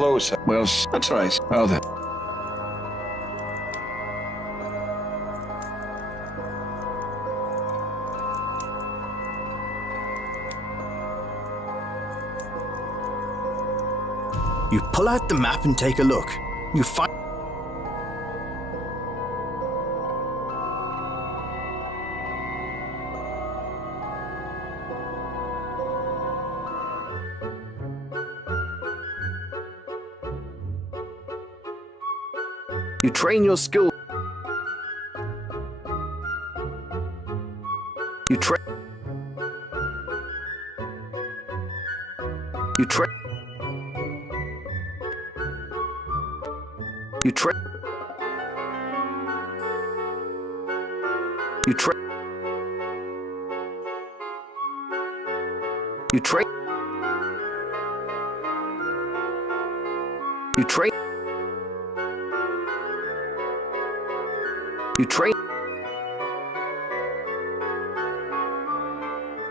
Hello, sir. Well, that's right. Oh, then. You pull out the map and take a look. You find you train your skill. You train. You train. You train. You train. You train. You train. You train.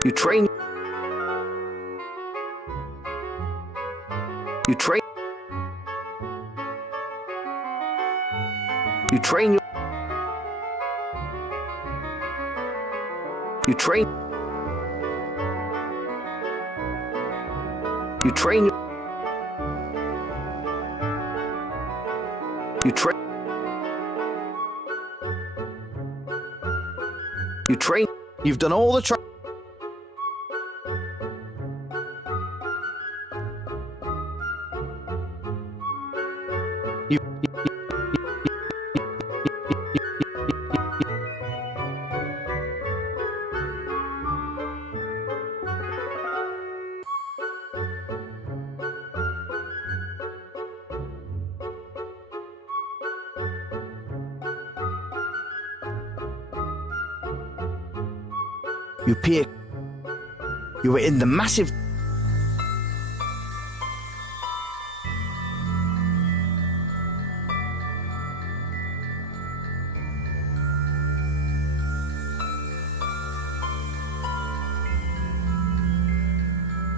You train. You train. You train. You train. You train. You train. You train. You've done all the You peer. You were in the massive.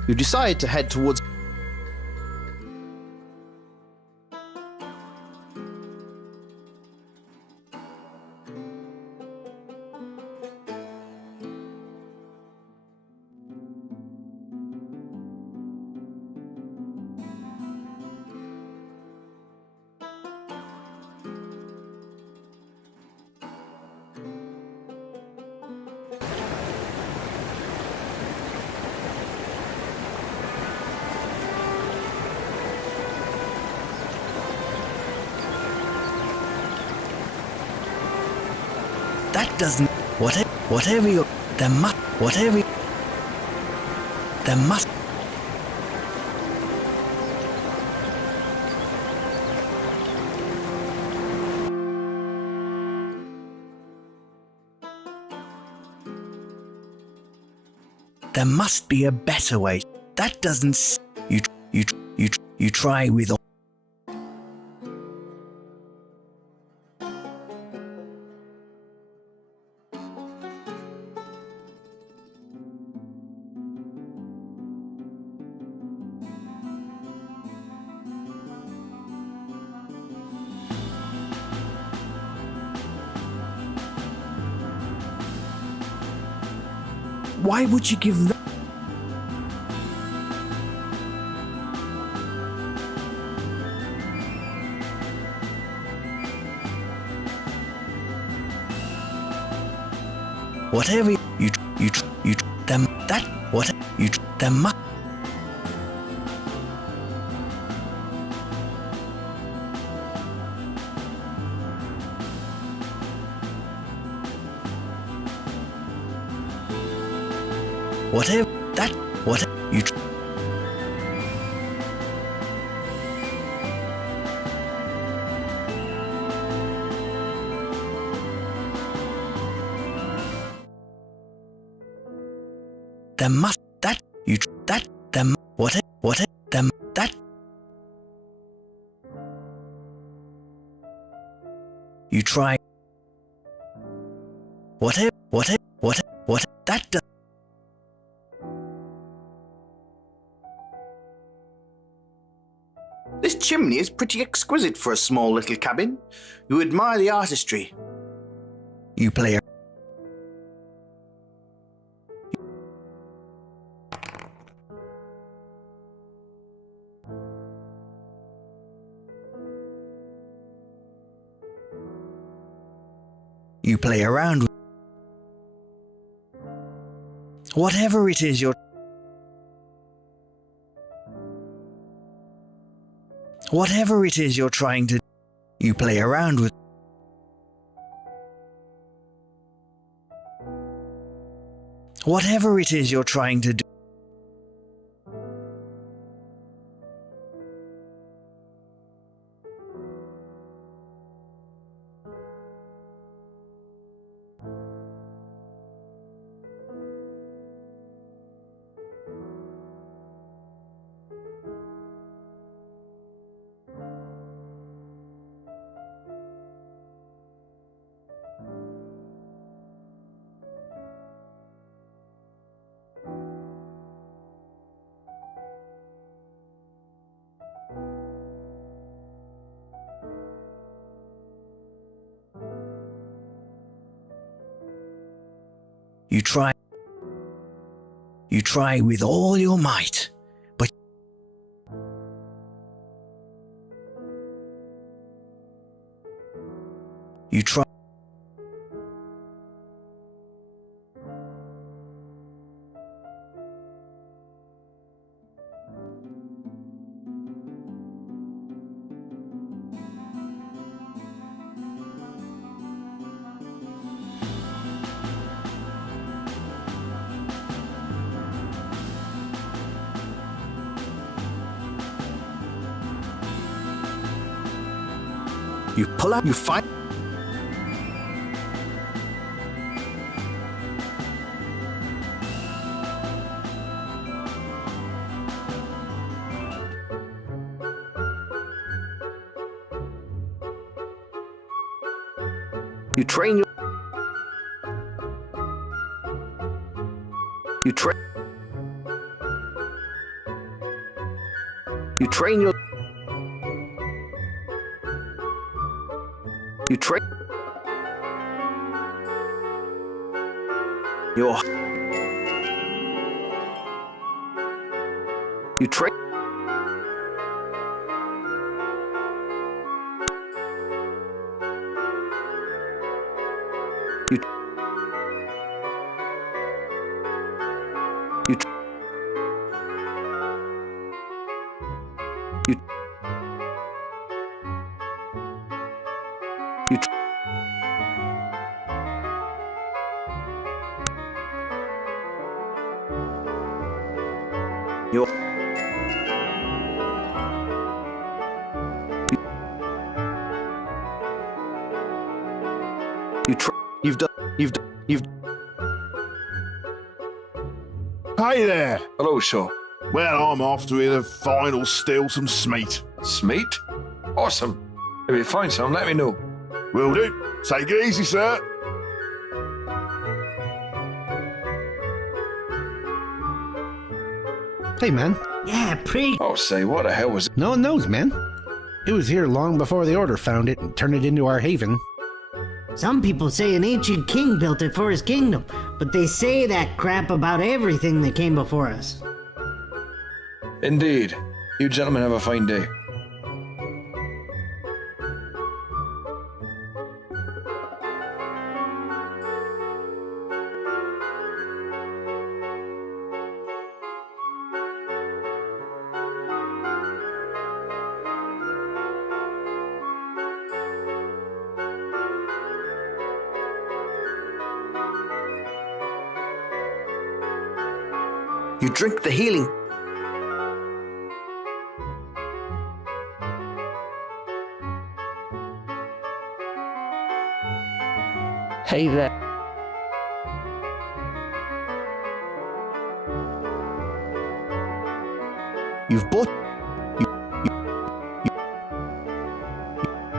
You decide to head towards. That doesn't. Whatever you. There must. Whatever. There must. There must be a better way. That doesn't. You try with all. Why would you give them? Whatever you them that what you them must. Whatever that what you there must that you that them what them that you try whatever that does. This chimney is pretty exquisite for a small little cabin. You admire the artistry. You play a... You play around with... Whatever it is you're... Whatever it is you're trying to... You play around with... Whatever it is you're trying to do... You try with all your might, but you try. You pull up, you fight. You train your... You train... You train your... You train... Your... You train... You... You... You... You... Your... You've Hey there! Hello, sir. Well, I'm off to hear the final steal some smeat. Smeat? Awesome. If you find some, let me know. Will do. Take it easy, sir. Hey, man. Yeah, pretty. Oh, say, what the hell was it? No one knows, man. It was here long before the Order found it and turned it into our haven. Some people say an ancient king built it for his kingdom, but they say that crap about everything that came before us. Indeed. You gentlemen have a fine day. You drink the healing. Hey there. You've bought...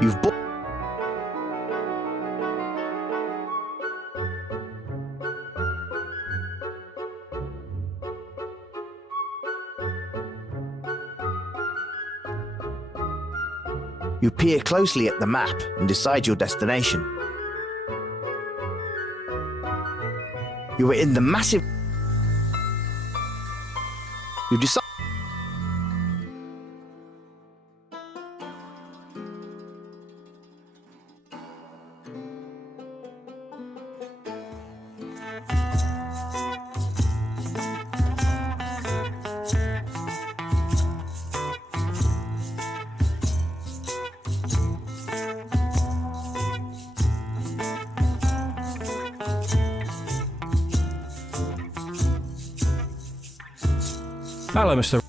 You've bought... You peer closely at the map and decide your destination. You are in the massive... You decide... Hello, Mr.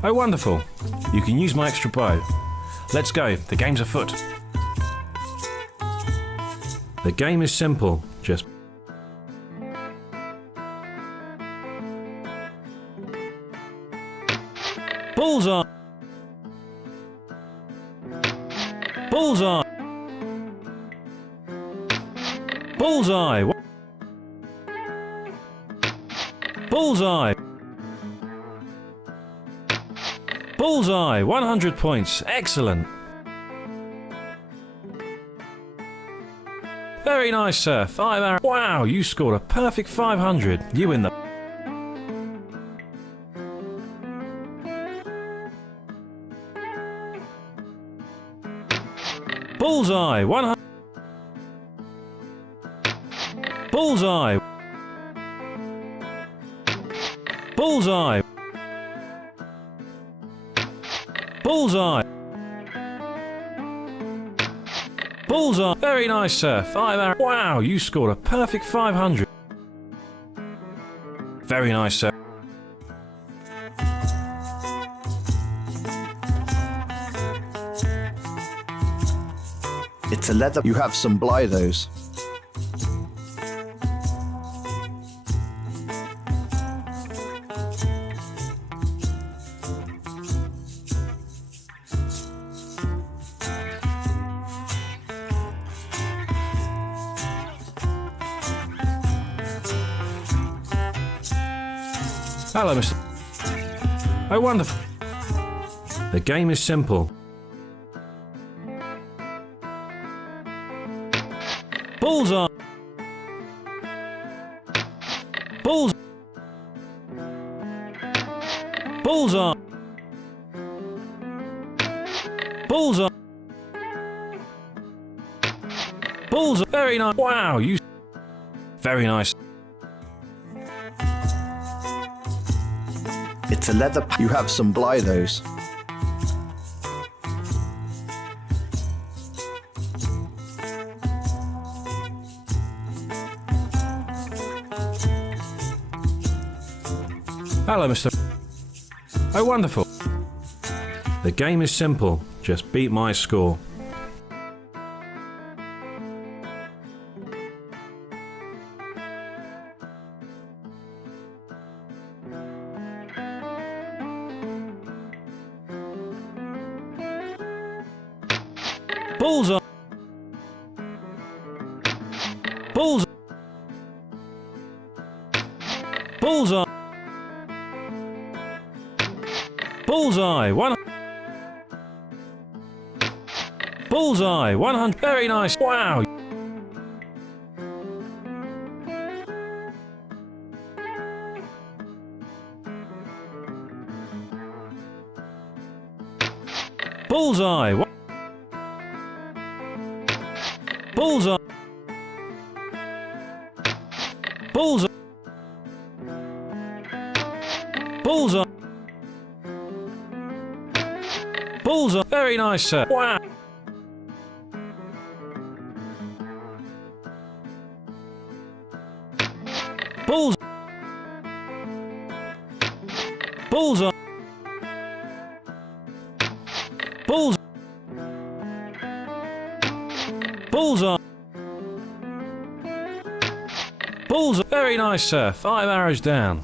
Oh, wonderful. You can use my extra bow. Let's go. The game's afoot. The game is simple. Just... Bullseye! Bullseye! Bullseye! Bullseye! Bullseye! 100 points. Excellent. Very nice, sir. 5 hours. Wow, you scored a perfect 500. You win the... Bullseye! 100... Bullseye! Bullseye! Bullseye! Bullseye! Very nice, sir. 5 hours. Wow, you scored a perfect 500. Very nice, sir. It's a leather... You have some Blythos. Hello, Mr. Oh, wonderful. The game is simple. Bullseye! Bullseye! Bullseye! Bullseye! Bullseye! Very nice. Wow, you... Very nice. It's a leather... You have some Blythos. Hello, Mr. Oh, wonderful. The game is simple. Just beat my score. Bullseye! Bullseye! Bullseye! Bullseye! Bullseye! 100. Very nice. Wow! Bullseye! Bullseye! Bullseye! Bullseye! Bullseye! Very nice, sir. Wow! Bullseye! Bullseye! Bullseye! Bullseye! Bullseye. Bullseye. Very nice, sir. 5 arrows down.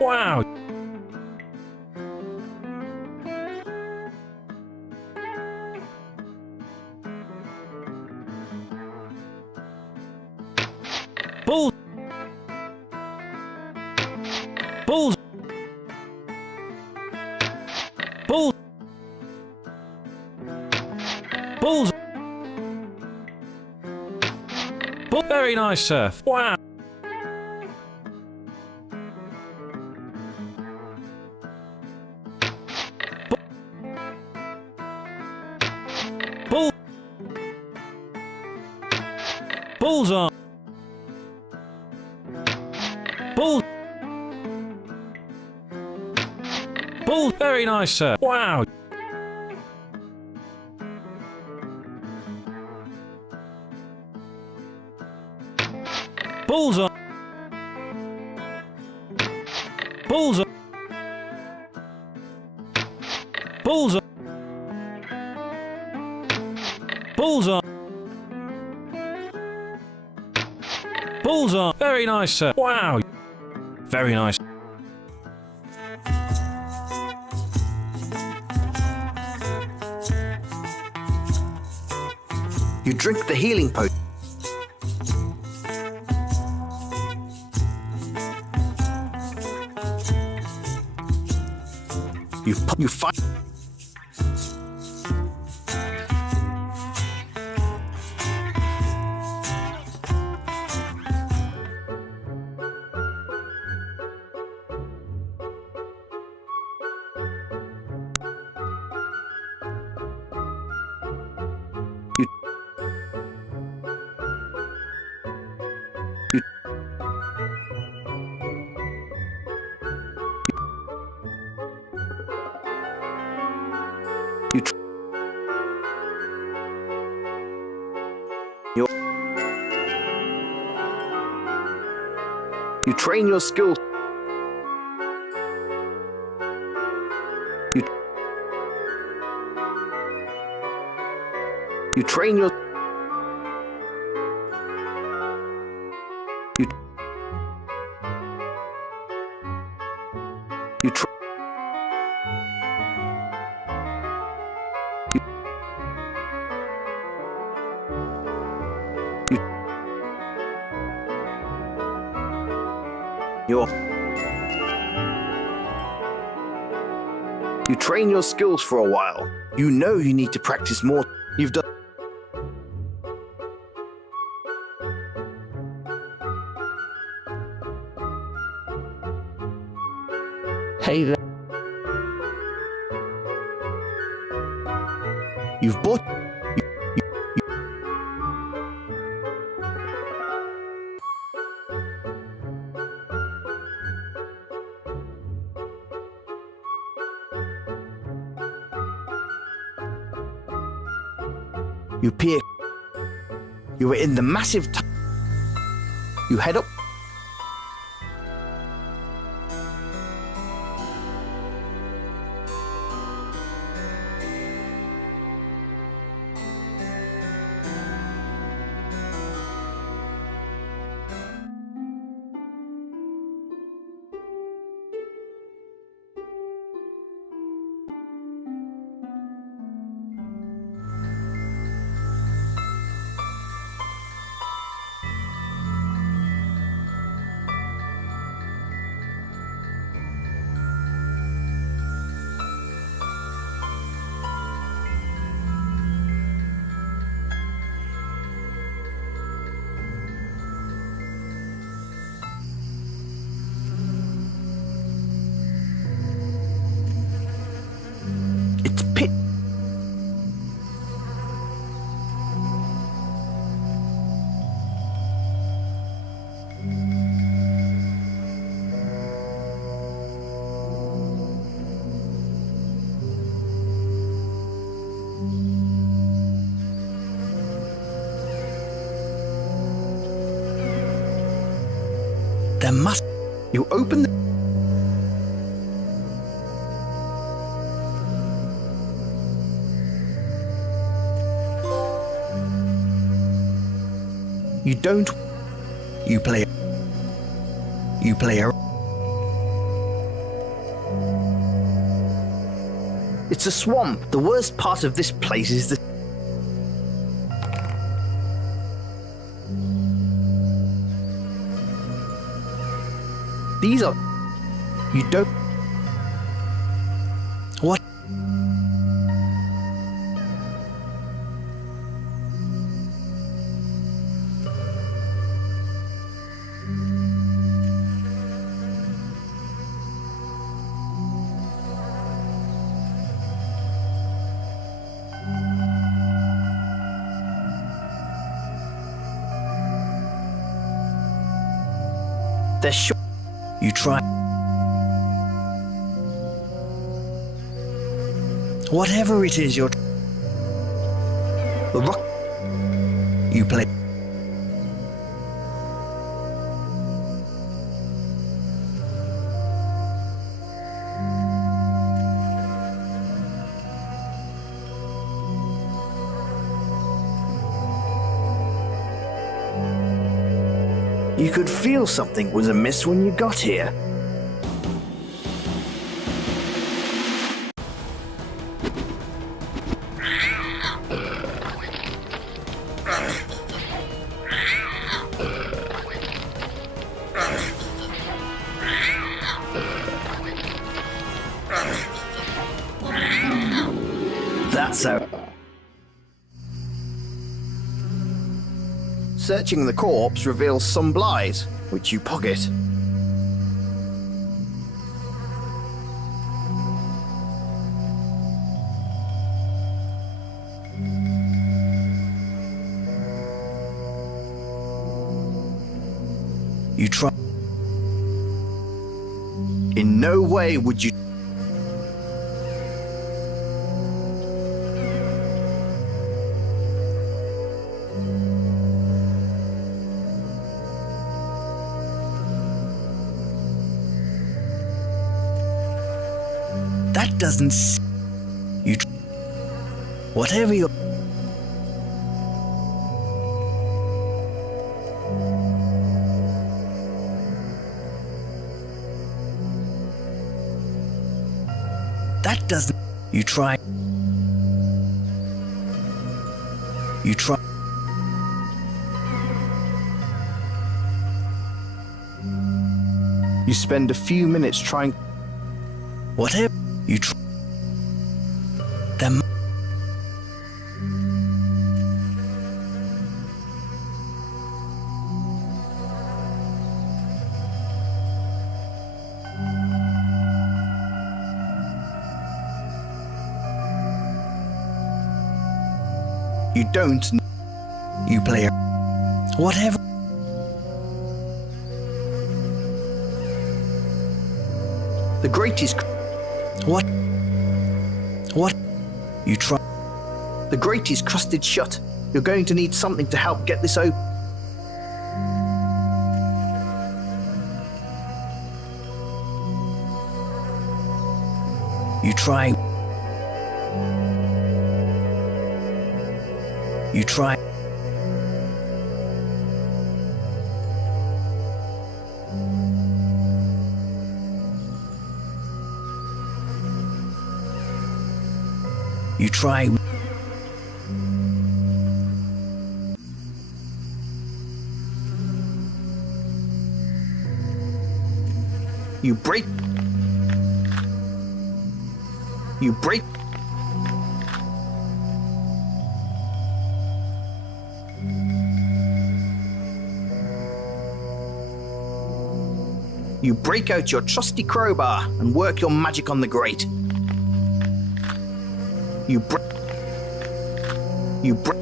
Wow. Bull. Bull. Bull. Bulls. Bull. Very nice, sir. Wow. Bull. Bullseye. Bull. Bull. Very nice, sir. Wow. Bullseye. Bullseye. Bullseye. Bullseye. Bullseye. Very nice, sir. Wow. Very nice. You drink the healing potion. You fight. You train your skills. You train your. You. You. You train your skills for a while. You know you need to practice more. You've done. Hey there. You've bought. You peer. You were in the massive. You head up. There must. You open the. You don't. You play. You play a. It's a swamp. The worst part of this place is the. These are. You don't. What? They're short. You try. Whatever it is you're. The rock. You play. You could feel something was amiss when you got here. That's how. Searching the corpse reveals some blight, which you pocket. You try. In no way would you. That doesn't. You. Whatever you're. That doesn't. You try. You try. You spend a few minutes trying. Whatever you try. Them. You don't. You play. Whatever. The grate is. What? What? You try. The grate is crusted shut. You're going to need something to help get this open. You try. You try. You try. You break. You break. You break out your trusty crowbar and work your magic on the grate. You break. You break.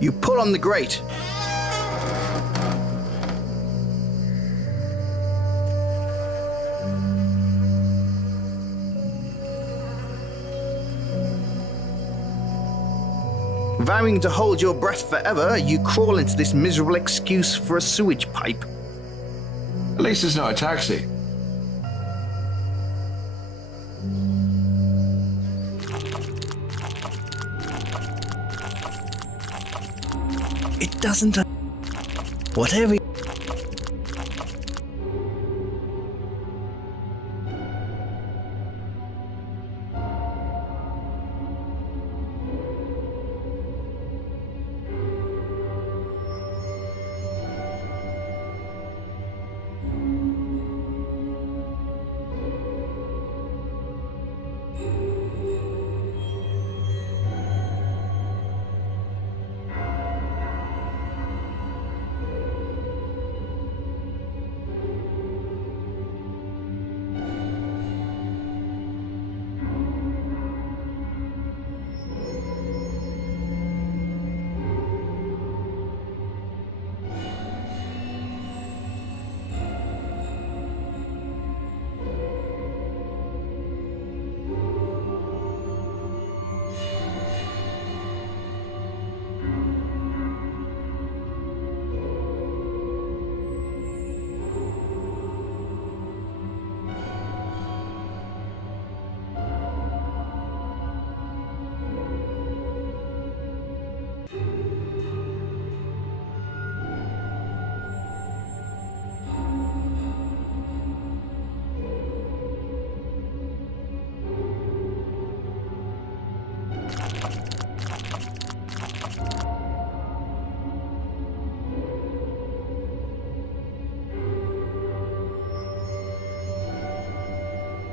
You pull on the grate. Vowing to hold your breath forever, you crawl into this miserable excuse for a sewage pipe. At least it's not a taxi. It doesn't. Whatever.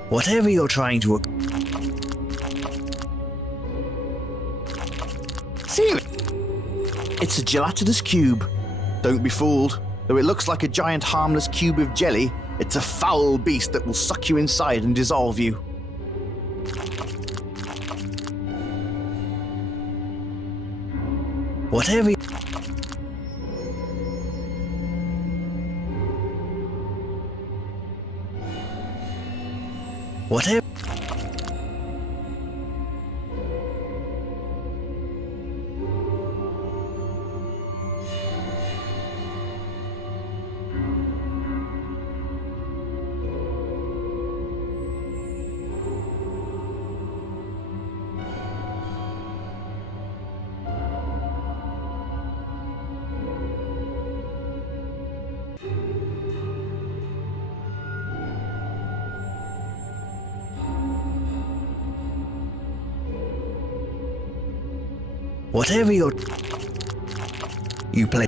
Whatever you're trying to. See it? It's a gelatinous cube. Don't be fooled. Though it looks like a giant harmless cube of jelly, it's a foul beast that will suck you inside and dissolve you. Whatever. Whatever. Whatever you play.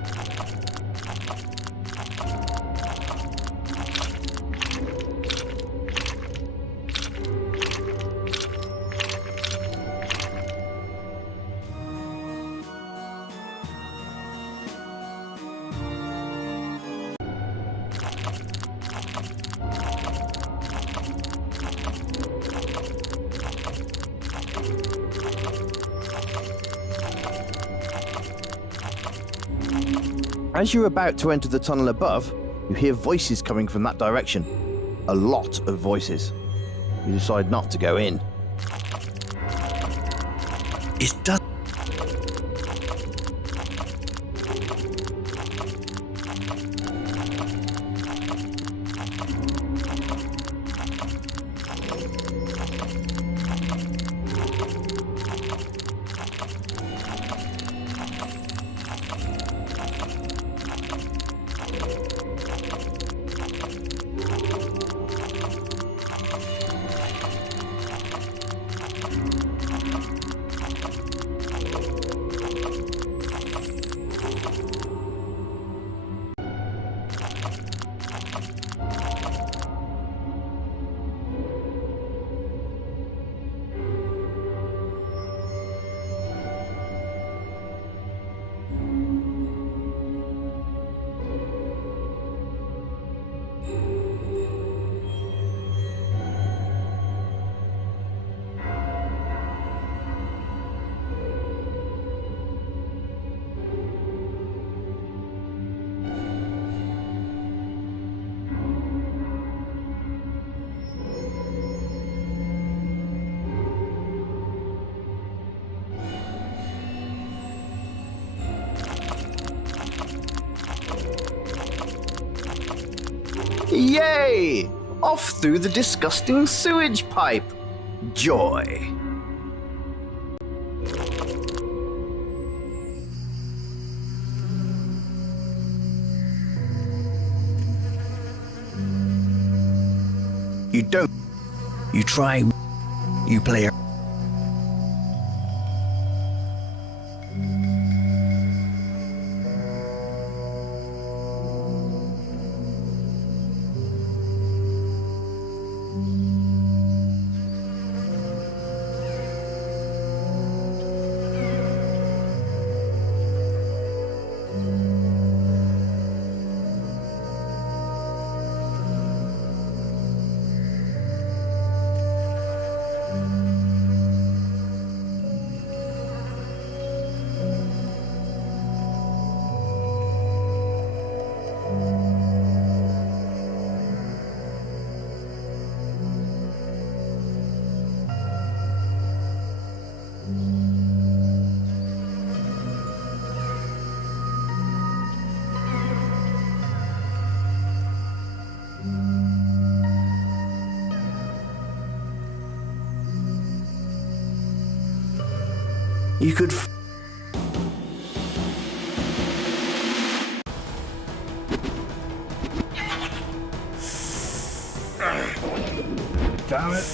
As you're about to enter the tunnel above, you hear voices coming from that direction. A lot of voices. You decide not to go in. It does. Yay! Off through the disgusting sewage pipe. Joy. You don't. You try. You play. You could. Damn it.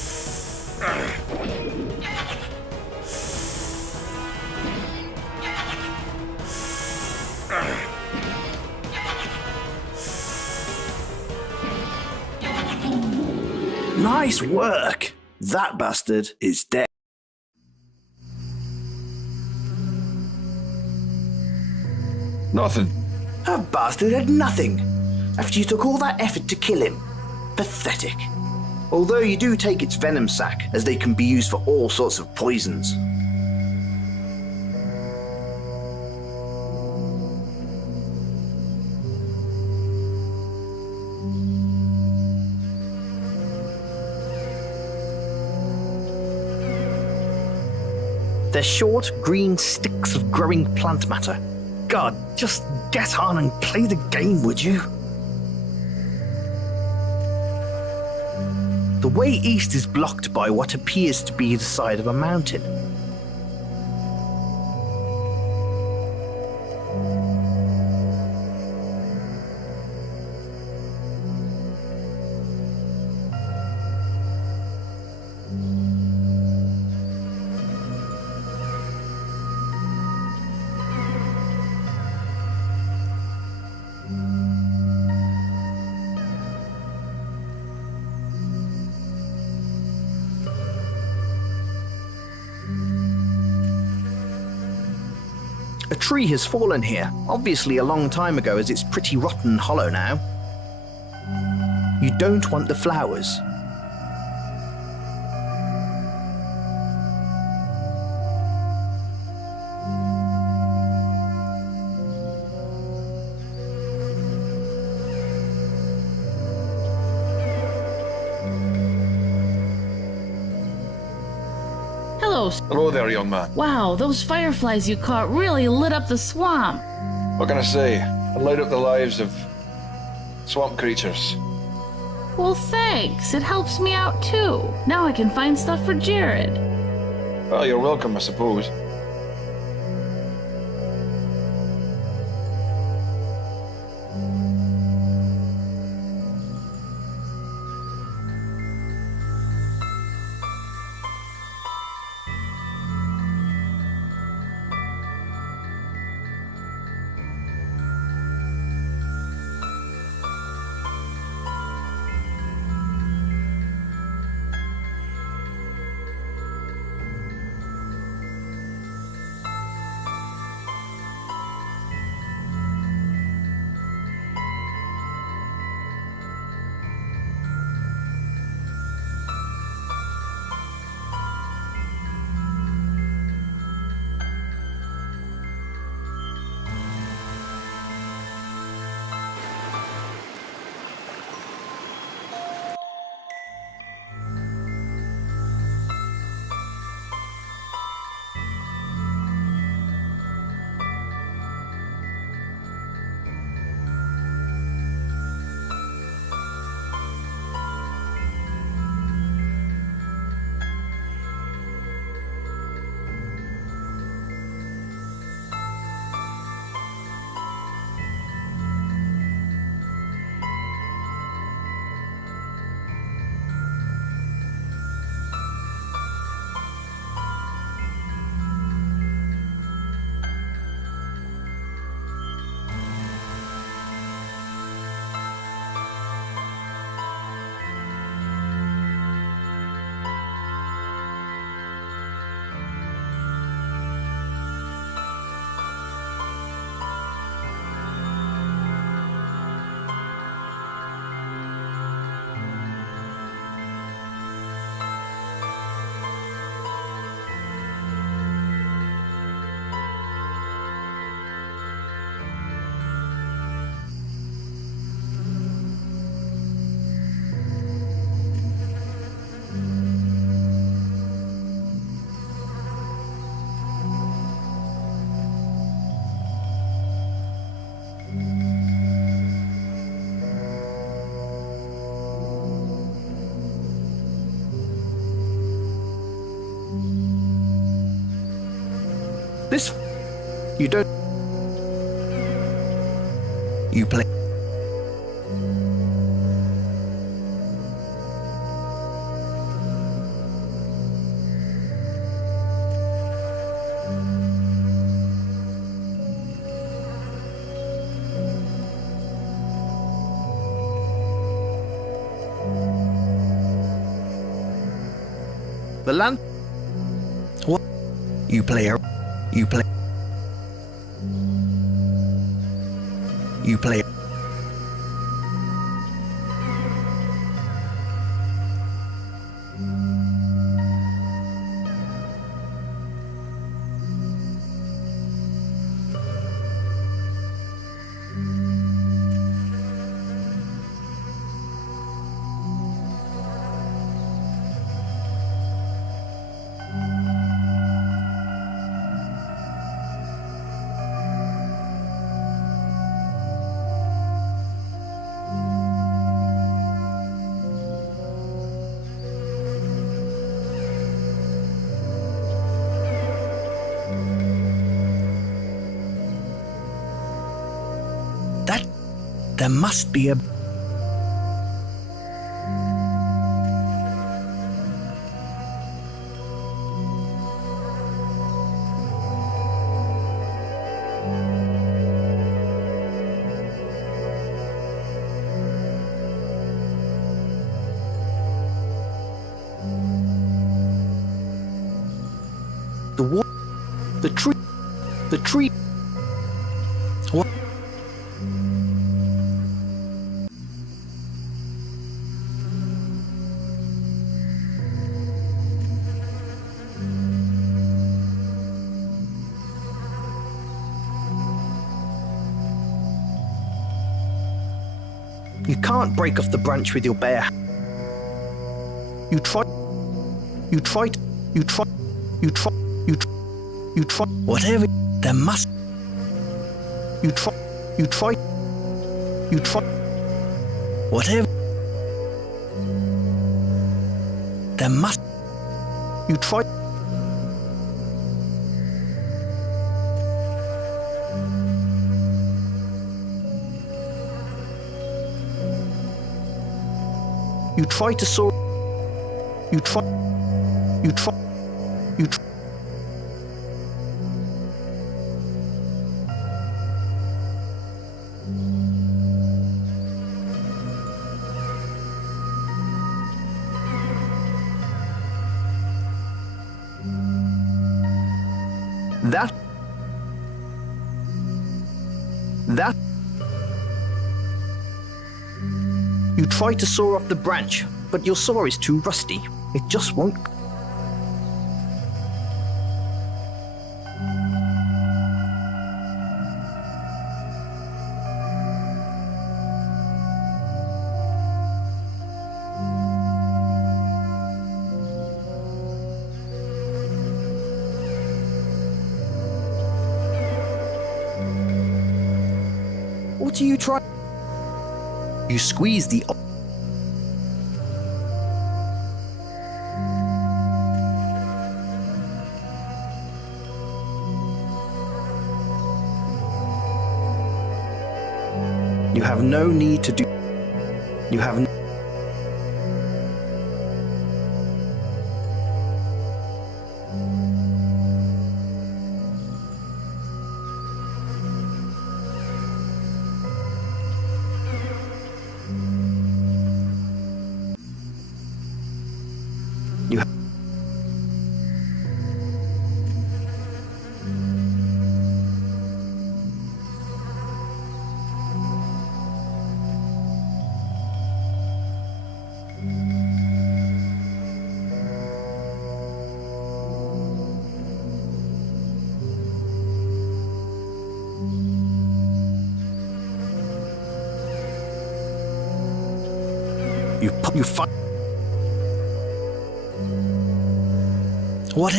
Nice work! That bastard is dead. Nothing. That bastard had nothing. After you took all that effort to kill him. Pathetic. Although you do take its venom sac, as they can be used for all sorts of poisons. They're short, green sticks of growing plant matter. God, just get on and play the game, would you? The way east is blocked by what appears to be the side of a mountain. A tree has fallen here, obviously a long time ago as it's pretty rotten and hollow now. You don't want the flowers. Hello there, young man. Wow, those fireflies you caught really lit up the swamp. What can I say? I light up the lives of swamp creatures. Well, thanks. It helps me out too. Now I can find stuff for Jared. Well, you're welcome, I suppose. This. You don't. You play. The land. What? You play. You play. You play. That. There must be a. The wa- The tree. The tree. What? You can't break off the branch with your bare. You try. You try. You try. You try. You try. You try. Whatever. There must. You try. You try. You try. Whatever. There must. You try. You try to soar. You try. You try. You try. That. You try to saw off the branch, but your saw is too rusty. It just won't. What do you try? You squeeze the. You have no need to do. You have. You have. You find. What?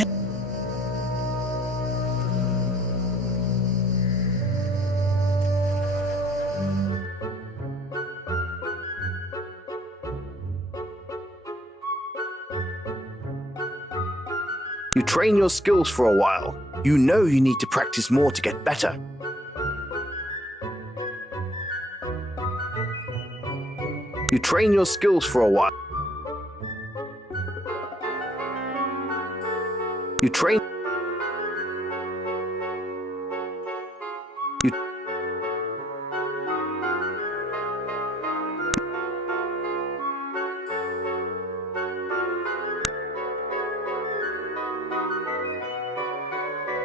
You train your skills for a while. You know you need to practice more to get better. You train your skills for a while. You train. You.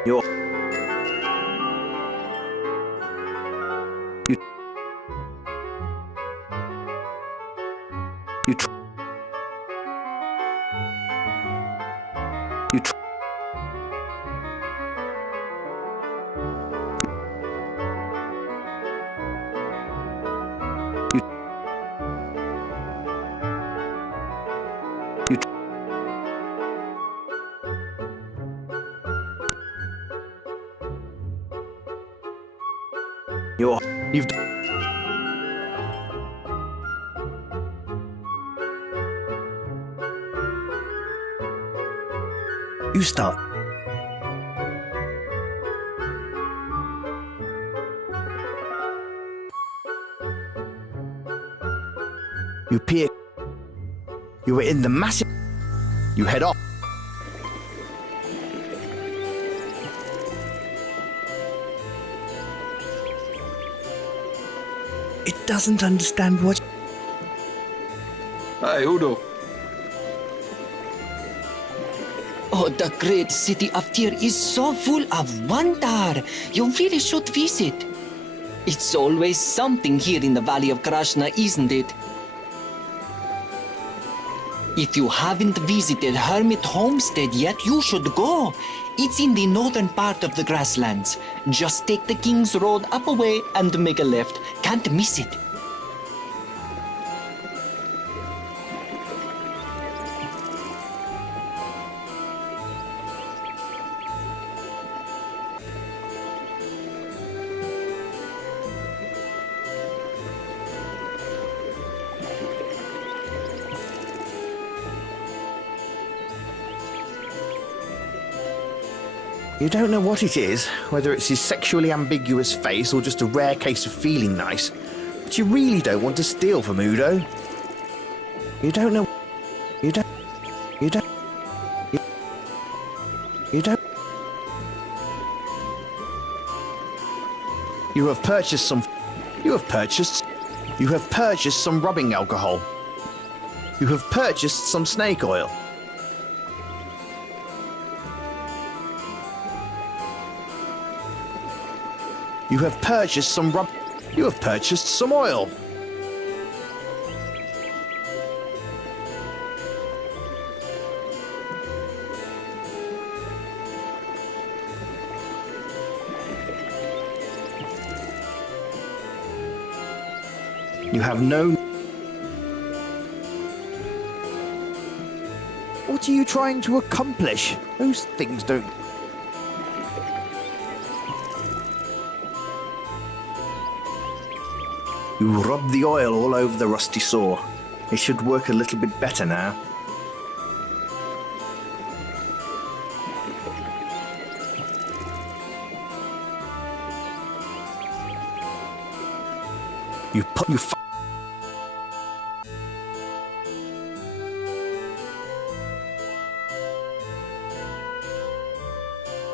Your. You. You. You. You've. You start. You peer. You were in the massive. You head off. It doesn't understand what. Hey, Udo. Oh, the great city of Tyr is so full of wonder. You really should visit. It's always something here in the Valley of Krashna, isn't it? If you haven't visited Hermit Homestead yet, you should go. It's in the northern part of the grasslands. Just take the King's Road up a way and make a left. Can't miss it. You don't know what it is, whether it's his sexually ambiguous face or just a rare case of feeling nice, but you really don't want to steal from Udo. You don't know. You don't. You don't. You don't. You have purchased some. You have purchased. You have purchased some rubbing alcohol. You have purchased some snake oil. You have purchased some You have purchased some oil. You have no. What are you trying to accomplish? Those things don't. You rub the oil all over the rusty saw. It should work a little bit better now. You put you. You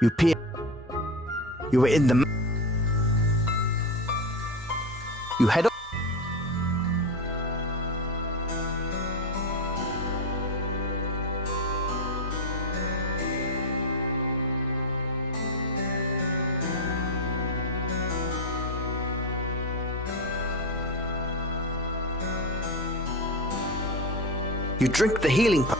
You peer. You were in the. You head up. You drink the healing potion.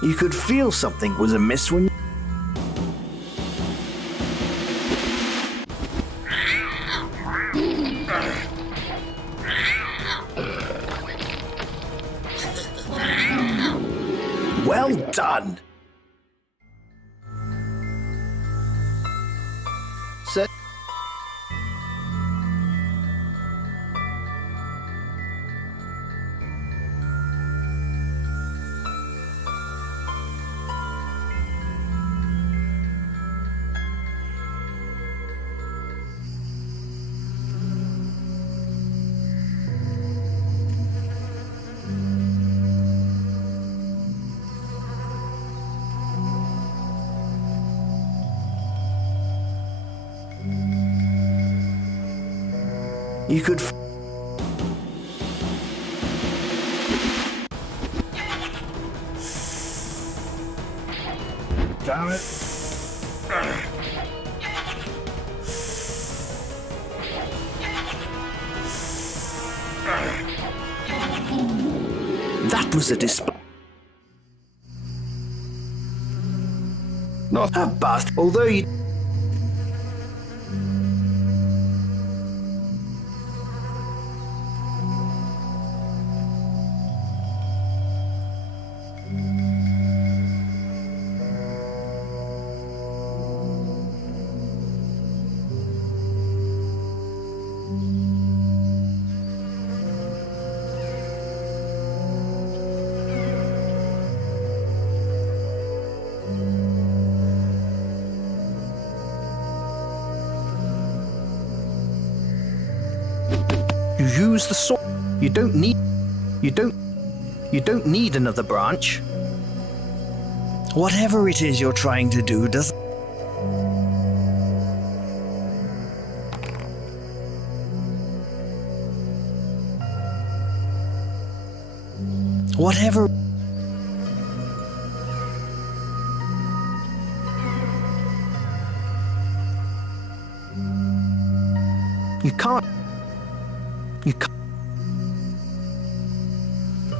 You could feel something was amiss when. Well done. Sir. You could. Damn it. That was a display. Not A bust. Although you. You use the sword. You don't need another branch. Whatever it is you're trying to do doesn't. Whatever. You can't. You can't.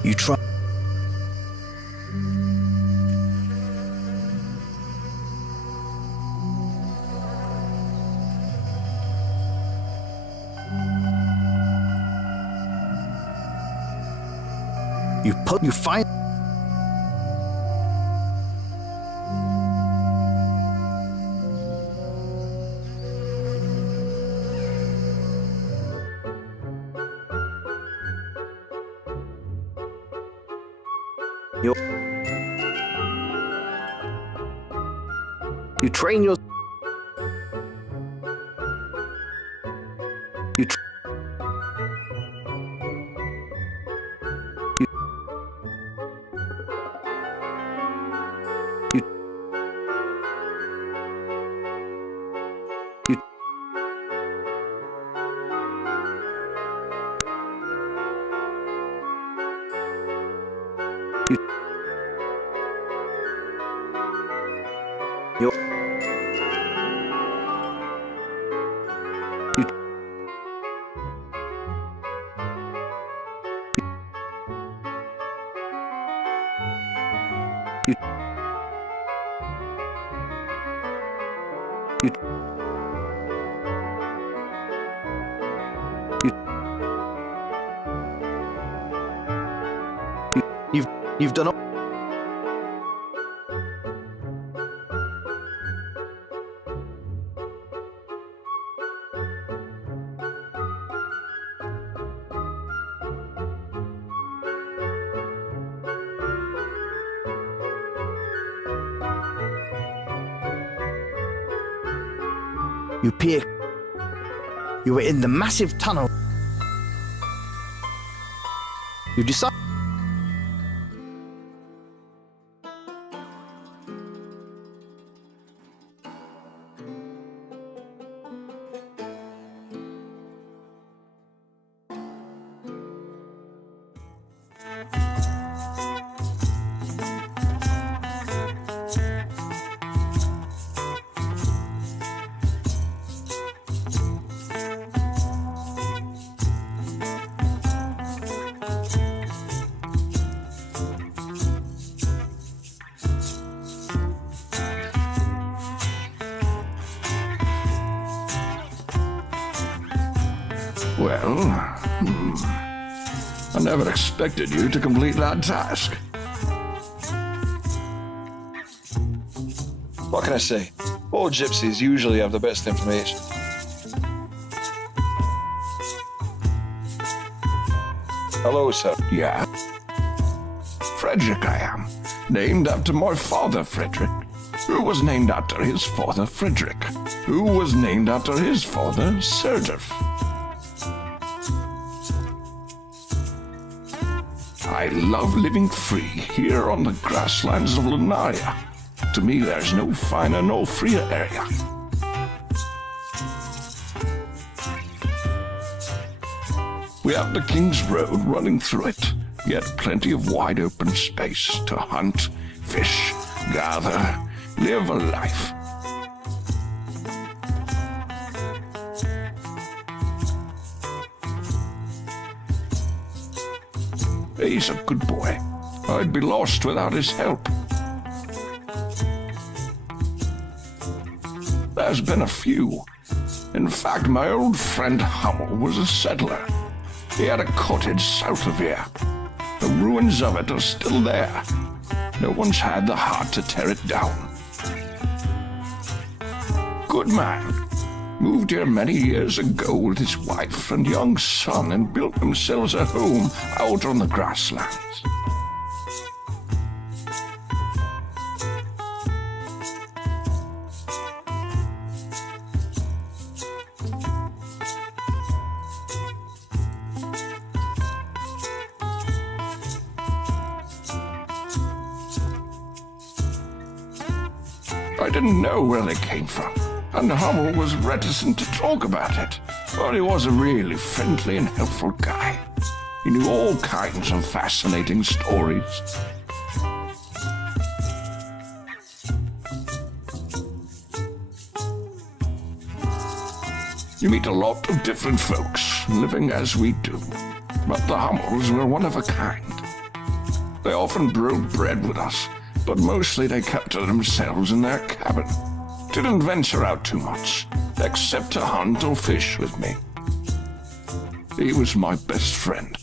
You try. You find. You train your. You. You've done. You were in the massive tunnel. You decided. Well, I never expected you to complete that task. What can I say? All gypsies usually have the best information. Hello, sir. Yeah. Frederick I am, named after my father Frederick, who was named after his father Frederick, who was named after his father Serdif. I love living free here on the grasslands of Lanaya. To me, there's no finer, no freer area. We have the King's Road running through it, yet plenty of wide open space to hunt, fish, gather, live a life. He's a good boy. I'd be lost without his help. There's been a few. In fact, my old friend Hummel was a settler. He had a cottage south of here. The ruins of it are still there. No one's had the heart to tear it down. Good man. Moved here many years ago with his wife and young son and built themselves a home out on the grasslands. I didn't know where they came from, and Hummel was reticent to talk about it, but he was a really friendly and helpful guy. He knew all kinds of fascinating stories. You meet a lot of different folks, living as we do, but the Hummels were one of a kind. They often brewed bread with us, but mostly they kept to themselves in their cabin. Didn't venture out too much, except to hunt or fish with me. He was my best friend.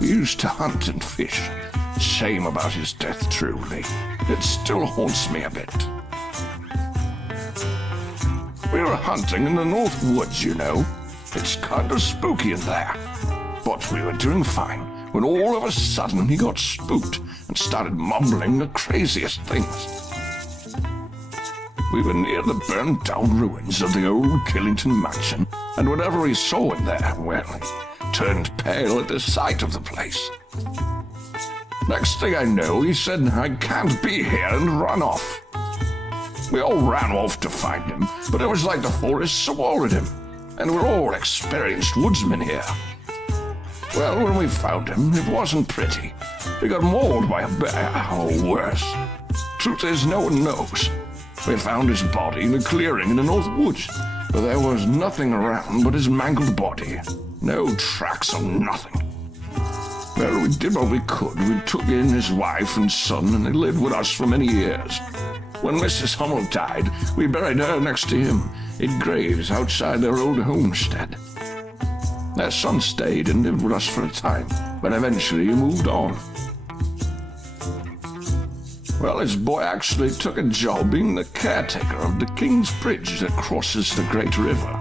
We used to hunt and fish. Shame about his death, truly. It still haunts me a bit. We were hunting in the North Woods, you know. It's kind of spooky in there. But we were doing fine when all of a sudden he got spooked and started mumbling the craziest things. We were near the burnt-down ruins of the old Killington mansion, and whatever he saw in there, well, he turned pale at the sight of the place. Next thing I know, he said, "I can't be here," and ran off. We all ran off to find him, but it was like the forest swallowed him, and we're all experienced woodsmen here. Well, when we found him, it wasn't pretty. He got mauled by a bear, or worse. Truth is, no one knows. We found his body in a clearing in the North Woods, but there was nothing around but his mangled body. No tracks or nothing. Well, we did what we could. We took in his wife and son, and they lived with us for many years. When Mrs. Hummel died, we buried her next to him in graves outside their old homestead. Their son stayed and lived with us for a time, but eventually he moved on. Well, his boy actually took a job being the caretaker of the King's Bridge that crosses the Great River.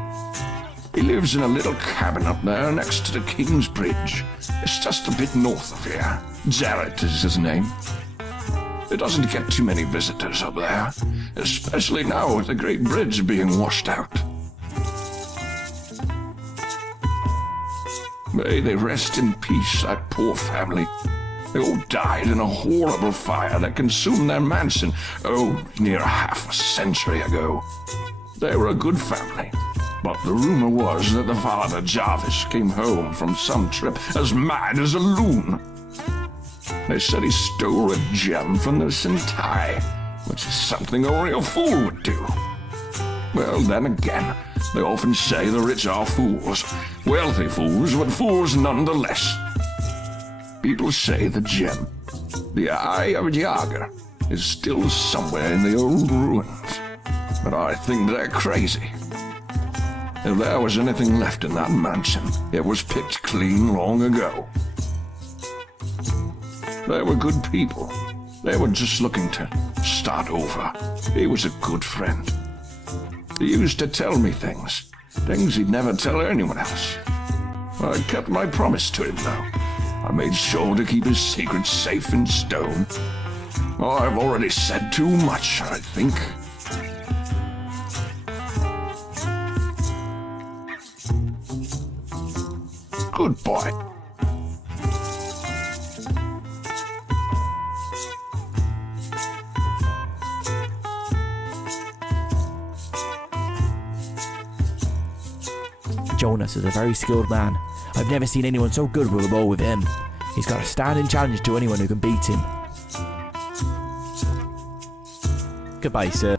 He lives in a little cabin up there next to the King's Bridge. It's just a bit north of here. Jarrett is his name. It doesn't get too many visitors up there, especially now with the Great Bridge being washed out. May they rest in peace, that poor family. They all died in a horrible fire that consumed their mansion, near half a century ago. They were a good family, but the rumor was that the father, Jarvis, came home from some trip as mad as a loon. They said he stole a gem from the Sentai, which is something only a fool would do. Well, then again, they often say the rich are fools. Wealthy fools, but fools nonetheless. People say the gem, the Eye of Yaga, is still somewhere in the old ruins. But I think they're crazy. If there was anything left in that mansion, it was picked clean long ago. They were good people. They were just looking to start over. He was a good friend. He used to tell me things he'd never tell anyone else. I kept my promise to him, though. I made sure to keep his secret safe in stone. I've already said too much, I think. Good boy. Jonas is a very skilled man. I've never seen anyone so good with a bow with him. He's got a standing challenge to anyone who can beat him. Goodbye, sir.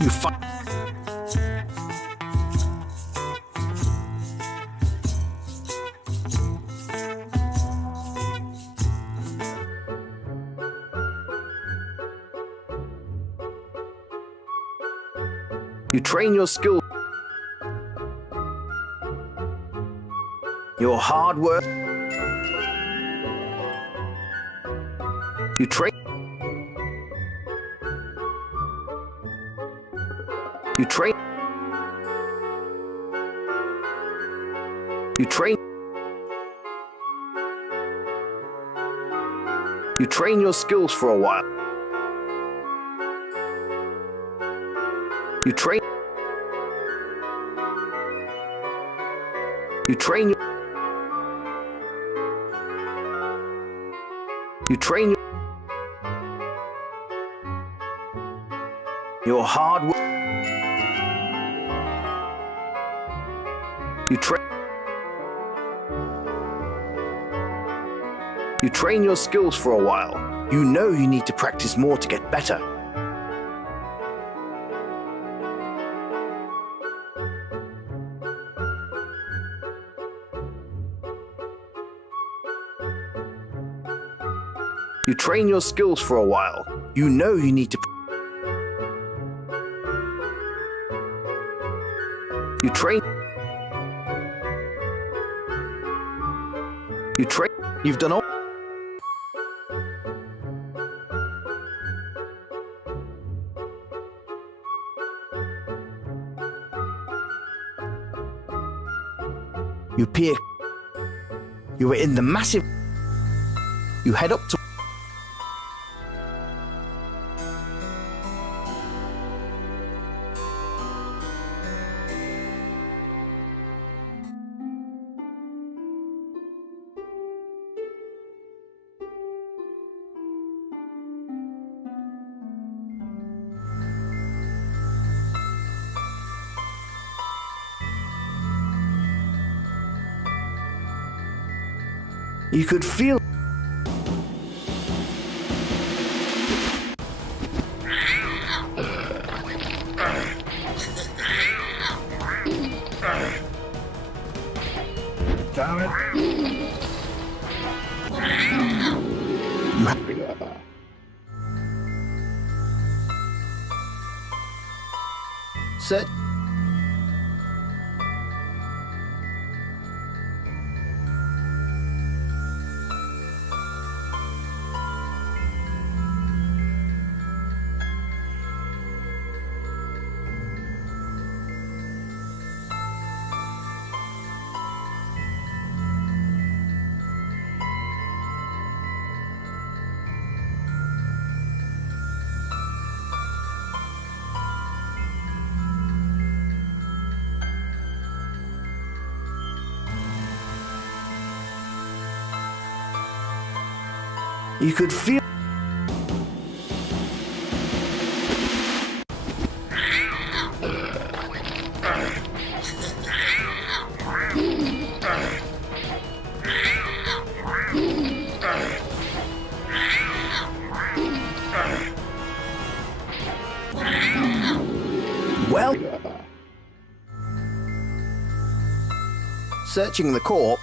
You fight. You train your skill. Your hard work. You train. You train. You train. You train your skills for a while. You train. You train. You train your hard work. You train. You train your skills for a while. You know you need to practice more to get better. You train your skills for a while. You know you need to. You train. You train. You've done all. You peer. You were in the massive. You head up to. You could feel. Damn it. Set. You could feel. Well, searching the corpse.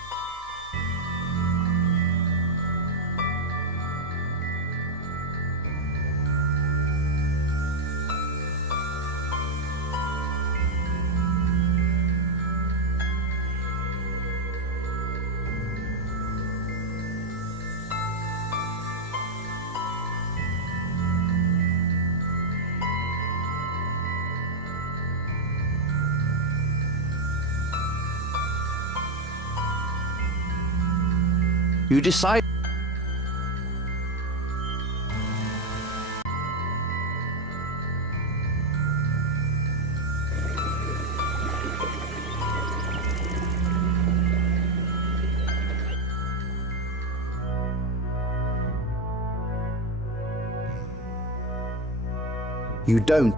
You decide. You don't.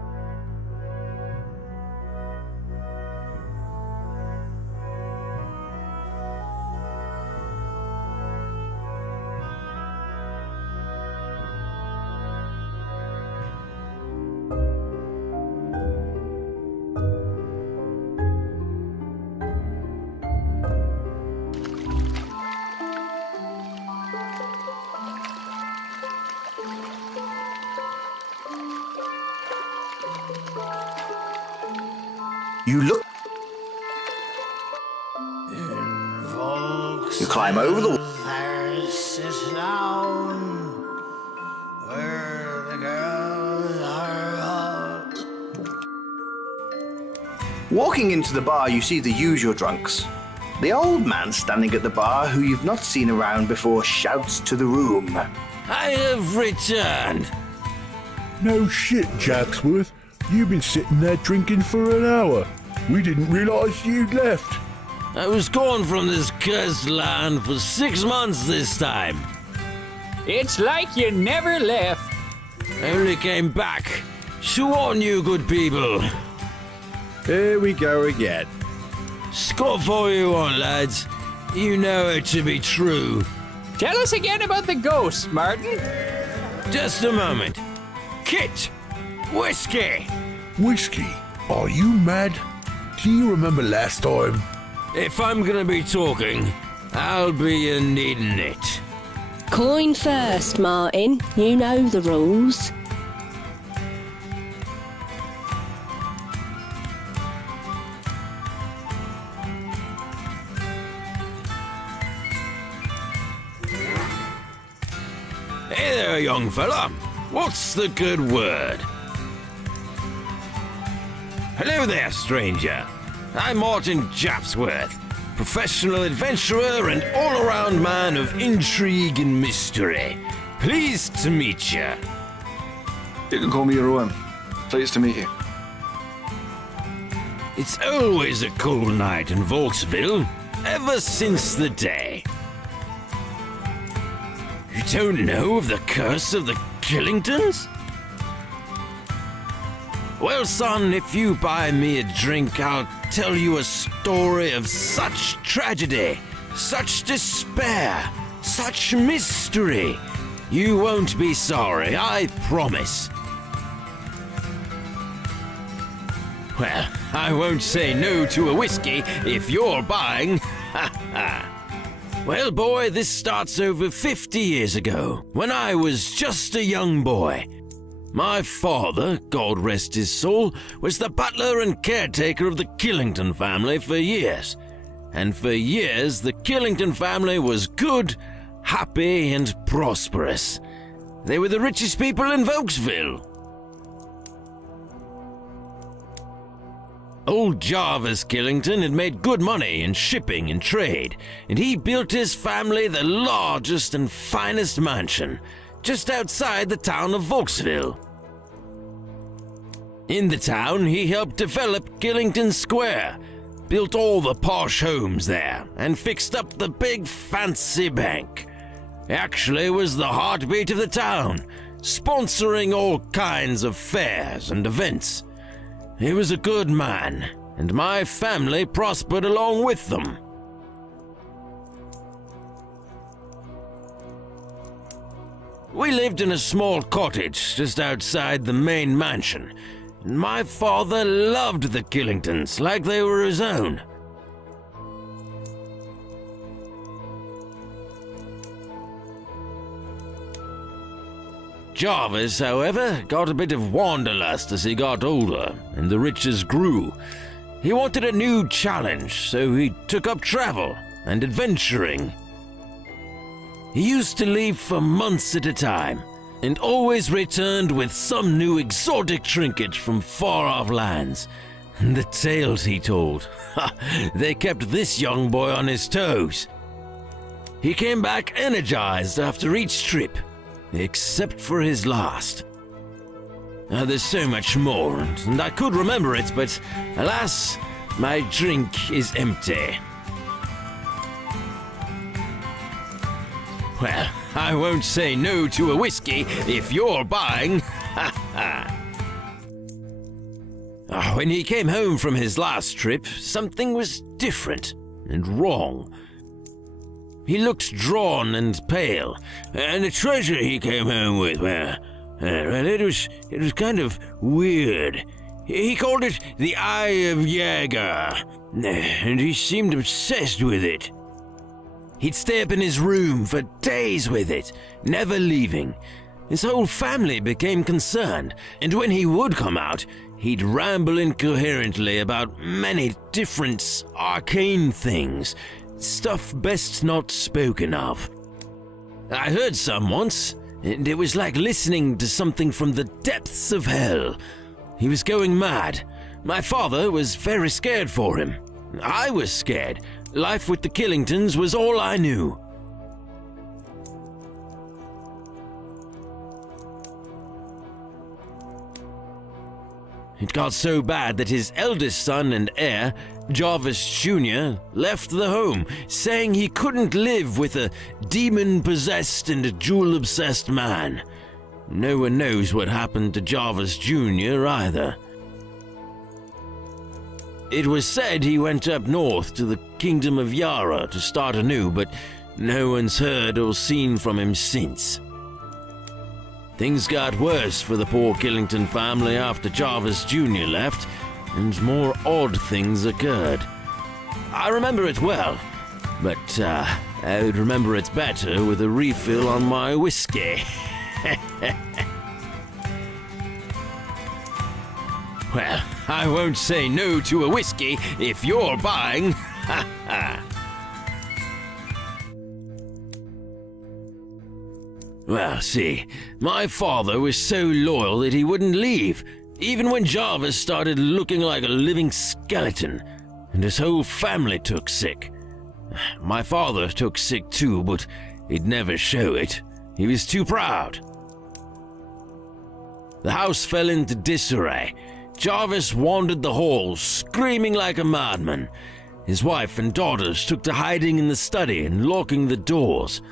You look. You climb over the. Sit down where the girls are. Walking into the bar, you see the usual drunks. The old man standing at the bar, who you've not seen around before, shouts to the room. I have returned. No shit, Jacksworth. You've been sitting there drinking for an hour. We didn't realise you'd left. I was gone from this cursed land for 6 months this time. It's like you never left. I only came back to warn you, good people. Here we go again. Scoff all you want, lads. You know it to be true. Tell us again about the ghost, Martin. Just a moment. Kit! Whiskey! Whiskey? Are you mad? Do you remember last time? If I'm gonna be talking, I'll be needing it. Coin first, Martin. You know the rules. Hey there, young fella. What's the good word? Hello there, stranger. I'm Martin Japsworth, professional adventurer and all-around man of intrigue and mystery. Pleased to meet you. You can call me Rowan. Pleased to meet you. It's always a cool night in Volksville, ever since the day. You don't know of the curse of the Killingtons? Well, son, if you buy me a drink, I'll tell you a story of such tragedy, such despair, such mystery. You won't be sorry, I promise. Well, I won't say no to a whiskey if you're buying. Ha ha. Well, boy, this starts over 50 years ago, when I was just a young boy. My father, God rest his soul, was the butler and caretaker of the Killington family for years. And for years, the Killington family was good, happy, and prosperous. They were the richest people in Volksville. Old Jarvis Killington had made good money in shipping and trade, and he built his family the largest and finest mansion, just outside the town of Volksville. In the town, he helped develop Killington Square, built all the posh homes there, and fixed up the big fancy bank. Actually was the heartbeat of the town, sponsoring all kinds of fairs and events. He was a good man, and my family prospered along with them. We lived in a small cottage just outside the main mansion, and my father loved the Killingtons like they were his own. Jarvis, however, got a bit of wanderlust as he got older and the riches grew. He wanted a new challenge, so he took up travel and adventuring. He used to leave for months at a time and always returned with some new exotic trinket from far-off lands. And the tales he told, they kept this young boy on his toes. He came back energized after each trip, except for his last. There's so much more, and I could remember it, but alas, my drink is empty. Well, I won't say no to a whiskey if you're buying. When he came home from his last trip, something was different and wrong. He looked drawn and pale, and the treasure he came home with, well, it was kind of weird. He called it the Eye of Jaeger, and he seemed obsessed with it. He'd stay up in his room for days with it, never leaving. His whole family became concerned, and when he would come out, he'd ramble incoherently about many different arcane things, stuff best not spoken of. I heard some once, and it was like listening to something from the depths of hell. He was going mad. My father was very scared for him. I was scared. Life with the Killingtons was all I knew. It got so bad that his eldest son and heir, Jarvis Jr., left the home, saying he couldn't live with a demon-possessed and a jewel-obsessed man. No one knows what happened to Jarvis Jr. either. It was said he went up north to the Kingdom of Yara to start anew, but no one's heard or seen from him since. Things got worse for the poor Killington family after Jarvis Jr. left, and more odd things occurred. I remember it well, but I would remember it better with a refill on my whiskey. Well, I won't say no to a whiskey if you're buying. Well, see, my father was so loyal that he wouldn't leave, even when Jarvis started looking like a living skeleton, and his whole family took sick. My father took sick too, but he'd never show it. He was too proud. The house fell into disarray. Jarvis wandered the halls, screaming like a madman. His wife and daughters took to hiding in the study and locking the doors.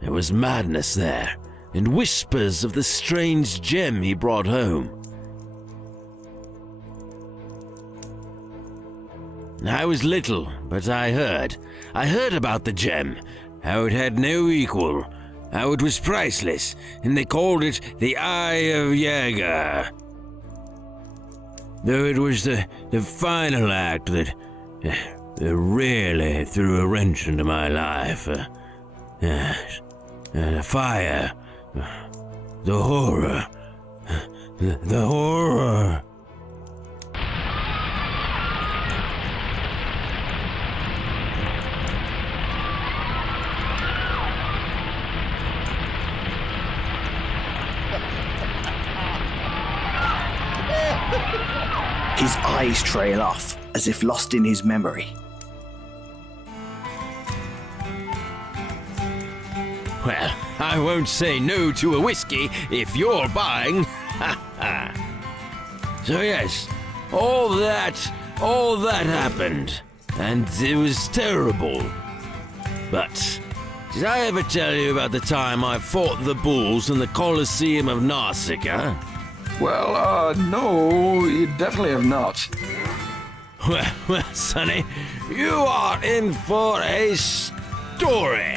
There was madness there, and whispers of the strange gem he brought home. I was little, but I heard about the gem, how it had no equal, how it was priceless, and they called it the Eye of Jaeger. Though it was the final act that really threw a wrench into my life. The fire, the horror, the horror. His eyes trail off, as if lost in his memory. Well, I won't say no to a whiskey if you're buying. So yes, all that happened, and it was terrible. But Did I ever tell you about the time I fought the bulls in the Colosseum of Nausicaa? Well, no, you definitely have not. Well, Sonny, you are in for a story.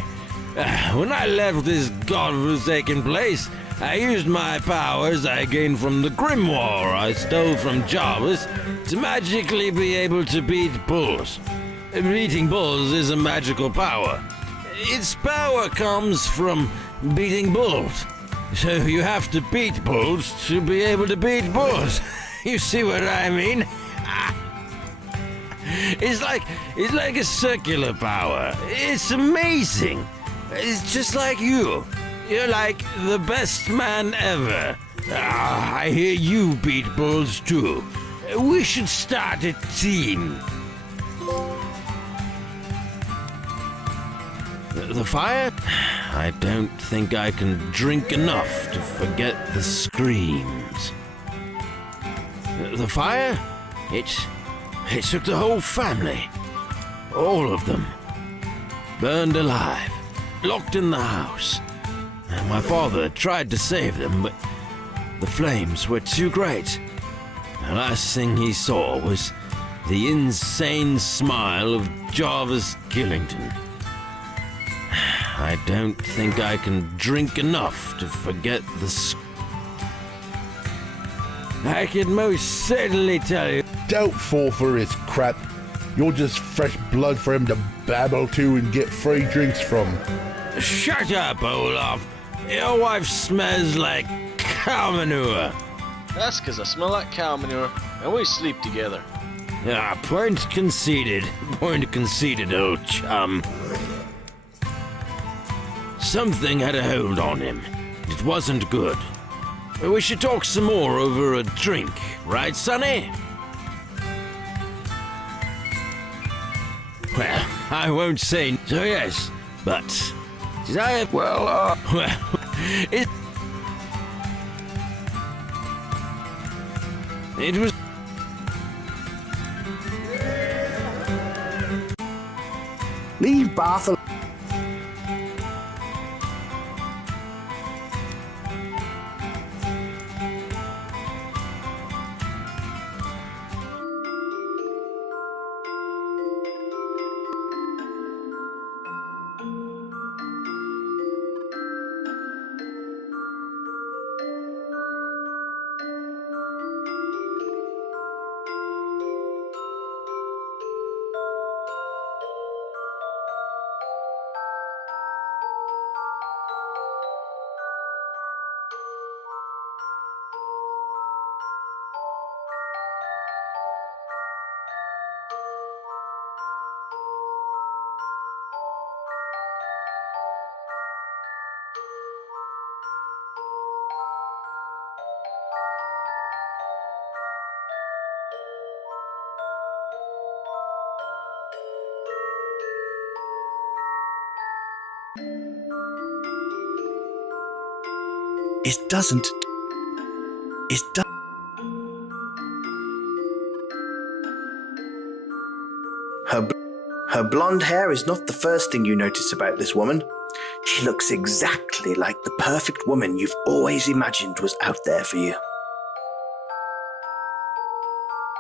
When I left this godforsaken place, I used my powers I gained from the grimoire I stole from Jarvis to magically be able to beat bulls. Beating bulls is a magical power. Its power comes from beating bulls. So you have to beat bulls to be able to beat bulls. You see what I mean? It's like a circular power. It's amazing. It's just like you. You're like the best man ever. I hear you beat bulls too. We should start a team. The fire? I don't think I can drink enough to forget the screams. The fire? It took the whole family. All of them. Burned alive. Locked in the house. My father tried to save them, but the flames were too great. The last thing he saw was the insane smile of Jarvis Killington. I don't think I can drink enough to forget the I can most certainly tell you. Don't fall for his crap. You're just fresh blood for him to babble to and get free drinks from. Shut up, Olaf. Your wife smells like cow manure. That's because I smell like cow manure, and we sleep together. Point conceded. Point conceded, old chum. Something had a hold on him. It wasn't good. We should talk some more over a drink, right, Sonny? Well, I won't say so, yes, but did I have... Well, it was... Leave Bath alone. It doesn't. It does. Her blonde hair is not the first thing you notice about this woman. She looks exactly like the perfect woman you've always imagined was out there for you.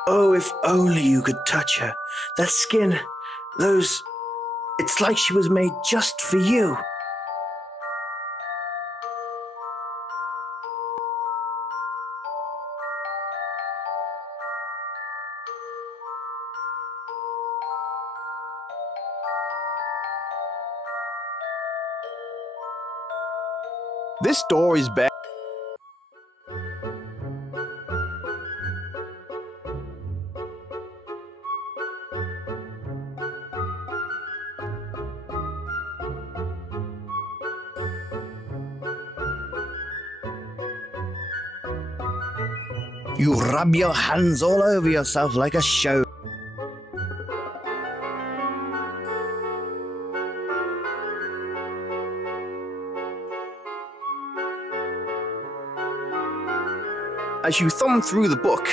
Oh, if only you could touch her. That skin, those... It's like she was made just for you. This door is bad. You rub your hands all over yourself like a show. As you thumb through the book,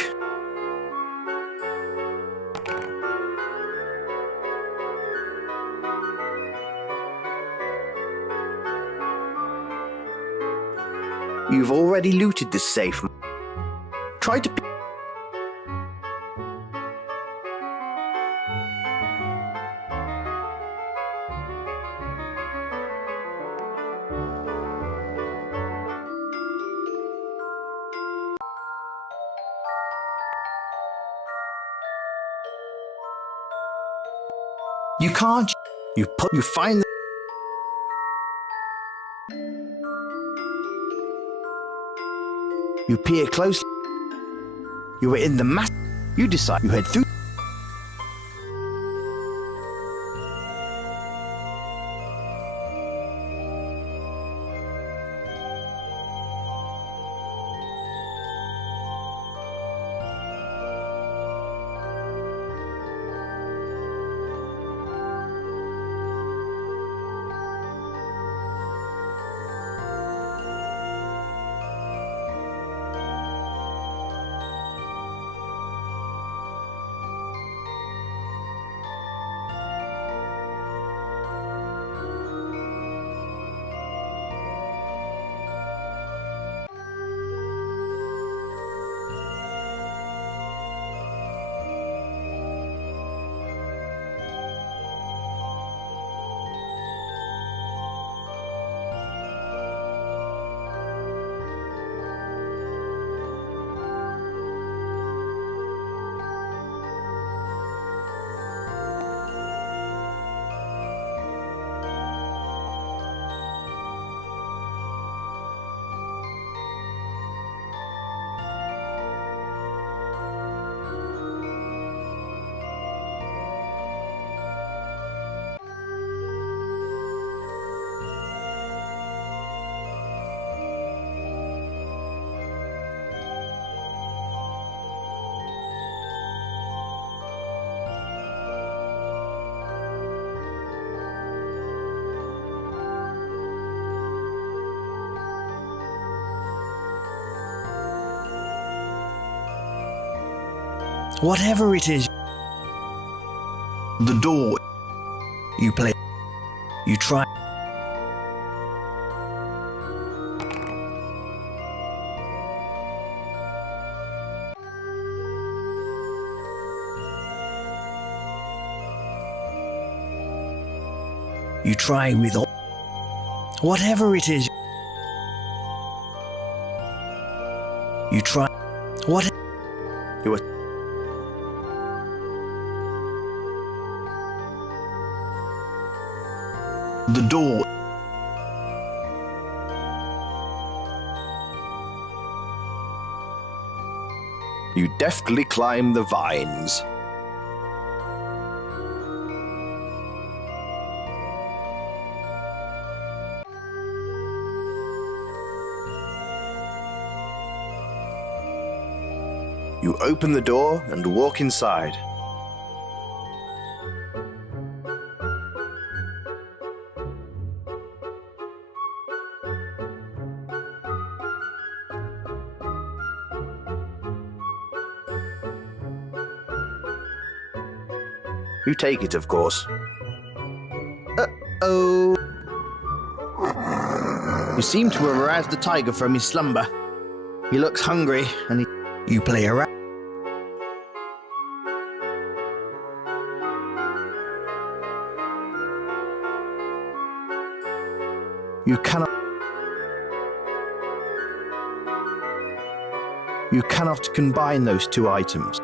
You've already looted this safe. Try to... You can't. You find the... You peer closely. You were in the mass. You decide. You head through. Whatever it is, the door, you play, you try. You try with all, whatever it is, you try, what, you are... the door. You deftly climb the vines. You open the door and walk inside. You take it, of course. Uh-oh. You seem to have aroused the tiger from his slumber. He looks hungry, and you play around. You cannot combine those two items.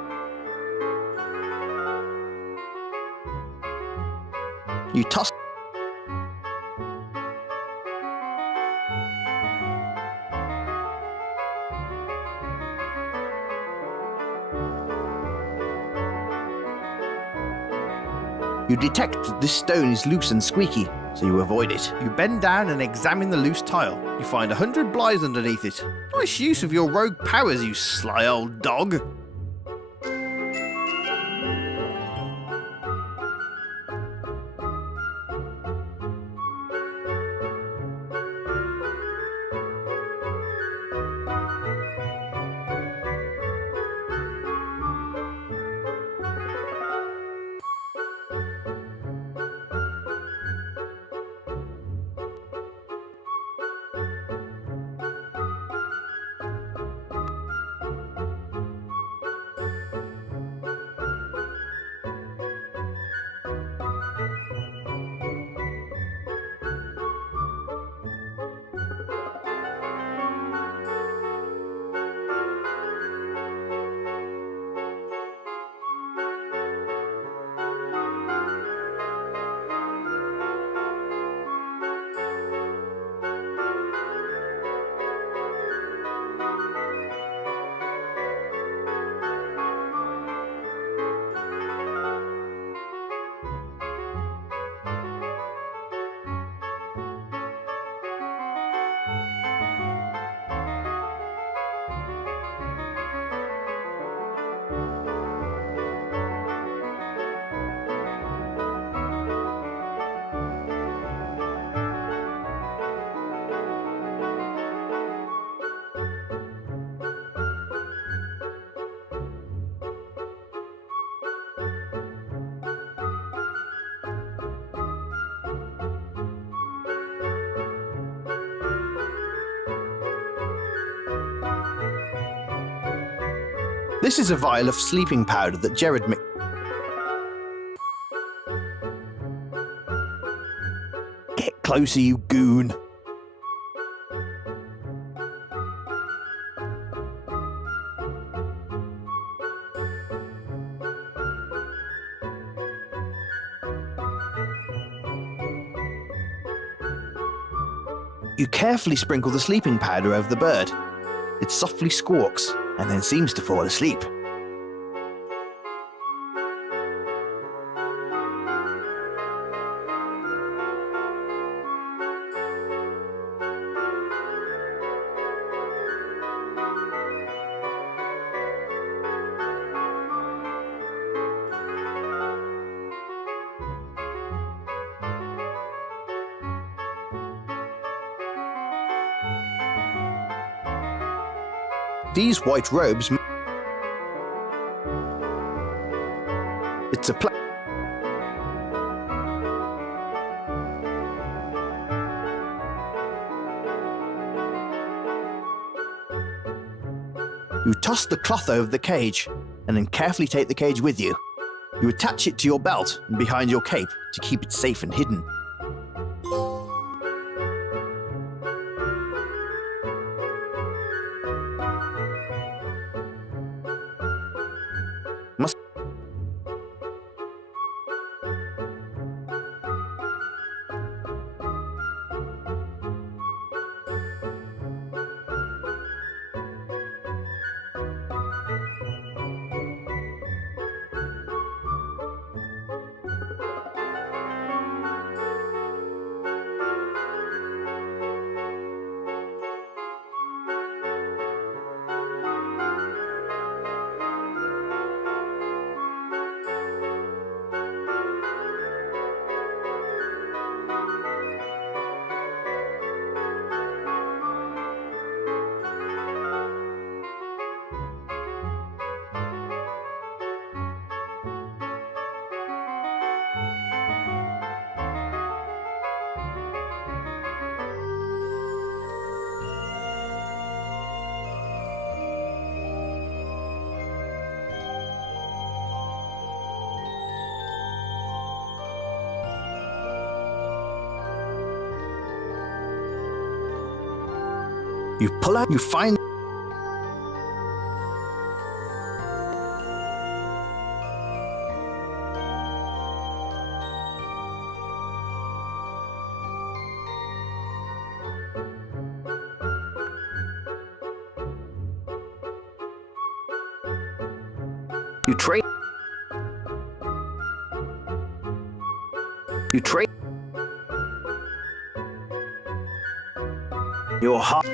You toss. You detect that this stone is loose and squeaky, so you avoid it. You bend down and examine the loose tile. You find 100 blyes underneath it. Nice use of your rogue powers, you sly old dog. This is a vial of sleeping powder that Jared Get closer, you goon. You carefully sprinkle the sleeping powder over the bird. It softly squawks and then seems to fall asleep. These white robes. It's a You toss the cloth over the cage and then carefully take the cage with you. You attach it to your belt and behind your cape to keep it safe and hidden. You pull out, you find. You trade. You trade. Your heart.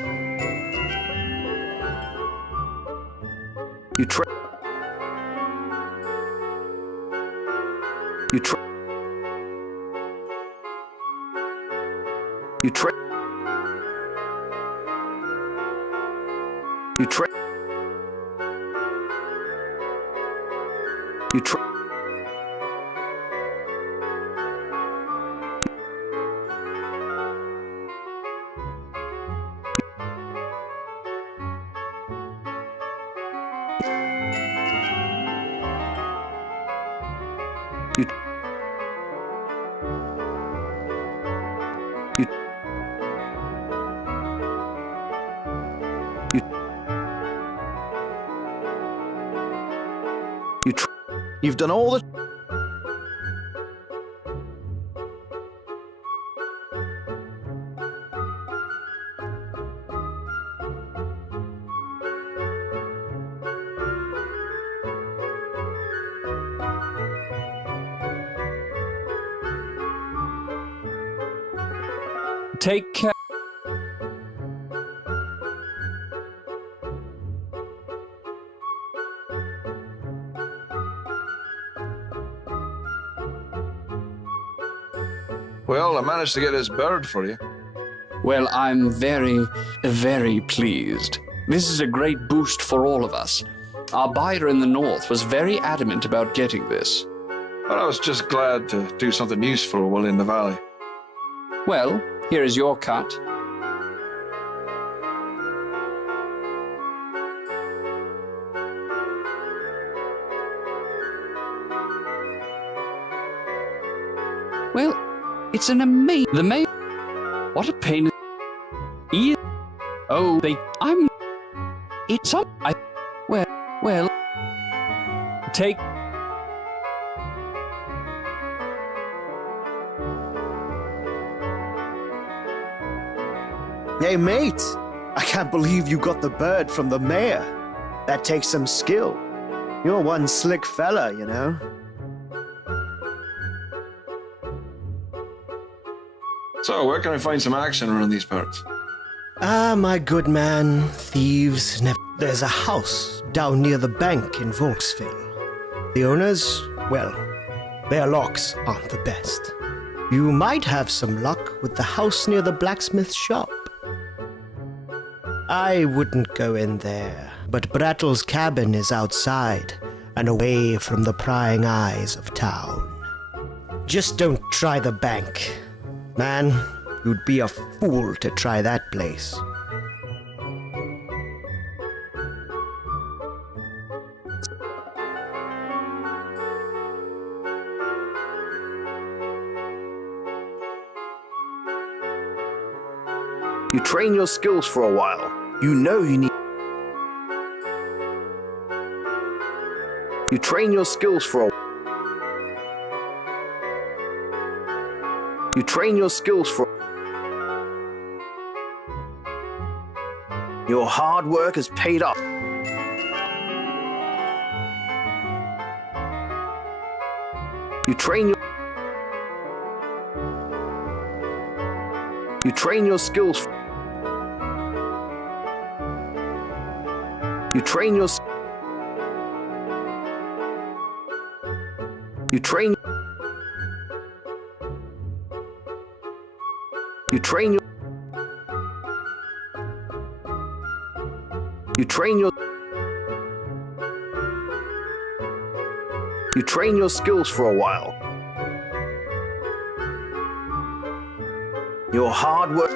You trade. You trade. You trade. You trade. You trade. You've done all the. Take care. Well, I managed to get this bird for you. Well, I'm very, very pleased. This is a great boost for all of us. Our buyer in the north was very adamant about getting this. But I was just glad to do something useful while in the valley. Well, here is your cut. Well, it's an amazing... The mayor... What a pain... He... Oh, they... I'm... It's up... Well... Take... Hey, mate! I can't believe you got the bird from the mayor. That takes some skill. You're one slick fella, you know. So, where can I find some action around these parts? Ah, my good man, thieves never... There's a house down near the bank in Vauxville. The owners, well, their locks aren't the best. You might have some luck with the house near the blacksmith's shop. I wouldn't go in there, but Brattle's cabin is outside and away from the prying eyes of town. Just don't try the bank. Man, you'd be a fool to try that place. You train your skills for a while. You know you need... You train your skills for a... You train your skills for... Your hard work has paid off. You train your... You train your skills... You train your... You train... You train your... You train your... You train your skills for a while. Your hard work...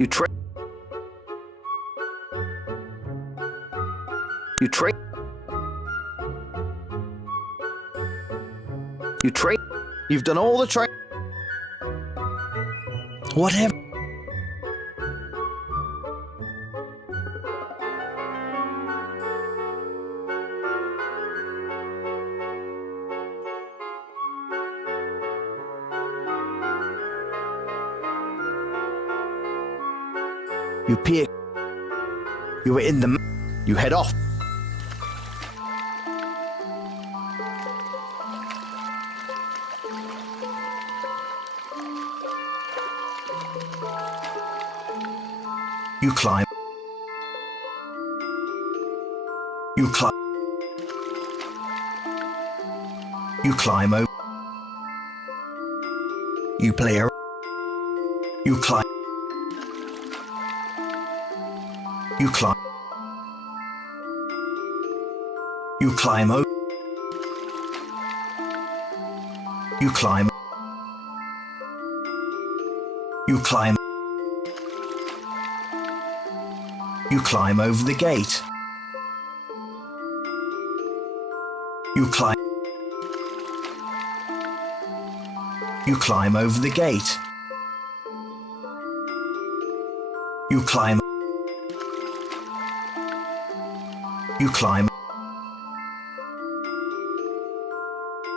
You train... You train... You train... You've done all the train... Whatever. You peer... You were in the... You head off. You climb. You climb. You climb over. You play a... You climb. You climb. You climb over. You climb. You climb. You climb over the gate. You climb. You climb over the gate. You climb. You climb.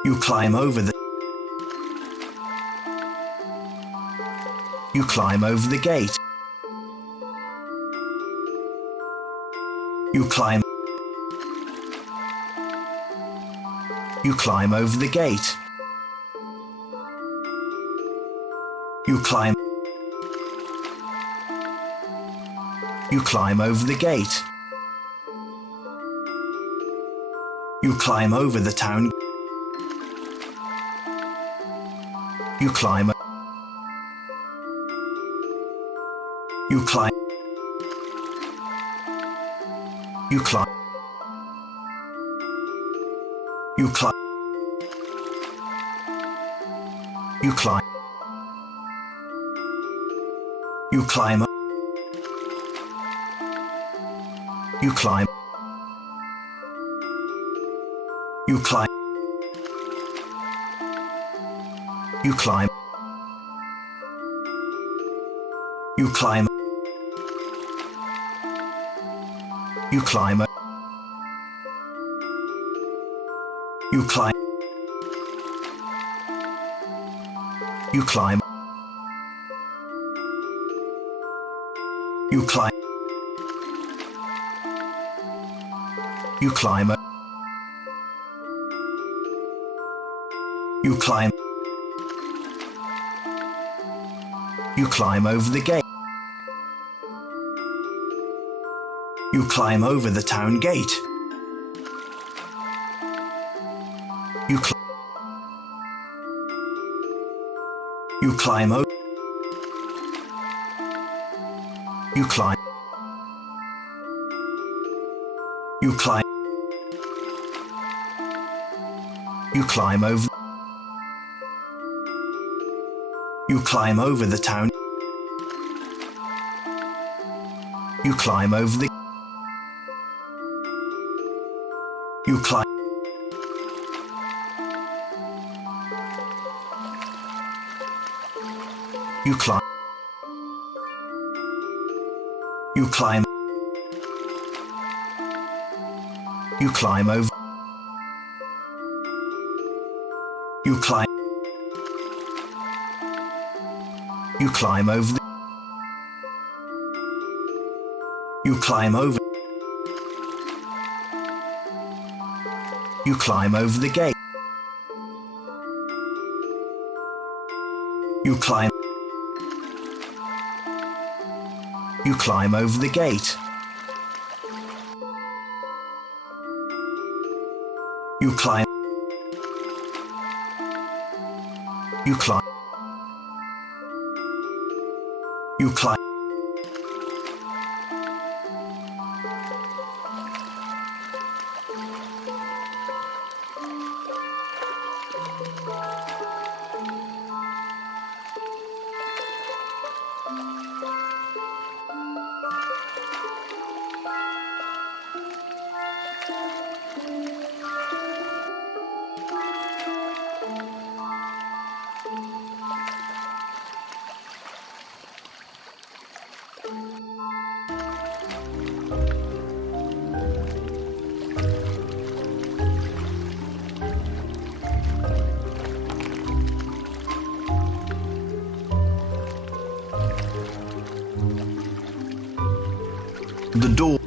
You climb over the... You climb over the gate. You climb. You climb over the gate. You climb. You climb over the gate. You climb over the town. You climb. You climb. You climb. You climb. You climb. You climb. You climb. You climb. You climb. You climb. You climb. You climb. You climb. You climb. You climb. You climb. You climb over the gate. You climb over the town gate. You climb. You climb over. You climb. You climb. You climb over. You climb over the town. You climb over the. You climb. You climb. You climb. You climb over. You climb. You climb over the. You climb over. You climb over the gate. You climb. You climb over the gate. You climb. You climb. You climb. The door.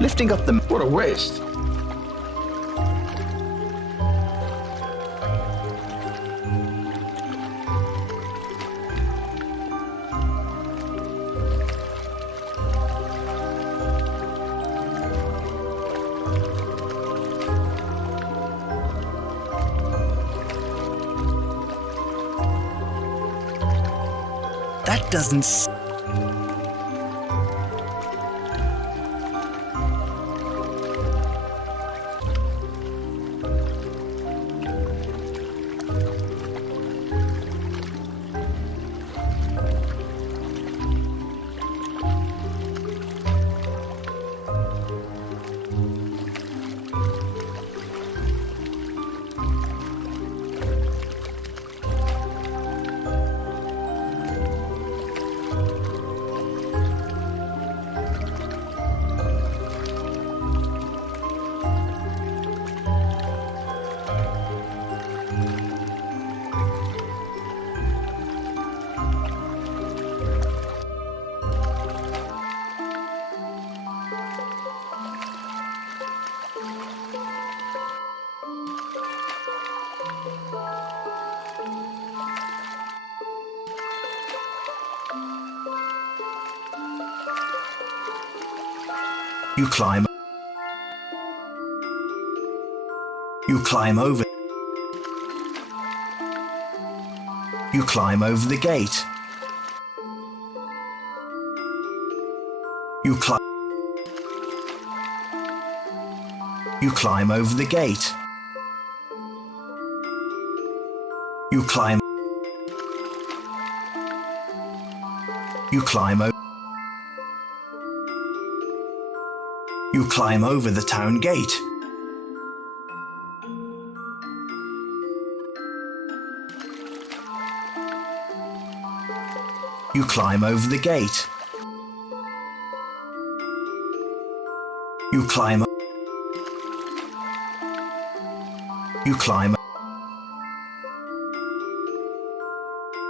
Lifting up the. What a waste. That doesn't. You climb. You climb over. You climb over the gate. You climb. You climb over the gate. You climb. You climb over. You climb over the town gate. You climb over the gate. You climb. You climb.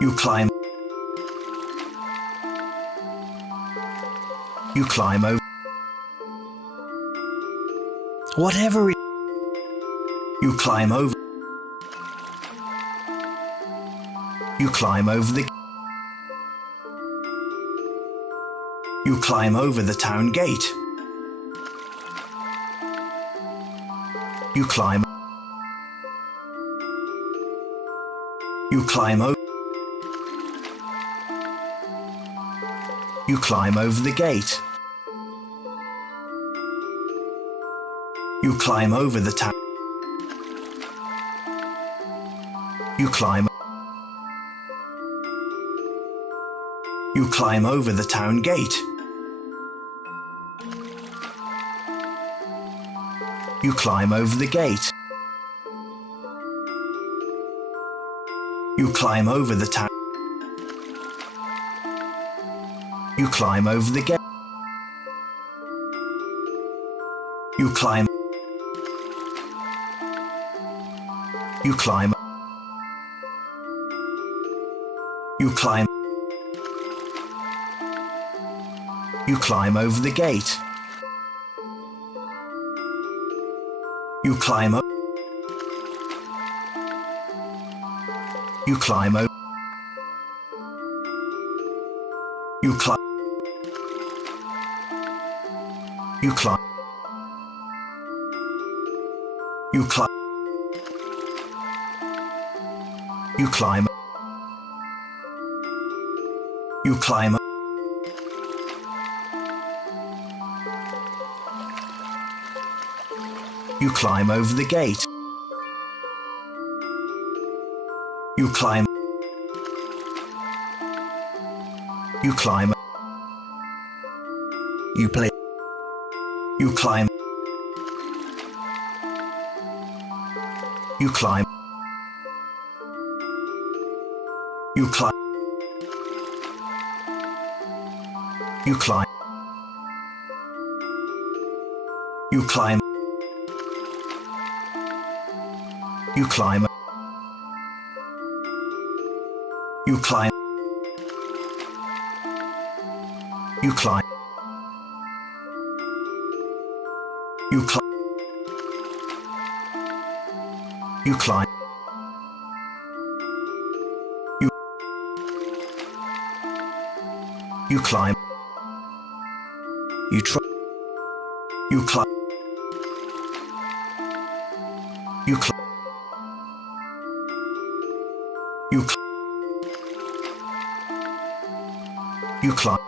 You climb. You climb over. Whatever it. You climb over. You climb over the. You climb over the town gate. You climb. You climb over. You climb over the gate. You climb over the town. You climb. You climb over the town gate. You climb over the gate. You climb over the town. You climb over the gate. You climb. You climb. You climb. You climb over the gate. You climb up. You climb over. You climb. You climb. You climb. You climb. You climb. You climb over the gate. You climb. You climb. You play. You climb. You climb. You climb. You climb. You climb. You climb. You climb. You climb. You climb. You climb. You. You climb. You try. You climb. You climb. You climb. You climb.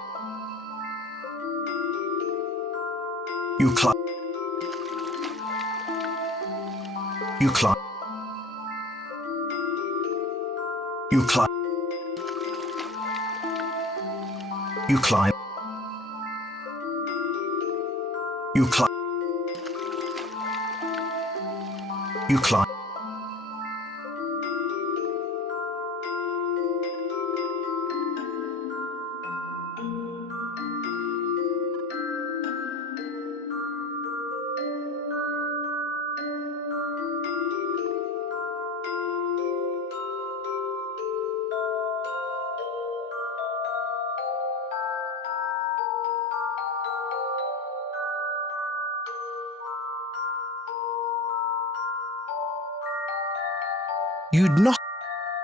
You climb. You climb. You climb. You climb. You climb. You climb.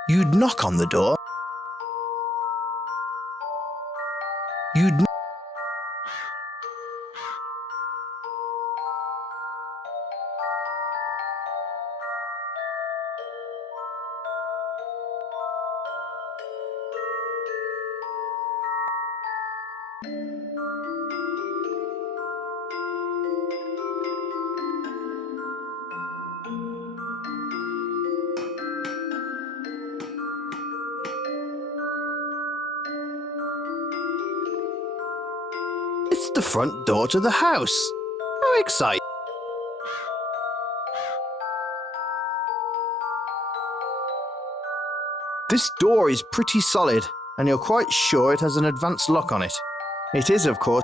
You'd knock on the door. You'd. It's the front door to the house. How exciting. This door is pretty solid, and you're quite sure it has an advanced lock on it. It is, of course.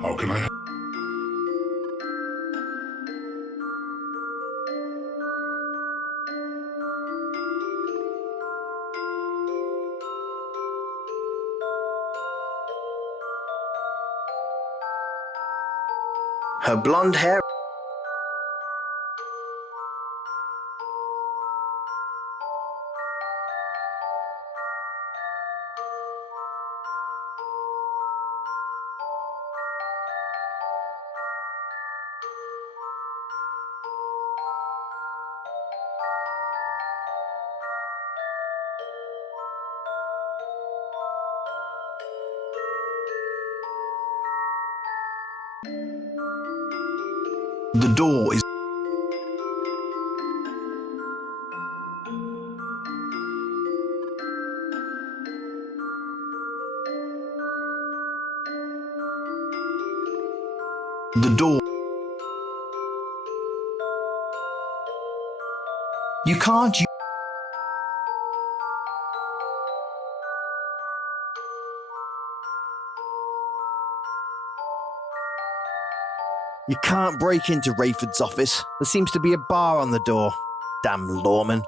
How can I... Her blonde hair. The door is... The door... You can't... You can't break into Rayford's office. There seems to be a bar on the door. Damn lawman.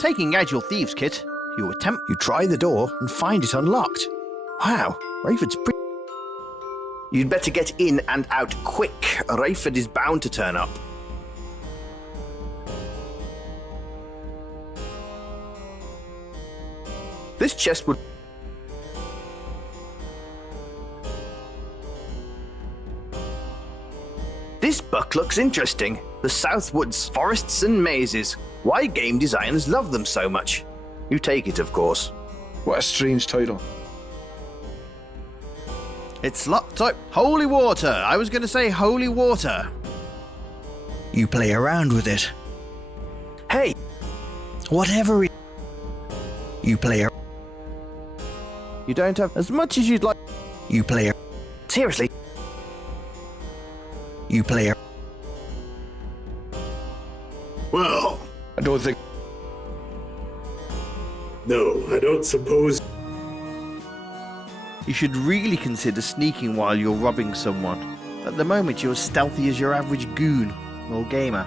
Taking out your thieves' kit, you try the door and find it unlocked. Wow, Rayford's pretty... You'd better get in and out quick. Rayford is bound to turn up. This chest would... This book looks interesting. The Southwoods, Forests and Mazes. Why game designers love them so much. You take it, of course. What a strange title. It's locked up. Holy water. I was going to say holy water. You play around with it. Hey, whatever it... You play around... You don't have as much as you'd like. You player. Seriously? You player. Well, I don't think. no, I don't suppose. You should really consider sneaking while you're robbing someone. At the moment, you're as stealthy as your average goon or gamer.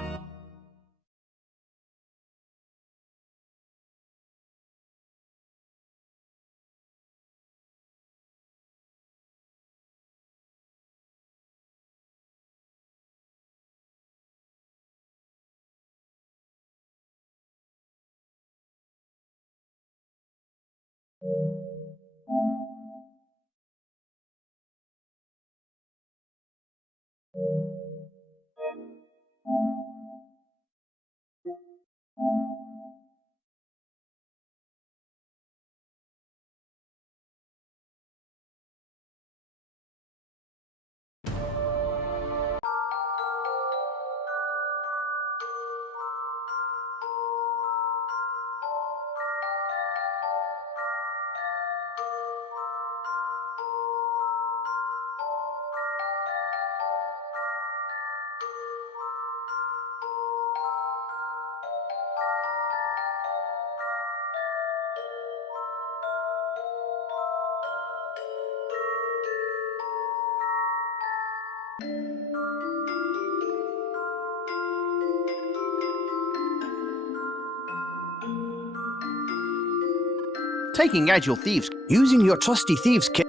Taking agile thieves, using your trusty thieves kit.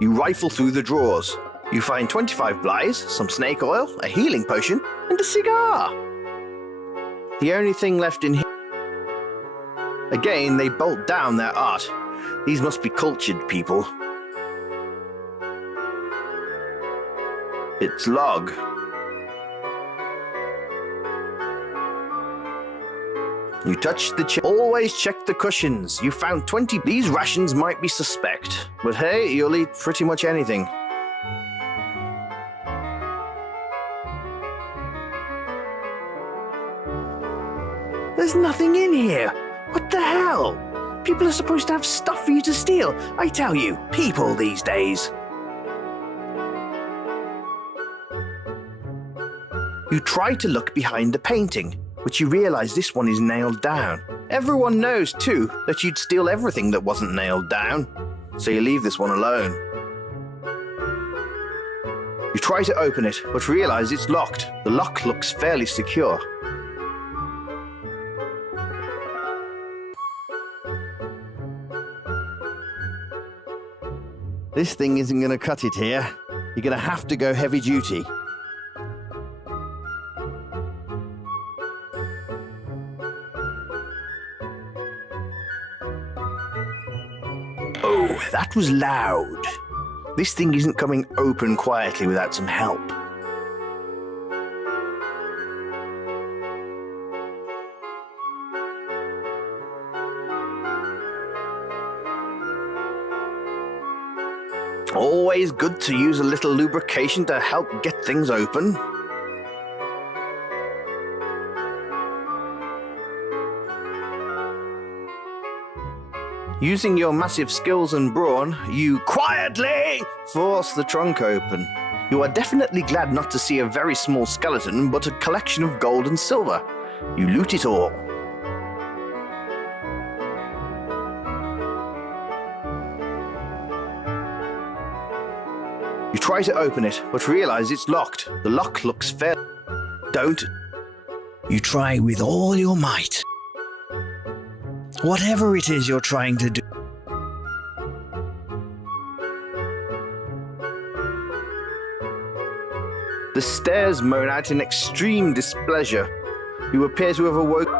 You rifle through the drawers. You find 25 blighs, some snake oil, a healing potion, and a cigar. The only thing left in here. Again, they bolt down their art. These must be cultured people. It's log. You touch the always check the cushions. You found 20. These rations might be suspect, but hey, you'll eat pretty much anything. There's nothing in here. What the hell? People are supposed to have stuff for you to steal. I tell you, people these days. You try to look behind the painting, but you realize this one is nailed down. Everyone knows, too, that you'd steal everything that wasn't nailed down, so you leave this one alone. You try to open it, but realize it's locked. The lock looks fairly secure. This thing isn't going to cut it here. You're going to have to go heavy duty. Oh, that was loud. This thing isn't coming open quietly without some help. Always good to use a little lubrication to help get things open. Using your massive skills and brawn, you quietly force the trunk open. You are definitely glad not to see a very small skeleton, but a collection of gold and silver. You loot it all. You try to open it, but realize it's locked. The lock looks fair. Don't. You try with all your might. Whatever it is you're trying to do. The stairs moan out in extreme displeasure. You appear to have awoken.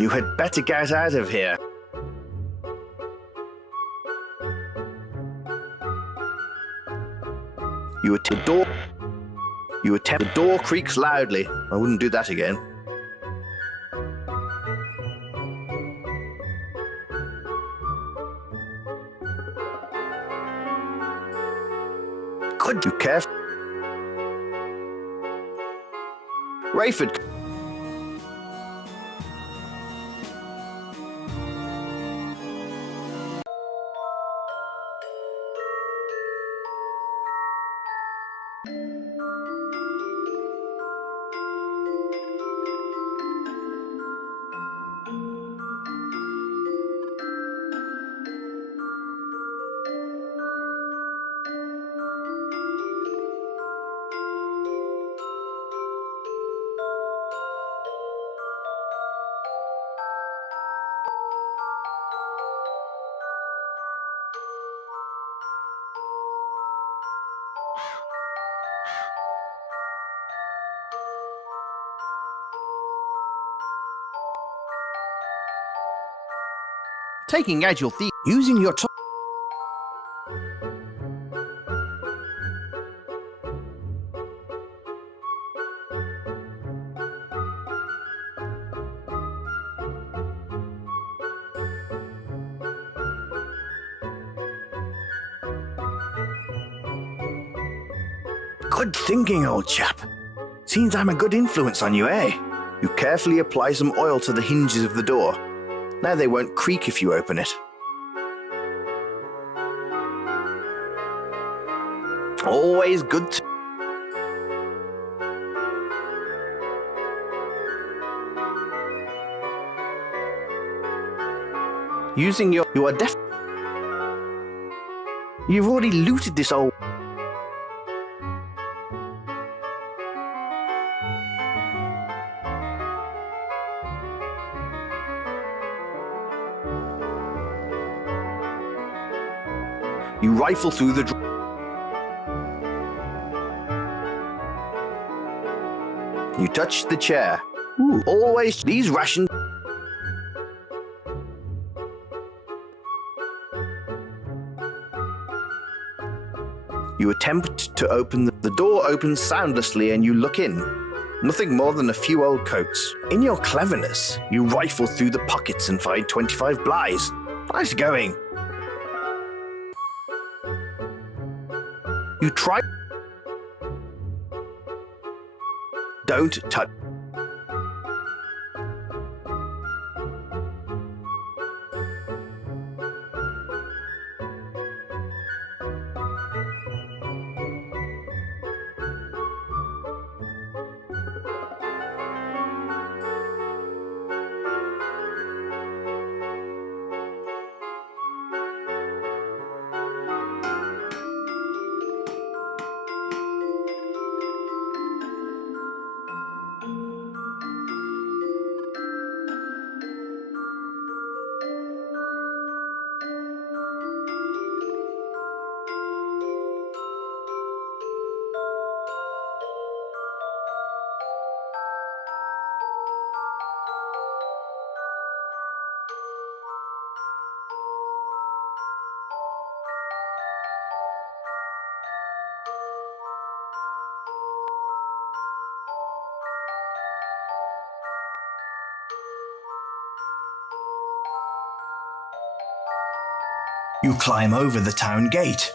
You had better get out of here. You at the door. You attempt. The door creaks loudly. I wouldn't do that again. Could you care? Rayford. Taking out your thief. Using your top. Good thinking, old chap. Seems I'm a good influence on you, eh? You carefully apply some oil to the hinges of the door. Now they won't creak if you open it. Always good to... Using your... You are def... You've already looted this old... You rifle through the... You touch the chair. Ooh, always these rations... You attempt to open the door opens soundlessly and you look in. Nothing more than a few old coats. In your cleverness, you rifle through the pockets and find 25 blighs. Nice going. You try... Don't touch... You climb over the town gate.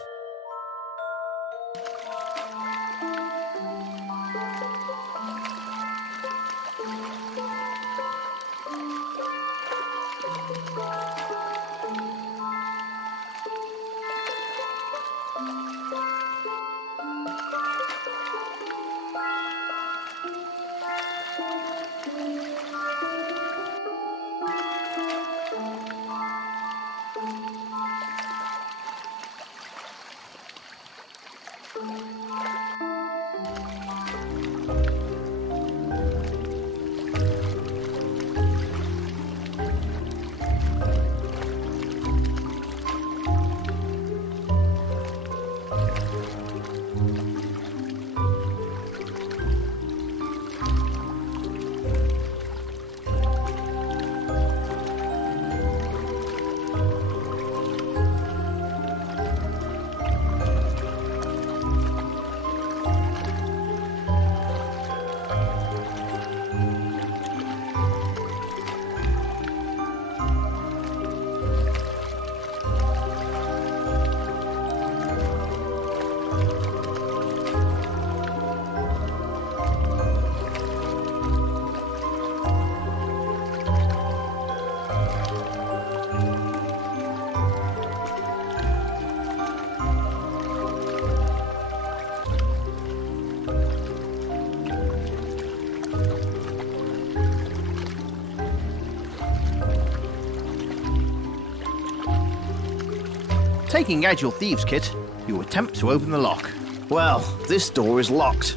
Taking Agile Thieves Kit, you attempt to open the lock. Well, this door is locked.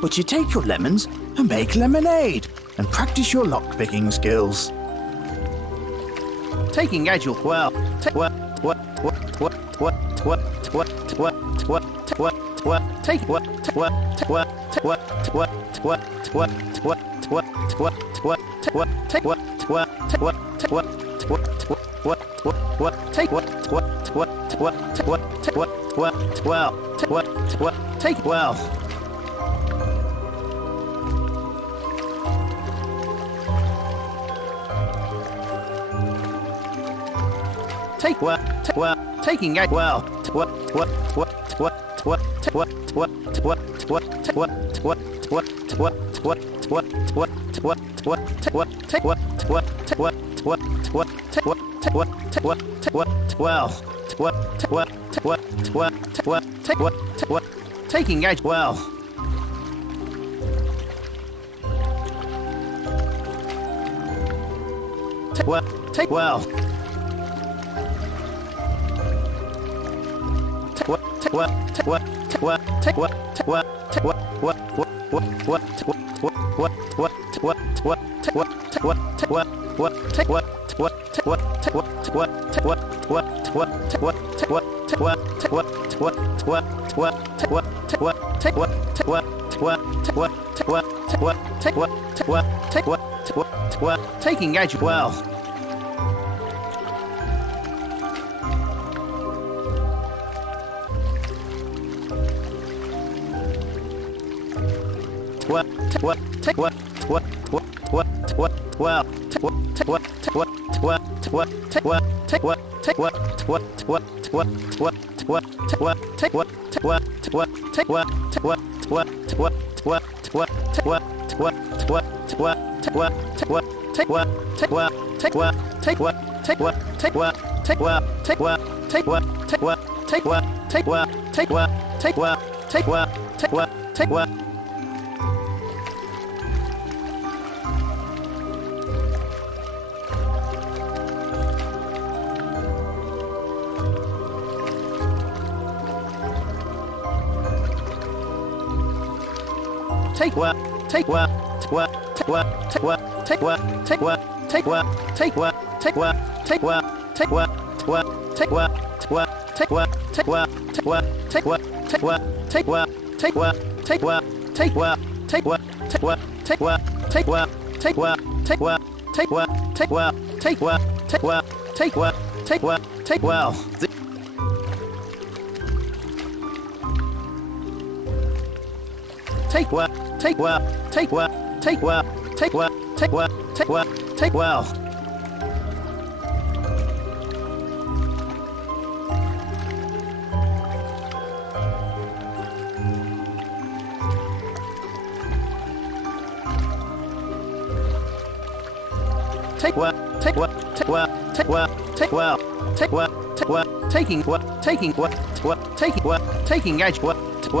But you take your lemons and make lemonade and practice your lock-picking skills. Taking Agile, well, take taking it well. Taking edge well. Take well. Taking edge well.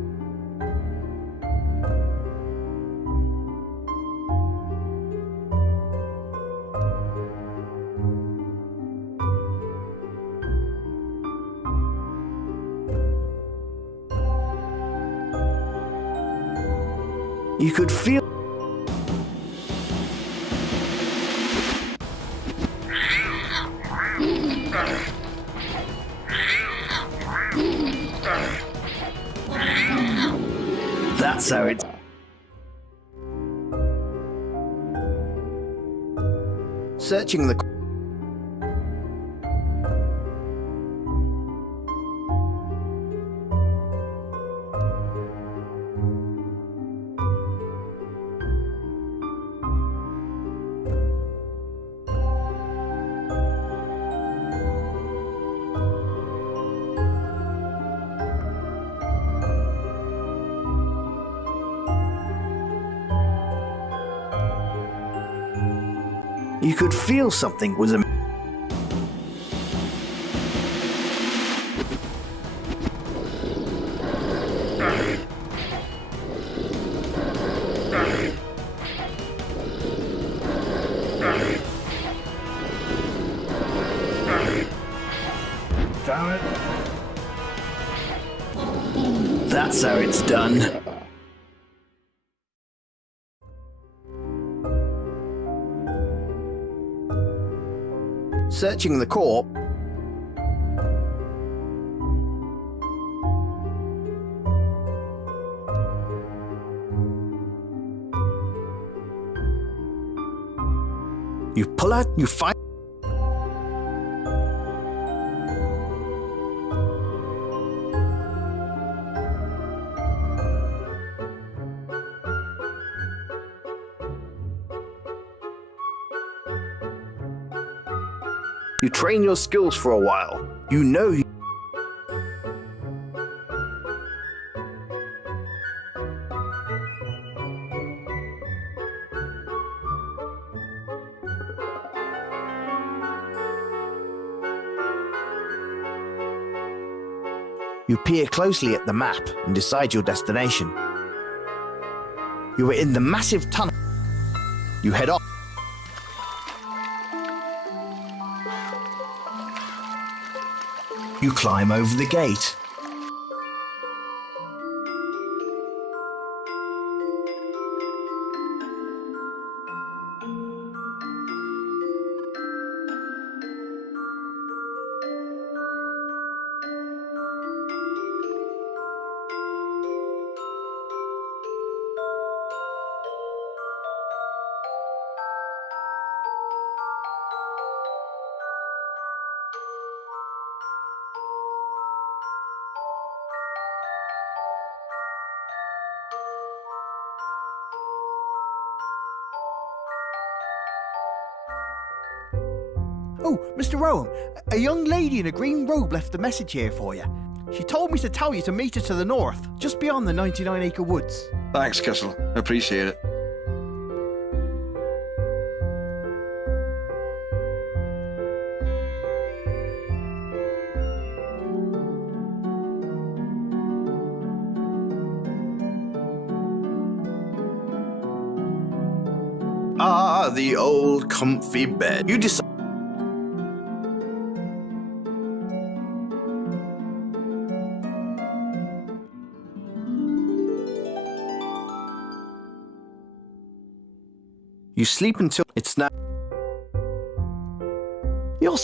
You could feel... That's how it... Searching the... You could feel something was a... Damn it. That's how it's done. Searching the corpse. You pull out, you find... You train your skills for a while. You know you... You peer closely at the map and decide your destination. You are in the massive tunnel. You head off. You climb over the gate. Oh, Mr. Rowan, a young lady in a green robe left a message here for you. She told me to tell you to meet her to the north, just beyond the 99-acre woods. Thanks, Kissel. Appreciate it. Ah, the old comfy bed. You decide. You sleep until it's now. You're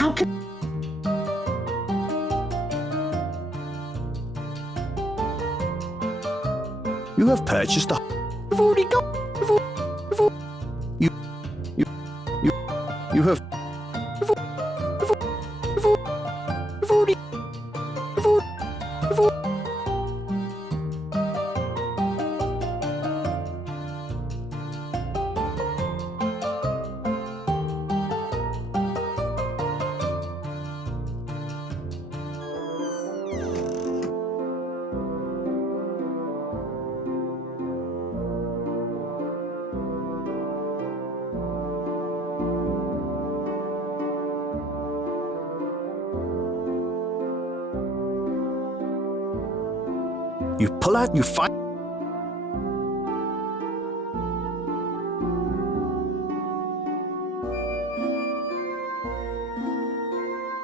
How can... You have purchased a... You've already got... You have... You pull out, you fight.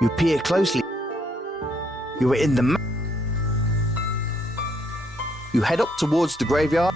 You peer closely. You are in the... You head up towards the graveyard.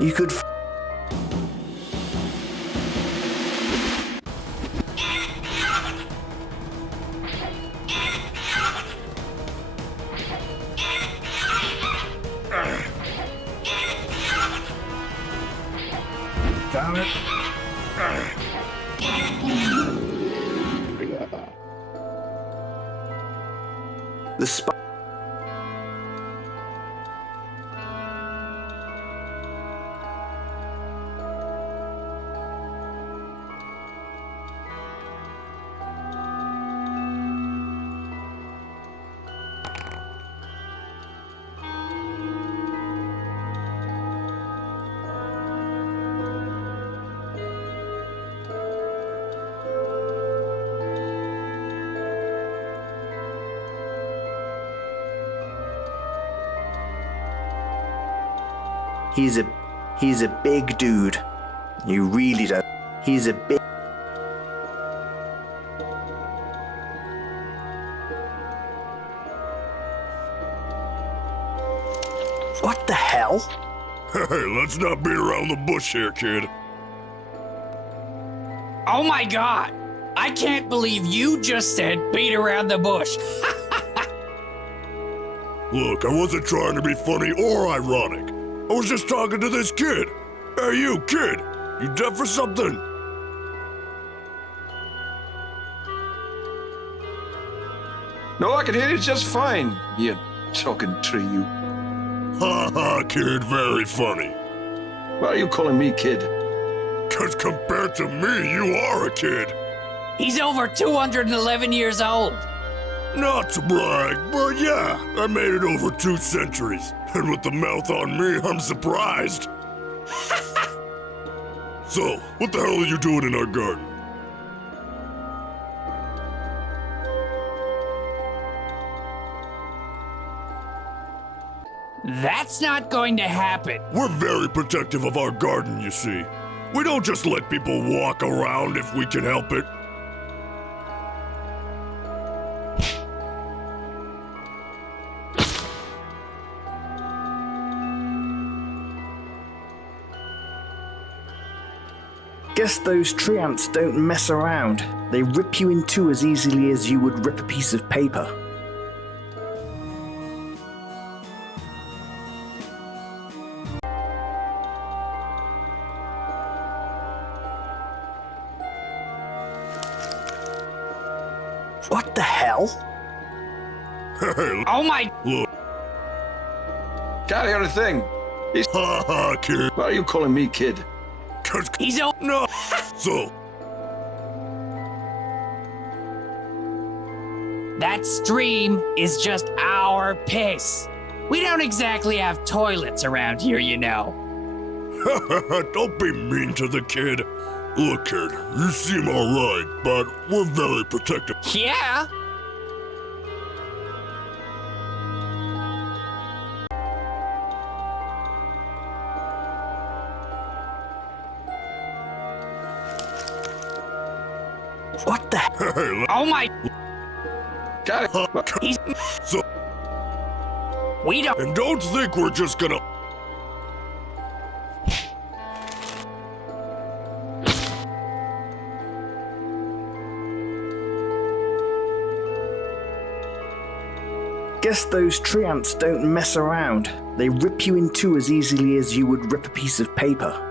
You could... Damn it. The spot. He's a big dude. You really don't. He's a big... What the hell? Hey, let's not beat around the bush here, kid. Oh my god! I can't believe you just said beat around the bush. Look, I wasn't trying to be funny or ironic. I was just talking to this kid. Hey, you, kid! You deaf or something? No, I can hear you just fine, you talking tree, you. Ha ha, kid, very funny. Why are you calling me kid? 'Cause compared to me, you are a kid. He's over 211 years old. Not to brag, but yeah, I made it over 2 centuries. And with the mouth on me, I'm surprised. So, what the hell are you doing in our garden? That's not going to happen. We're very protective of our garden, you see. We don't just let people walk around if we can help it. Guess those tree ants don't mess around. They rip you in two as easily as you would rip a piece of paper. What the hell? Oh my! Look. Can't hear a thing. He's kid. Why are you calling me kid? He's a No. So. That stream is just our piss. We don't exactly have toilets around here, you know. Don't be mean to the kid. Look, kid, you seem alright, but we're very protective. Yeah? What the hell? Oh my! He's... So. We don't... And don't think we're just gonna... Guess those tree ants don't mess around. They rip you in two as easily as you would rip a piece of paper.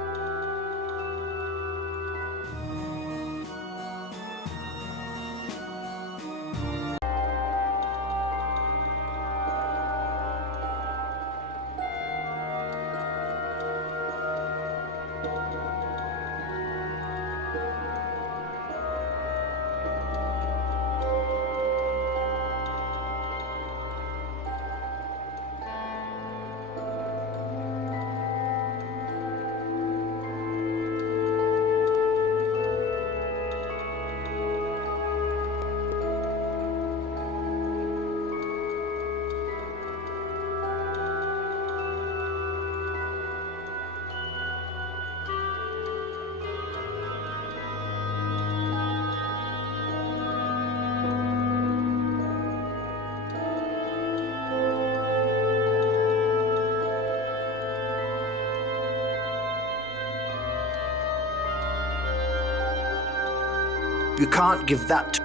You can't give that to...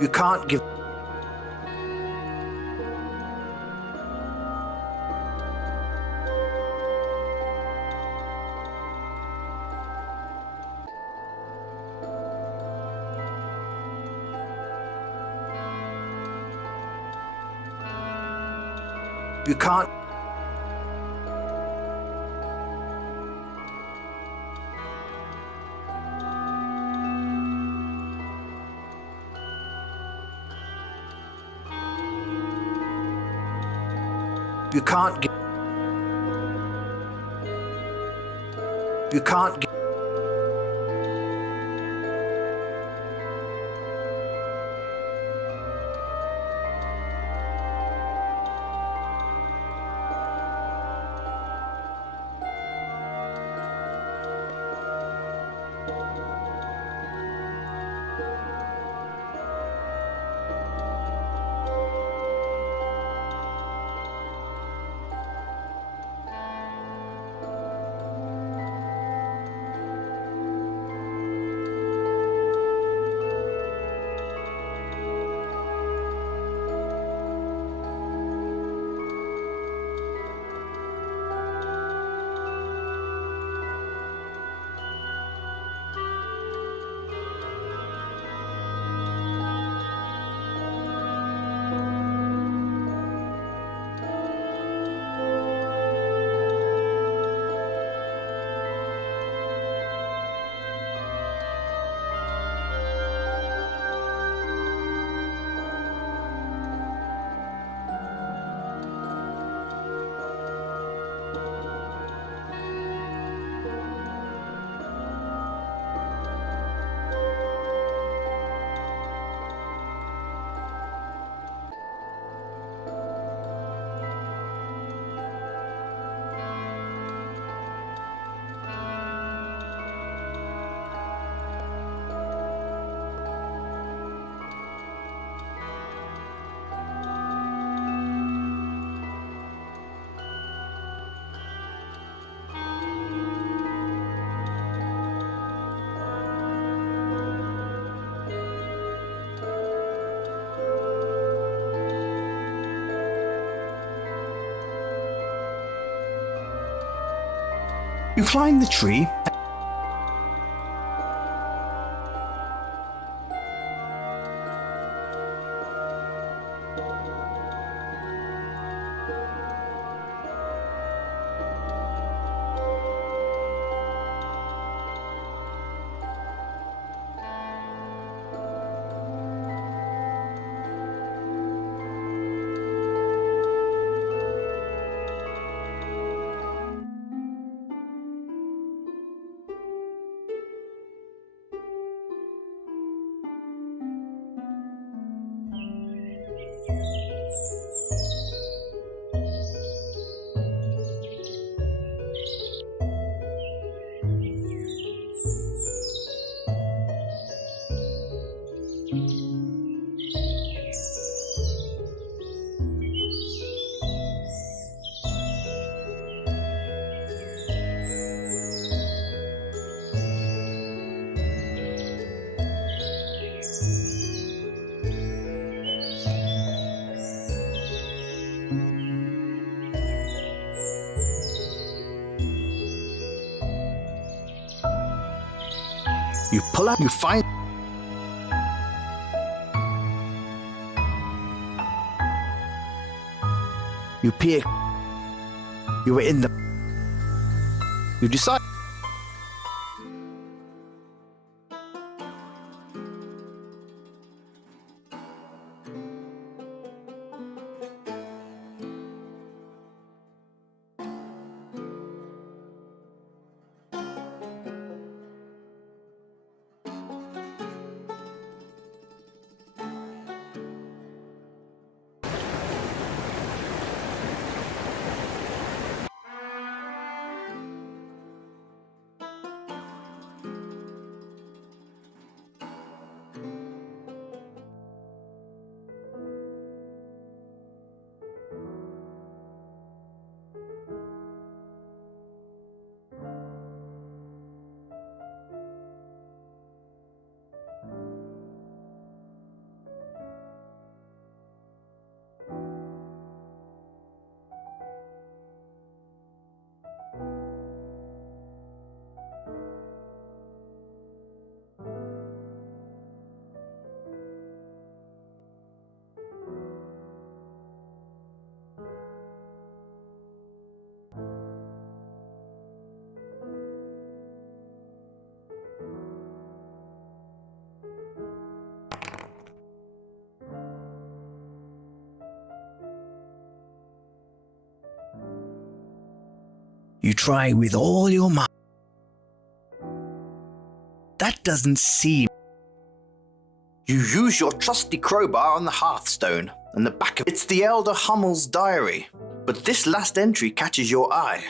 You can't give... You can't... You can't get... You can't get... You climb the tree. You pull out, you find. You peer. You were in the. You decide. You try with all your might. That doesn't seem. You use your trusty crowbar on the hearthstone, and the back of it's the Elder Hummel's diary. But this last entry catches your eye.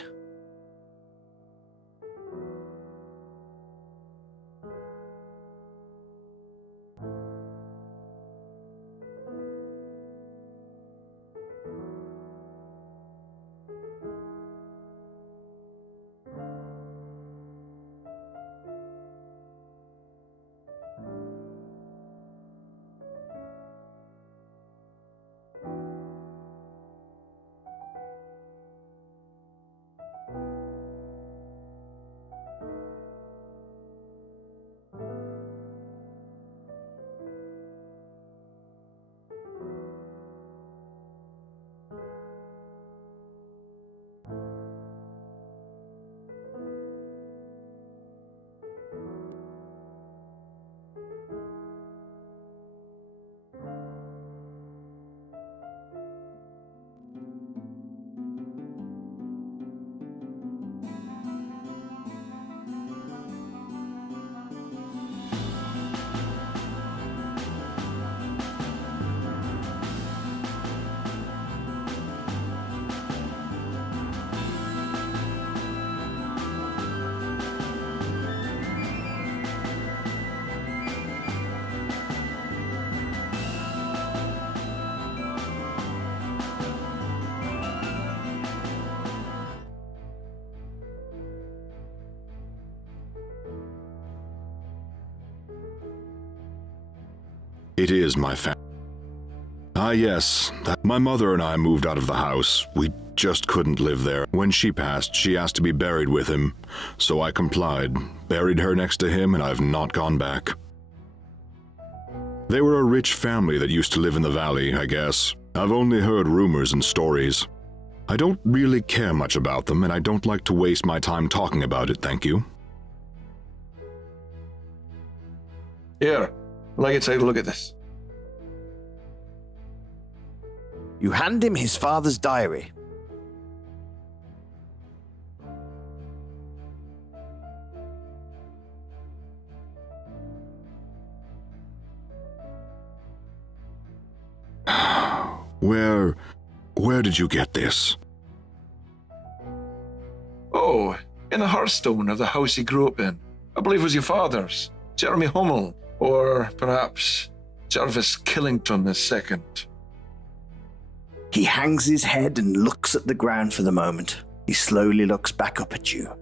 It is my family. Ah, yes. My mother and I moved out of the house. We just couldn't live there. When she passed, she asked to be buried with him. So I complied, buried her next to him, and I've not gone back. They were a rich family that used to live in the valley, I guess. I've only heard rumors and stories. I don't really care much about them, and I don't like to waste my time talking about it, thank you. Here, I'd like you to take a look at this. You hand him his father's diary. Where did you get this? Oh, in the hearthstone of the house he grew up in. I believe it was your father's, Jeremy Hummel, or perhaps Jarvis Killington II. He hangs his head and looks at the ground for the moment. He slowly looks back up at you.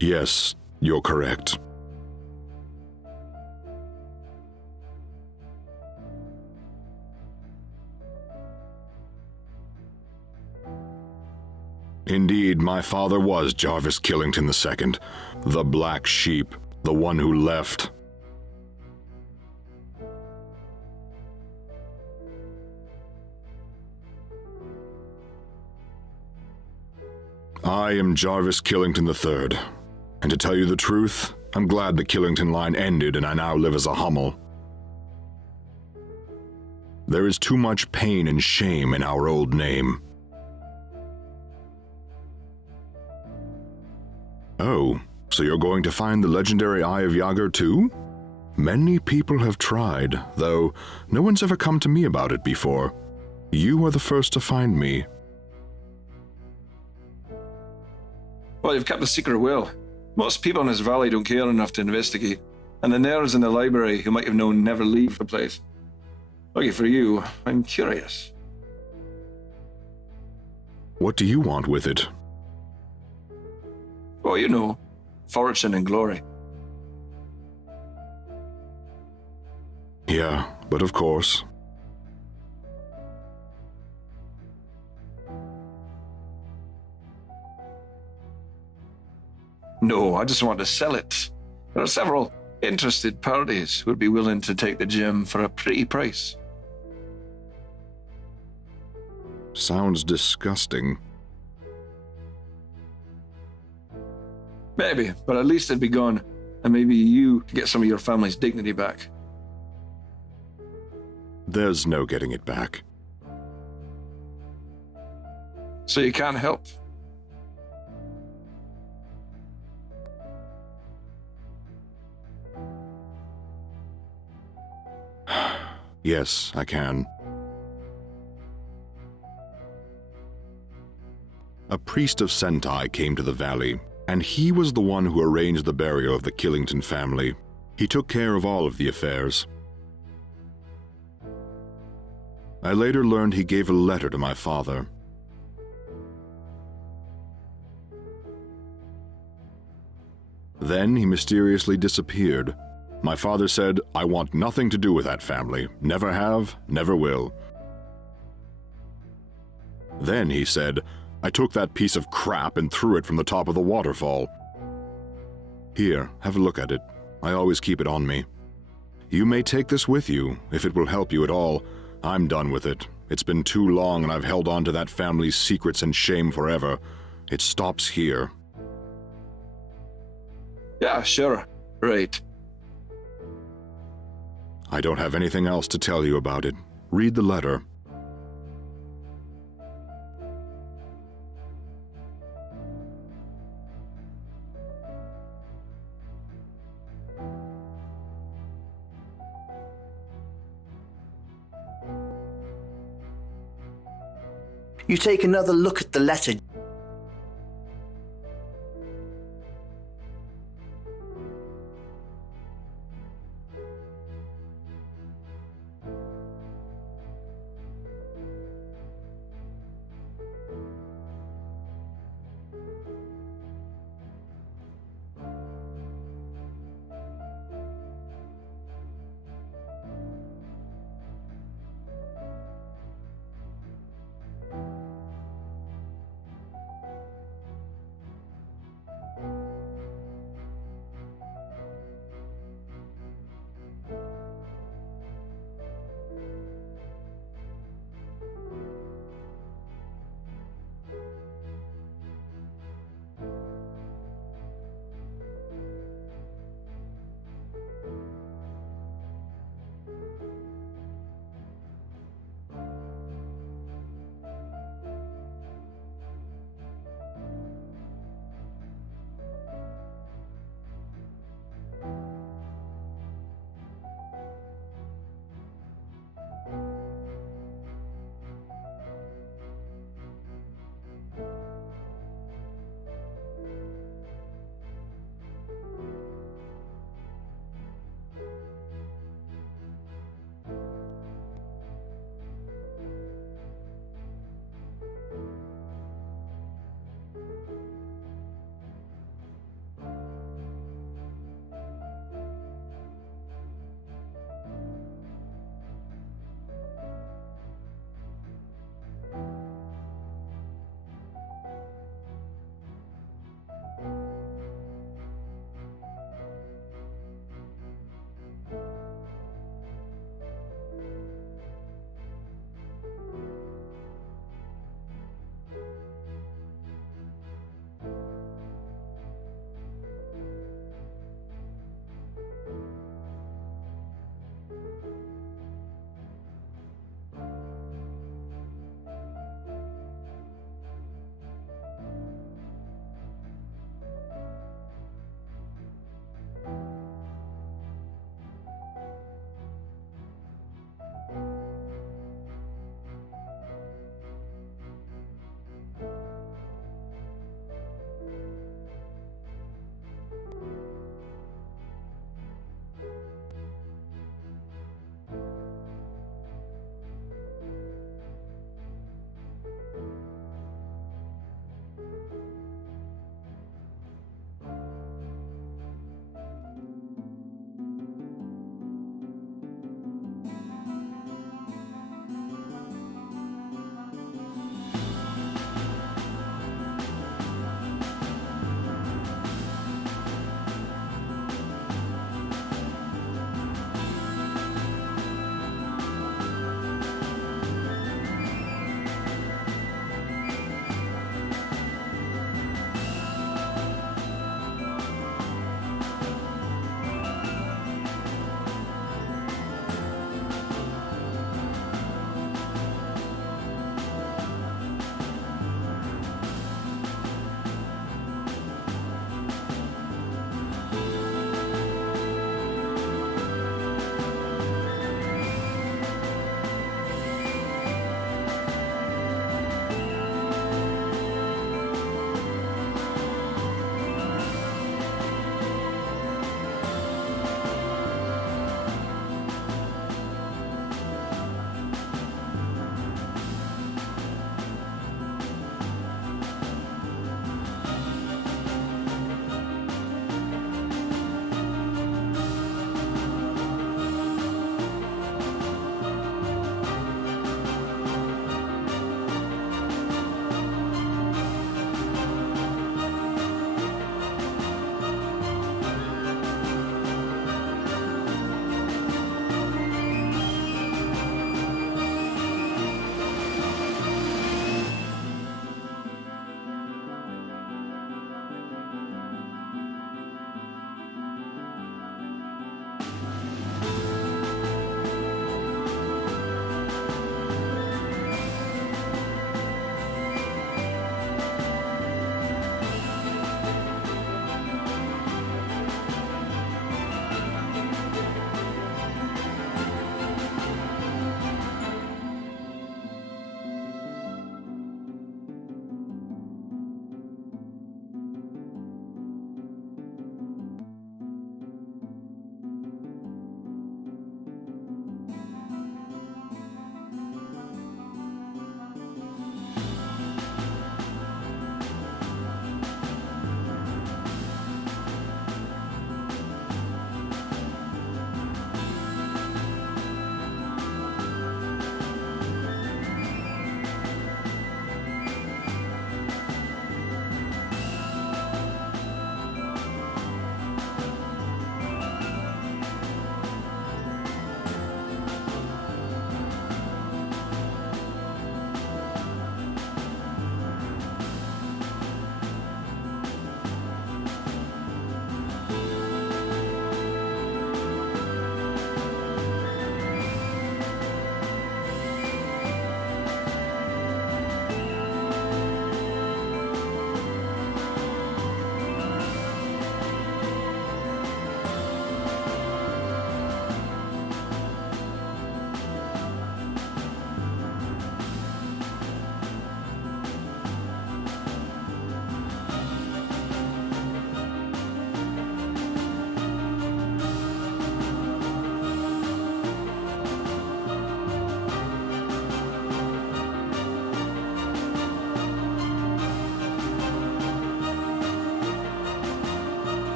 Yes, you're correct. Indeed, my father was Jarvis Killington II, the Black Sheep, the one who left. I am Jarvis Killington III, and to tell you the truth, I'm glad the Killington line ended and I now live as a Hummel. There is too much pain and shame in our old name. Oh, so you're going to find the legendary Eye of Yager too? Many people have tried, though no one's ever come to me about it before. You are the first to find me. Well, you've kept the secret well. Most people in this valley don't care enough to investigate, and the nerds in the library who might have known never leave the place. Lucky for you, I'm curious. What do you want with it? Oh, you know, fortune and glory. Yeah, but of course. No, I just want to sell it. There are several interested parties who would be willing to take the gem for a pretty price. Sounds disgusting. Maybe, but at least it'd be gone, and maybe you could get some of your family's dignity back. There's no getting it back. So you can't help. Yes, I can. A priest of Sentai came to the valley, and he was the one who arranged the burial of the Killington family. He took care of all of the affairs. I later learned he gave a letter to my father. Then he mysteriously disappeared. My father said, "I want nothing to do with that family. Never have, never will." Then he said, "I took that piece of crap and threw it from the top of the waterfall. Here, have a look at it. I always keep it on me. You may take this with you, if it will help you at all. I'm done with it. It's been too long and I've held on to that family's secrets and shame forever. It stops here." Yeah, sure. Right. I don't have anything else to tell you about it. Read the letter. You take another look at the letter.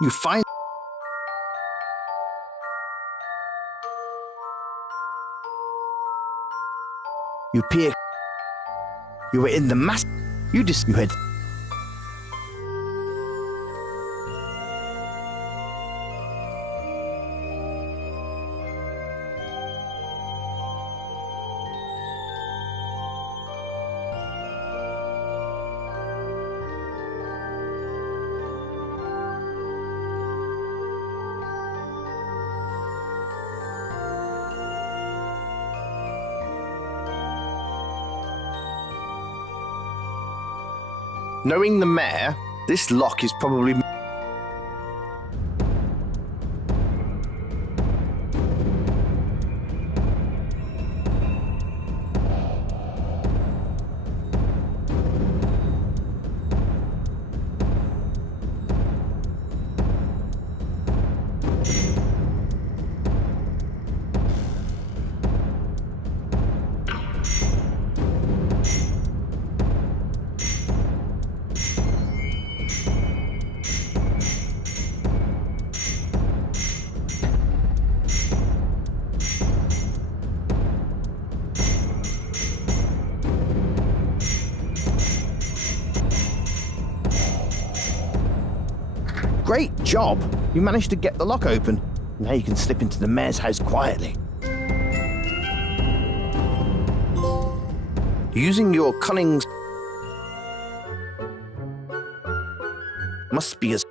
You find. You peer. You were in the mass. You had. Knowing the mayor, this lock is probably. Great job! You managed to get the lock open. Now you can slip into the mayor's house quietly. Using your cunning must be as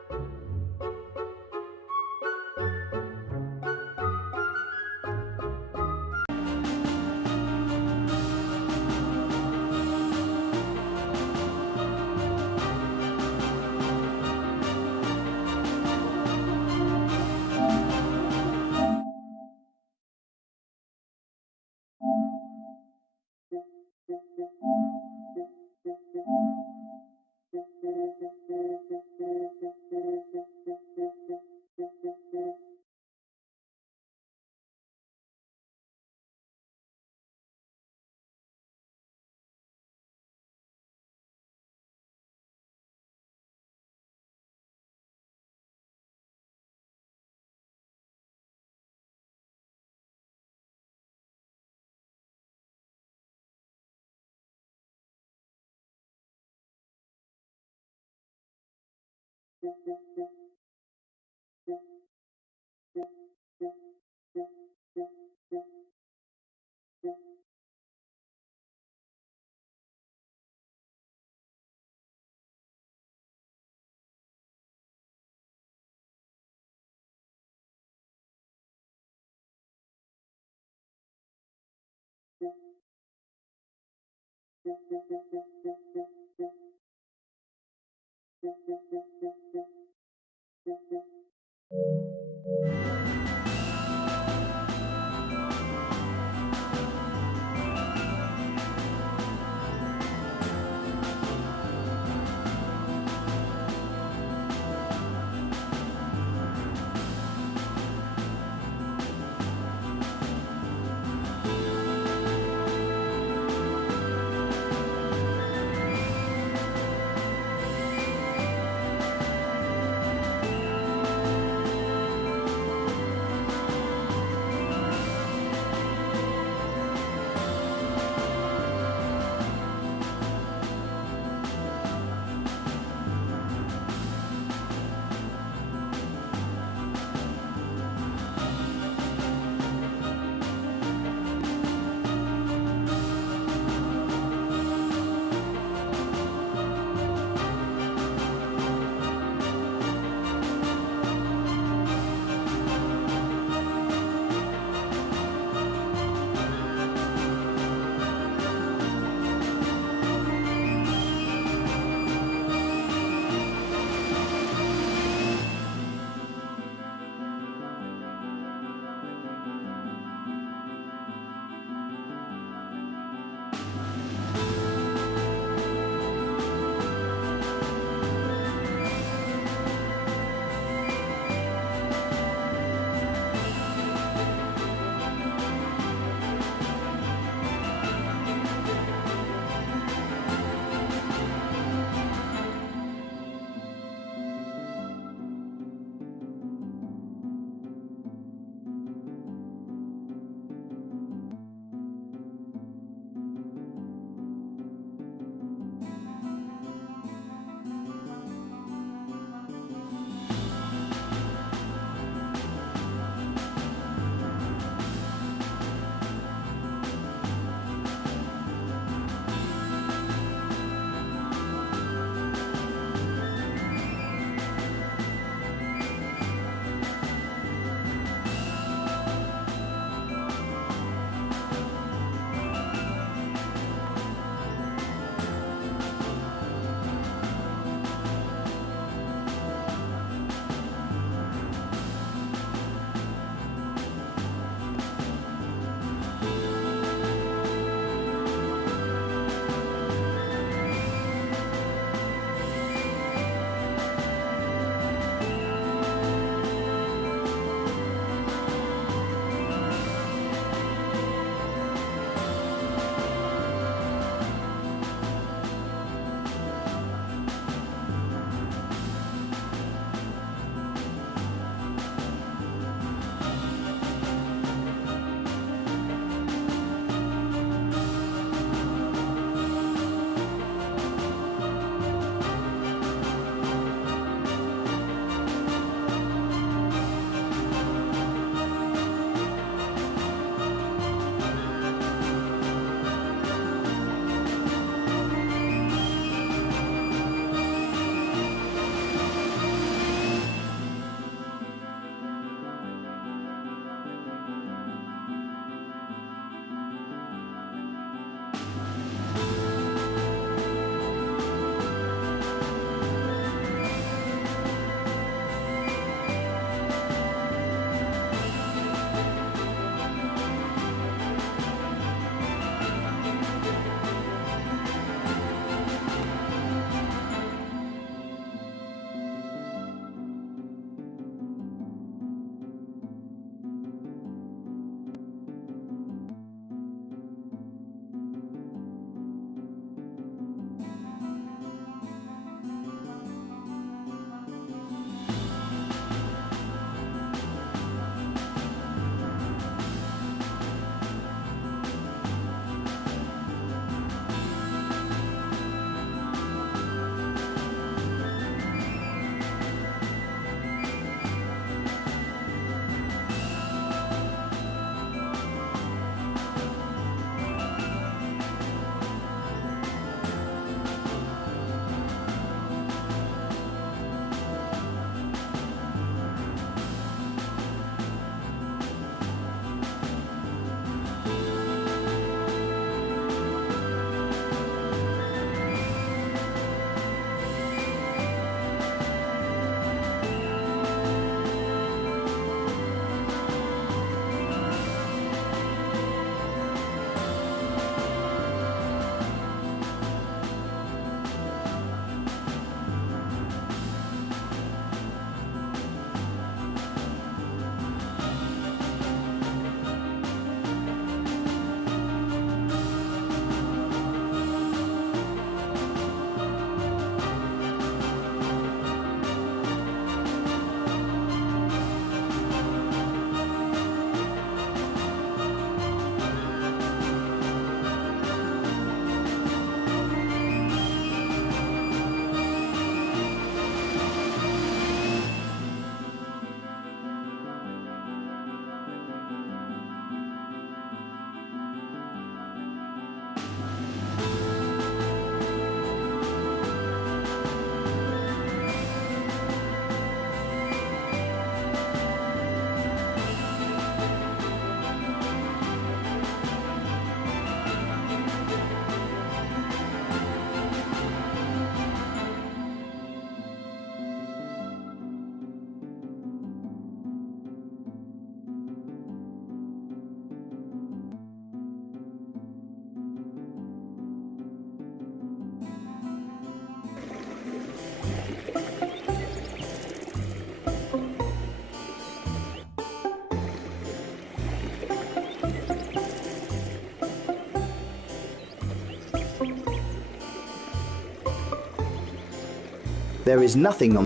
There is nothing on.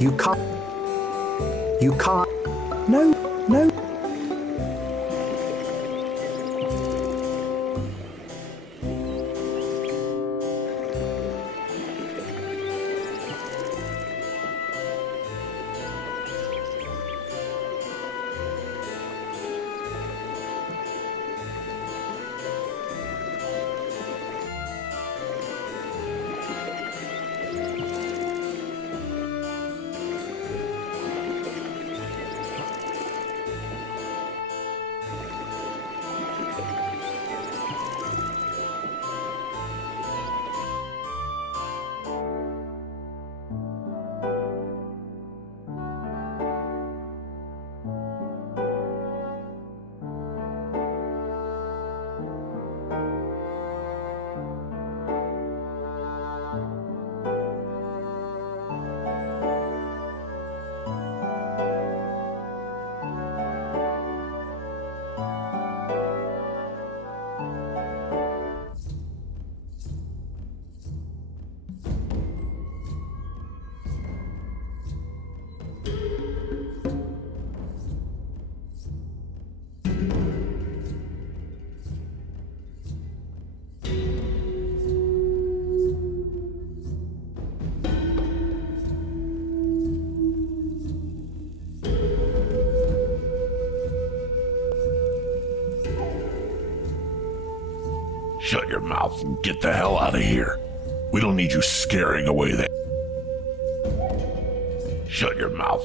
You can't. You can't. No, no. Shut your mouth and get the hell out of here. We don't need you scaring away that. Shut your mouth.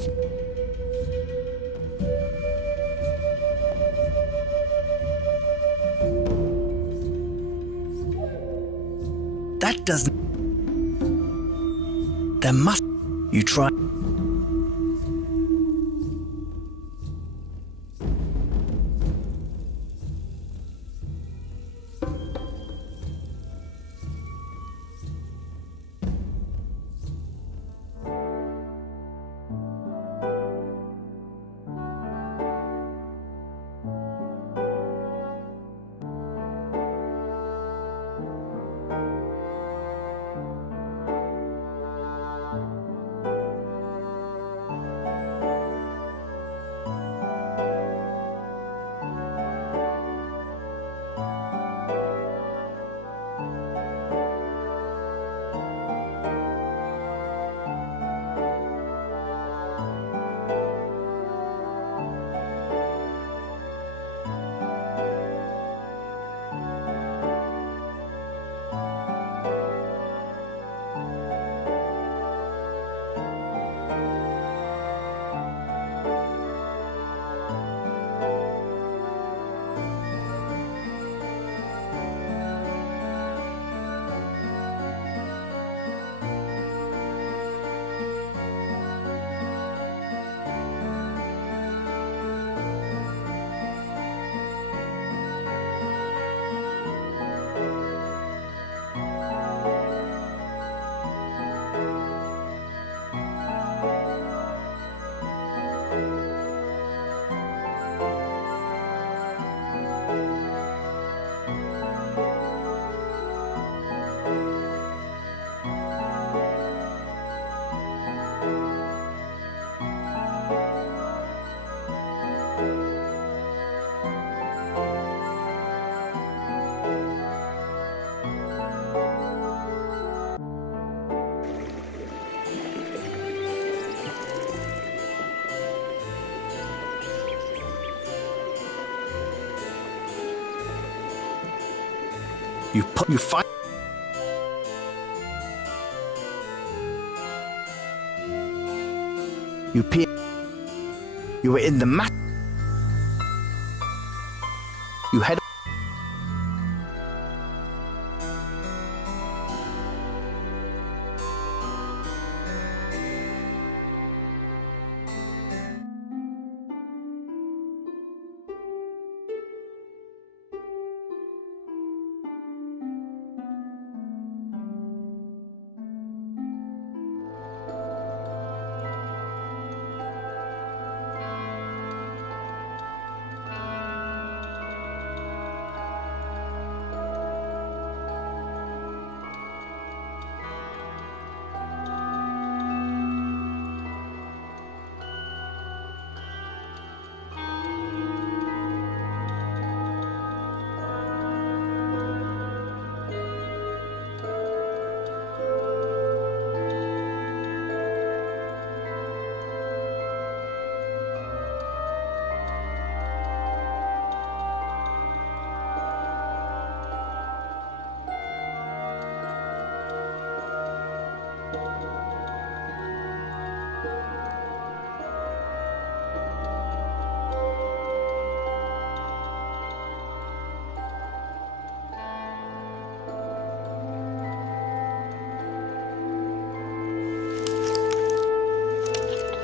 That doesn't. There must. You try. You fight. You peer. You were in the mat. You head.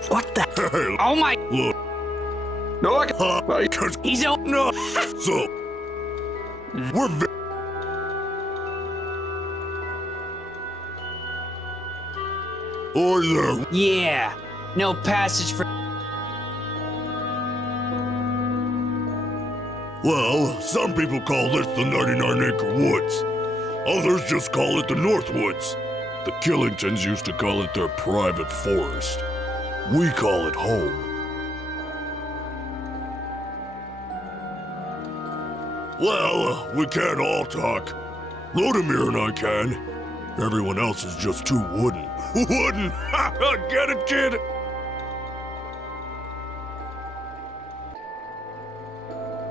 What the? Oh my! Look. No, I can't. He's out. No. So, we're Oi there. Yeah. No passage for. Well, some people call this the 99-acre woods. Others just call it the North Woods. The Killingtons used to call it their private forest. We call it home. Well, we can't all talk. Lodimir and I can. Everyone else is just too wooden. Wooden! Get it, kid?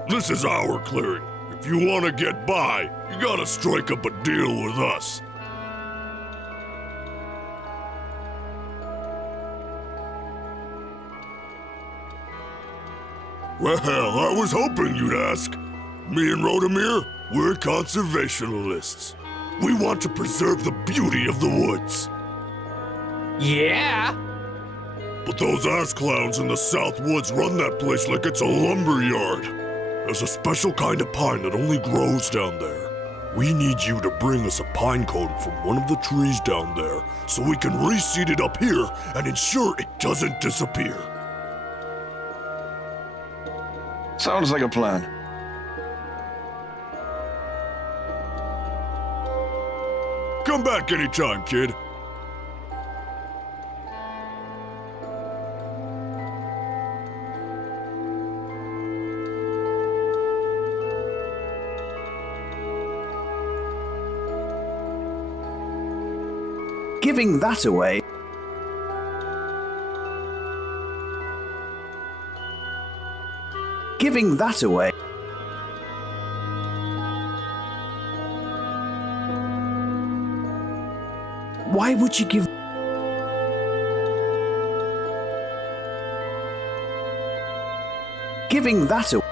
This is our clearing. If you want to get by, you gotta strike up a deal with us. Well, I was hoping you'd ask. Me and Lodimir, we're conservationists. We want to preserve the beauty of the woods. Yeah. But those ass clowns in the South Woods run that place like it's a lumber yard. There's a special kind of pine that only grows down there. We need you to bring us a pine cone from one of the trees down there so we can reseed it up here and ensure it doesn't disappear. Sounds like a plan. Come back anytime, kid. Giving that away. Giving that away. Why would you give... Giving that away.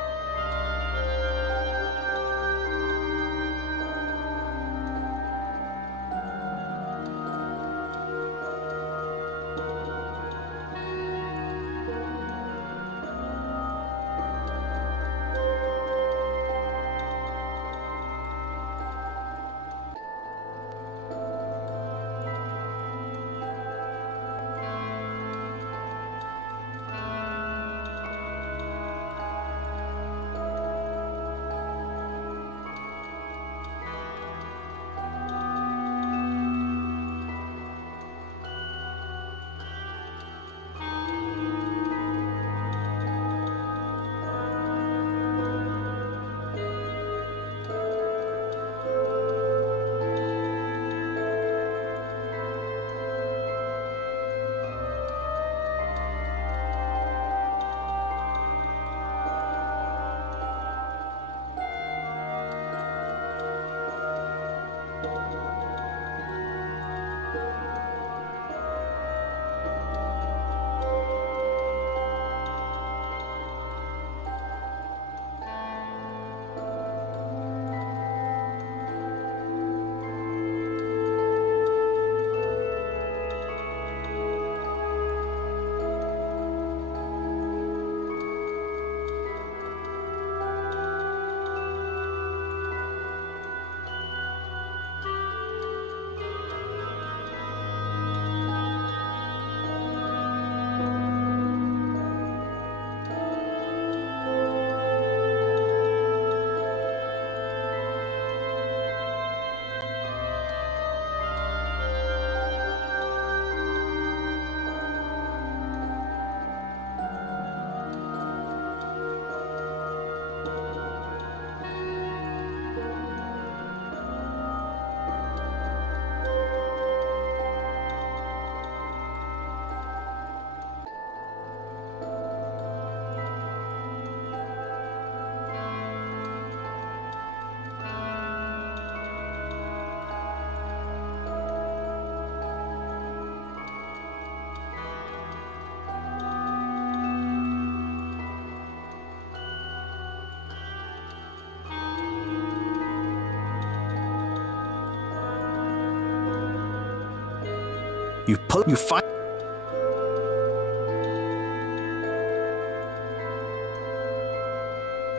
You fight.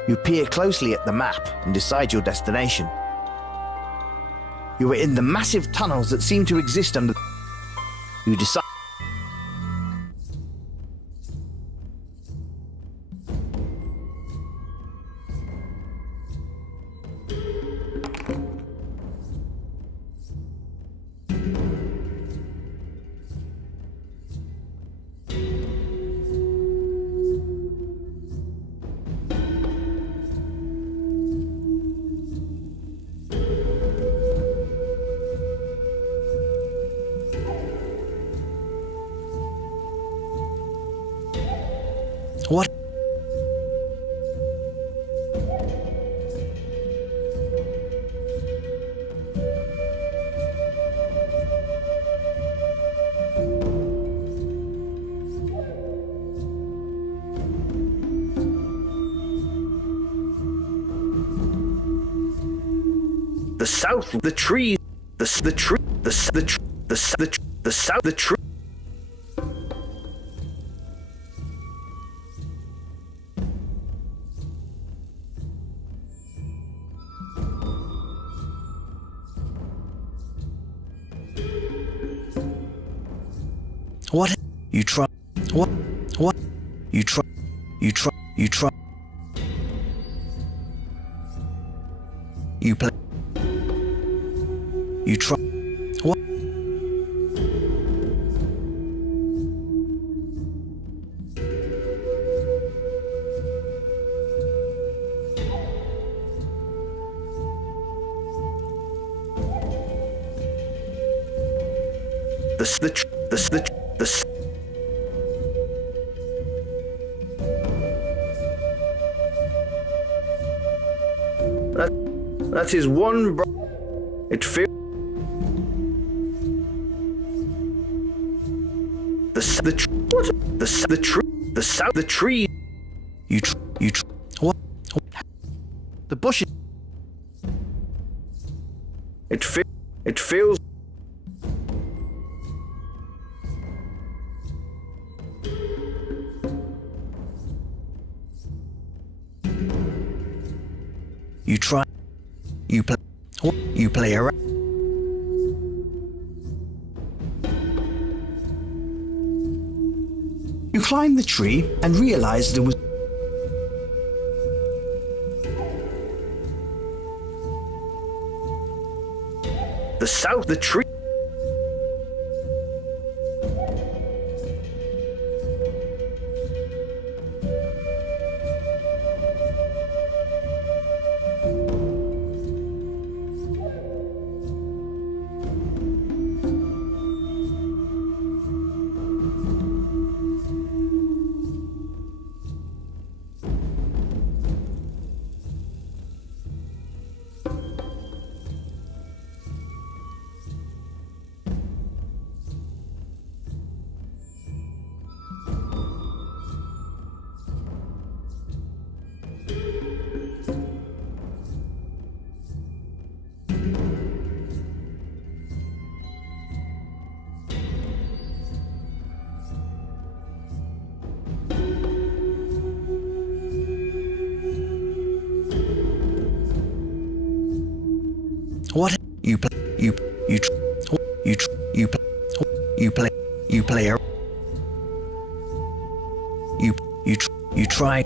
You peer closely at the map and decide your destination. You are in the massive tunnels that seem to exist under. You decide. What? The south, the tree, the tree, the south, the tree. What? You try. What? What? You try. You try. You try. You play. You try. What? That is one. It feels. The south, the tree. What? The bushes. It feels. You try. You play. What? You play around. You climbed the tree and realized there was. The south, the tree. What? You play. You play. You play. You try.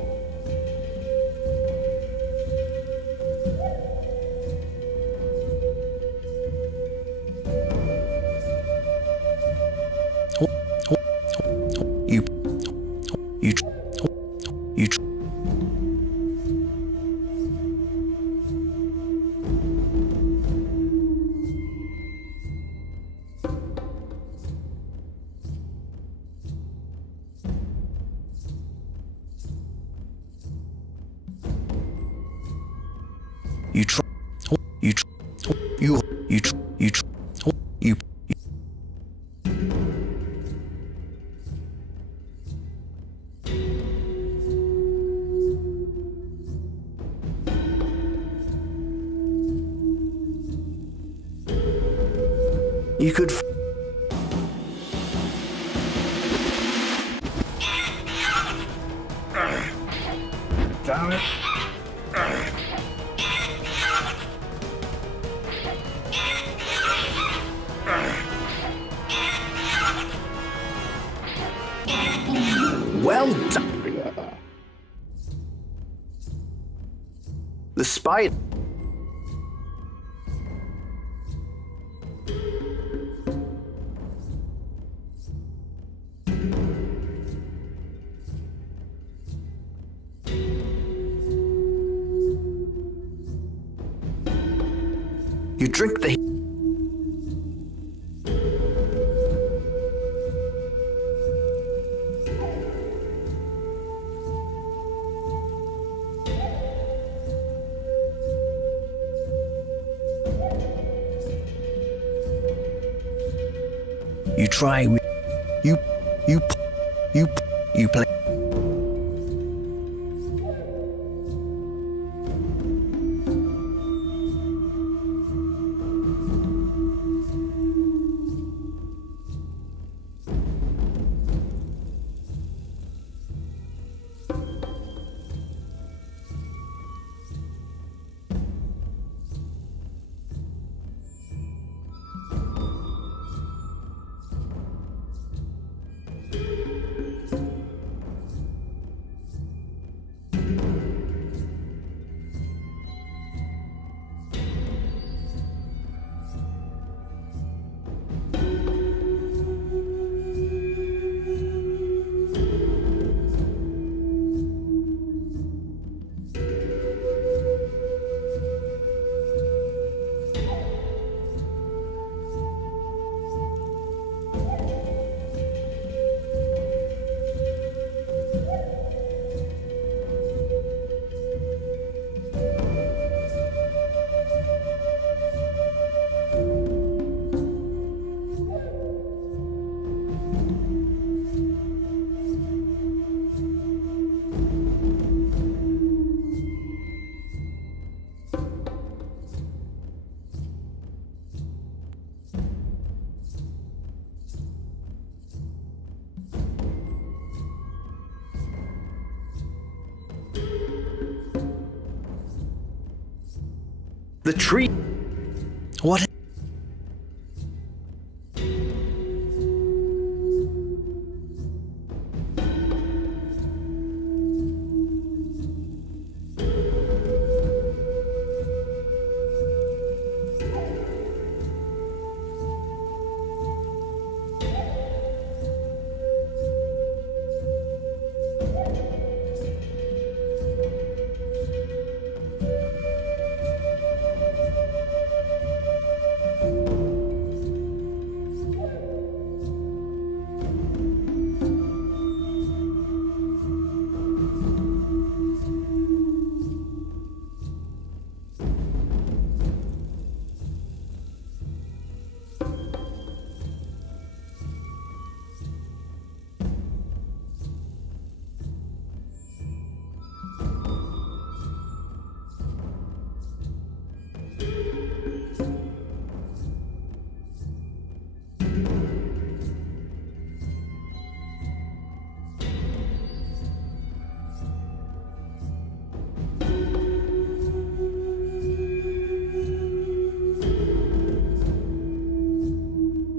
You could. Damn it. Well done. The spider. You drink the. You try with. You play. The tree. What?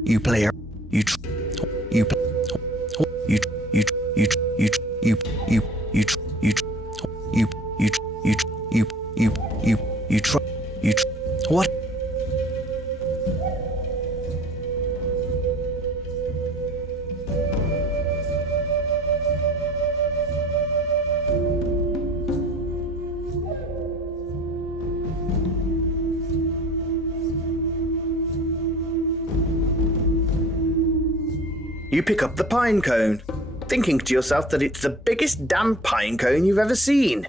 You play. You. You. You. You. You. You. You. You. You. You. You. You. You try. You. What? You pick up the pine cone, thinking to yourself that it's the biggest damn pine cone you've ever seen.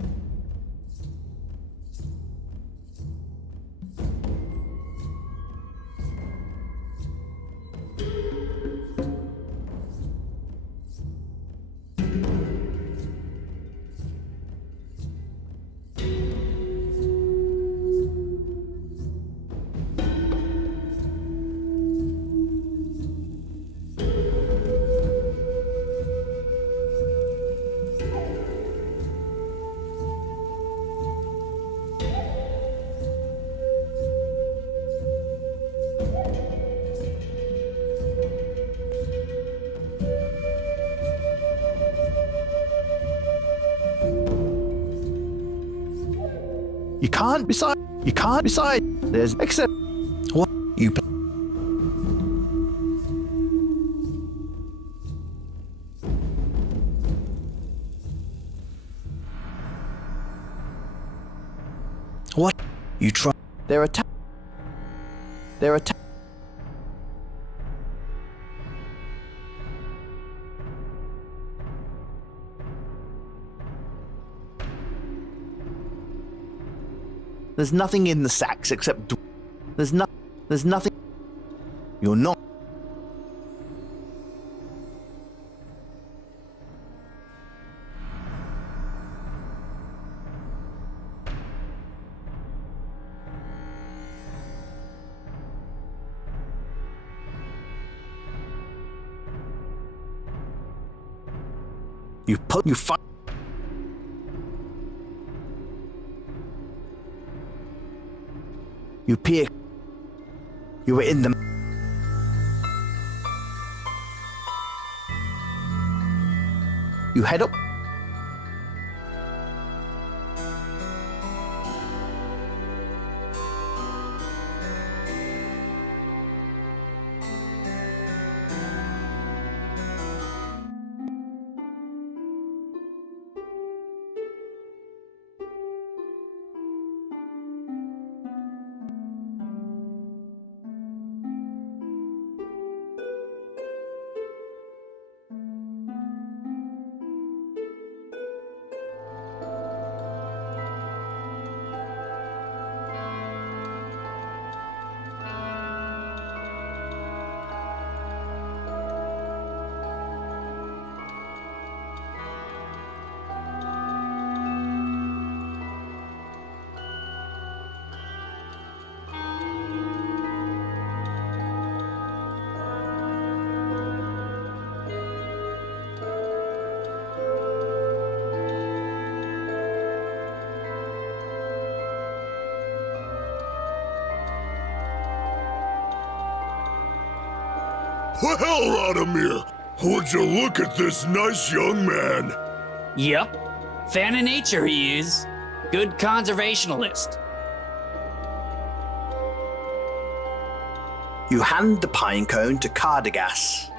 You can't decide. There's except what you. What you try? They're attack. There's nothing in the sacks except. There's nothing. You're not. You fight. You peer. You were in the. You head up. Well, Radomir, would you look at this nice young man? Yep. Fan of nature he is. Good conservationalist. You hand the pine cone to Cardagas.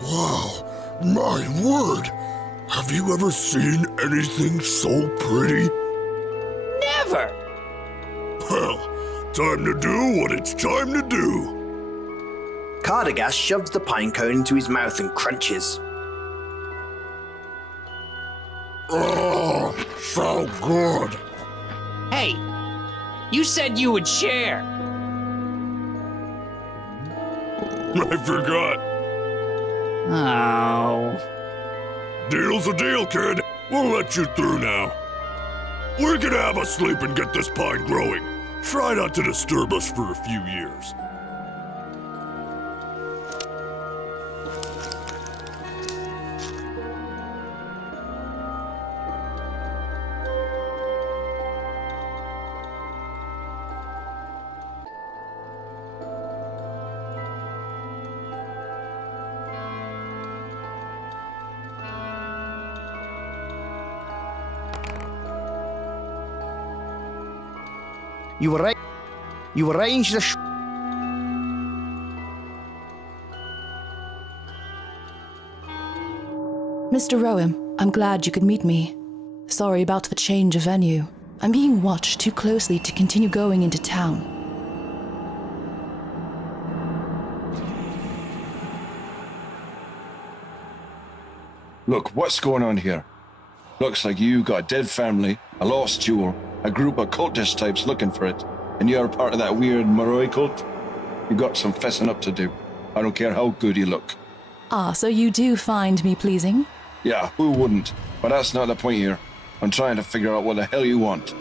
Wow, my word! Have you ever seen anything so pretty? Never! Well, time to do what it's time to do. Cardagas shoves the pine cone into his mouth and crunches. Oh, so good. Hey, you said you would share. I forgot. Oh. Deal's a deal, kid. We'll let you through now. We're gonna have a sleep and get this pine growing. Try not to disturb us for a few years. You arrange the. Mr. Rowan, I'm glad you could meet me. Sorry about the change of venue. I'm being watched too closely to continue going into town. Look, what's going on here? Looks like you got a dead family, a lost jewel, a group of cultist types looking for it, and you're part of that weird Moroi cult? You got some fessing up to do. I don't care how good you look. Ah, so you do find me pleasing? Yeah, who wouldn't? But that's not the point here. I'm trying to figure out what the hell you want.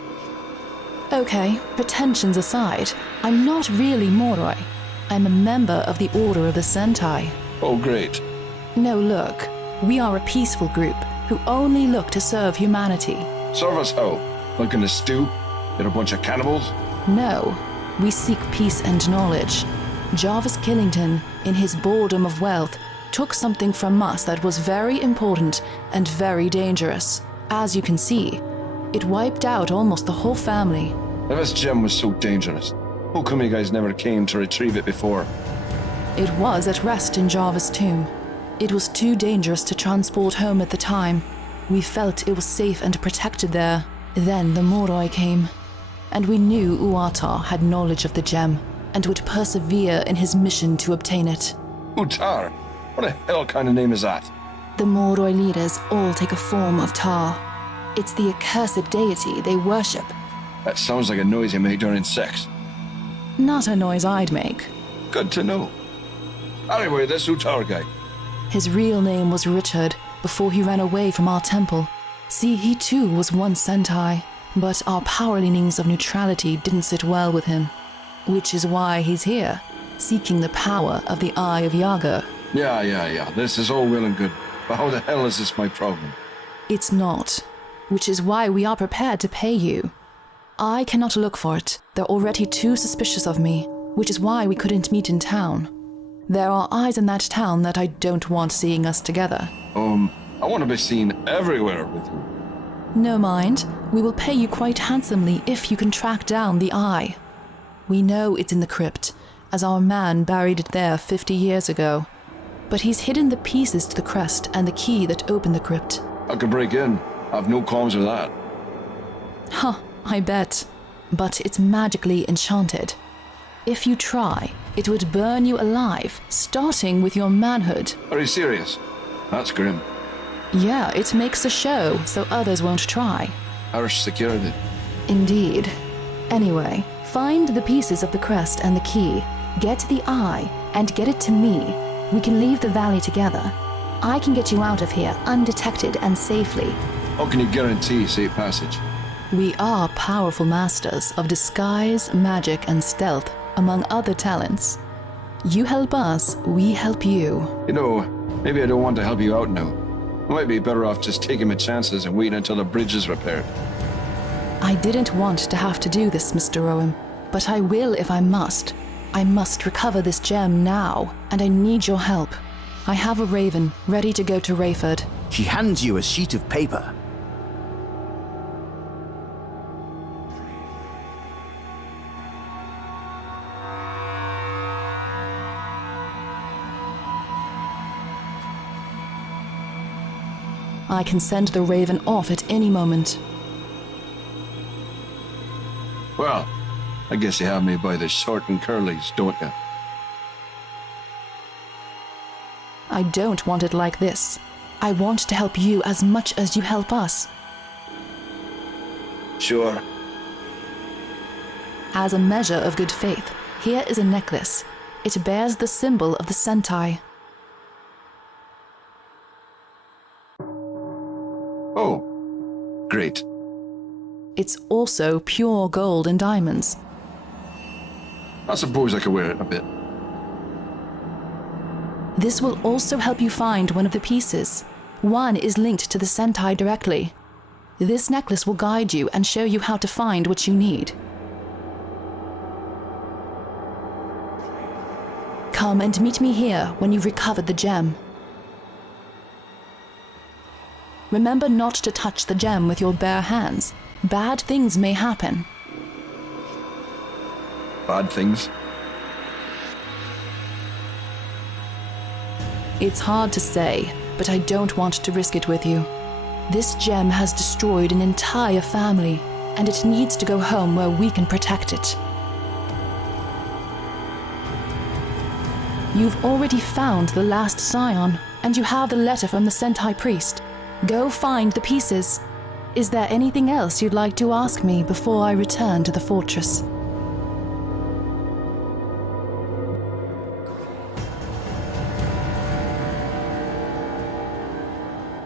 Okay, pretensions aside, I'm not really Moroi. I'm a member of the Order of the Sentai. Oh, great. No, look, we are a peaceful group who only look to serve humanity. Serve us how? Like in a stew? They're a bunch of cannibals? No, we seek peace and knowledge. Jarvis Killington, in his boredom of wealth, took something from us that was very important and very dangerous. As you can see, it wiped out almost the whole family. If this gem was so dangerous, how come you guys never came to retrieve it before? It was at rest in Java's tomb. It was too dangerous to transport home at the time. We felt it was safe and protected there. Then the Moroi came, and we knew Uatar had knowledge of the gem and would persevere in his mission to obtain it. Utar? What the hell kind of name is that? The Moroi leaders all take a form of Tar. It's the accursed deity they worship. That sounds like a noise you make during sex. Not a noise I'd make. Good to know. Anyway, this Utar guy. His real name was Richard before he ran away from our temple. See, he too was once Sentai, but our power leanings of neutrality didn't sit well with him. Which is why he's here, seeking the power of the Eye of Yaga. Yeah. This is all well and good. But how the hell is this my problem? It's not. Which is why we are prepared to pay you. I cannot look for it. They're already too suspicious of me, which is why we couldn't meet in town. There are eyes in that town that I don't want seeing us together. I want to be seen everywhere with you. No mind. We will pay you quite handsomely if you can track down the eye. We know it's in the crypt, as our man buried it there 50 years ago. But he's hidden the pieces to the crest and the key that opened the crypt. I could break in. I've no qualms with that. Huh, I bet. But it's magically enchanted. If you try, it would burn you alive, starting with your manhood. Are you serious? That's grim. Yeah, it makes a show, so others won't try. Harsh security. Indeed. Anyway, find the pieces of the crest and the key, get the eye, and get it to me. We can leave the valley together. I can get you out of here undetected and safely. How can you guarantee safe passage? We are powerful masters of disguise, magic, and stealth, among other talents. You help us, we help you. You know, maybe I don't want to help you out now. I might be better off just taking my chances and waiting until the bridge is repaired. I didn't want to have to do this, Mr. Rowan, but I will if I must. I must recover this gem now, and I need your help. I have a raven ready to go to Rayford. She hands you a sheet of paper. I can send the raven off at any moment. Well, I guess you have me by the short and curlies, don't you? I don't want it like this. I want to help you as much as you help us. Sure. As a measure of good faith, here is a necklace. It bears the symbol of the Sentai. Oh, great. It's also pure gold and diamonds. I suppose I could wear it a bit. This will also help you find one of the pieces. One is linked to the Sentai directly. This necklace will guide you and show you how to find what you need. Come and meet me here when you've recovered the gem. Remember not to touch the gem with your bare hands. Bad things may happen. Bad things? It's hard to say, but I don't want to risk it with you. This gem has destroyed an entire family, and it needs to go home where we can protect it. You've already found the last scion, and you have the letter from the Sentai priest. Go find the pieces. Is there anything else you'd like to ask me before I return to the fortress?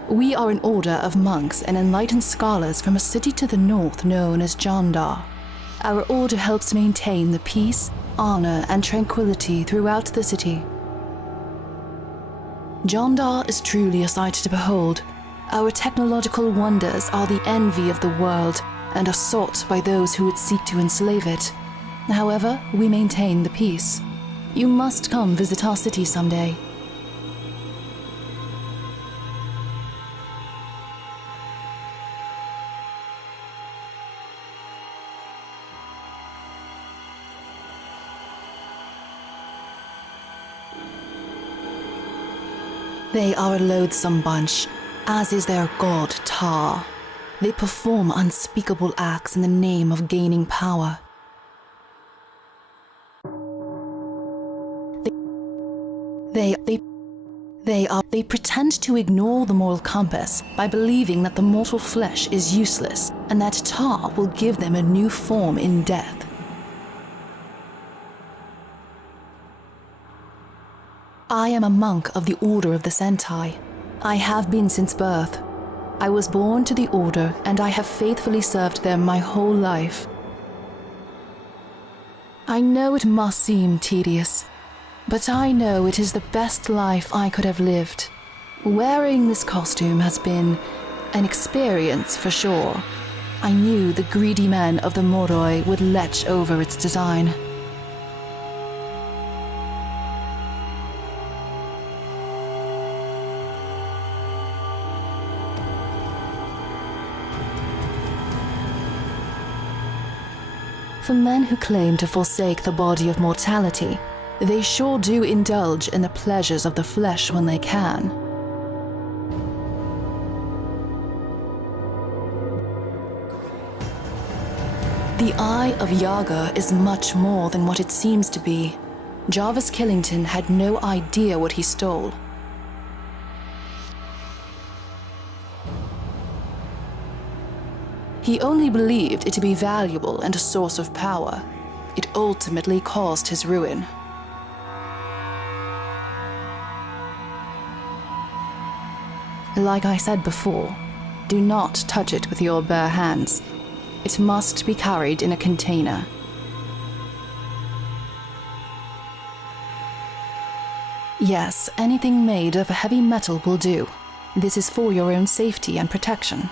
We are an order of monks and enlightened scholars from a city to the north known as Jandar. Our order helps maintain the peace, honor, and tranquility throughout the city. Jandar is truly a sight to behold. Our technological wonders are the envy of the world and are sought by those who would seek to enslave it. However, we maintain the peace. You must come visit our city someday. They are a loathsome bunch, as is their god Tar. They perform unspeakable acts in the name of gaining power. They pretend to ignore the moral compass by believing that the mortal flesh is useless and that Tar will give them a new form in death. I am a monk of the Order of the Sentai. I have been since birth. I was born to the Order and I have faithfully served them my whole life. I know it must seem tedious, but I know it is the best life I could have lived. Wearing this costume has been an experience for sure. I knew the greedy men of the Moroi would lech over its design. For men who claim to forsake the body of mortality, they sure do indulge in the pleasures of the flesh when they can. The Eye of Yaga is much more than what it seems to be. Jarvis Killington had no idea what he stole. He only believed it to be valuable and a source of power. It ultimately caused his ruin. Like I said before, do not touch it with your bare hands. It must be carried in a container. Yes, anything made of heavy metal will do. This is for your own safety and protection.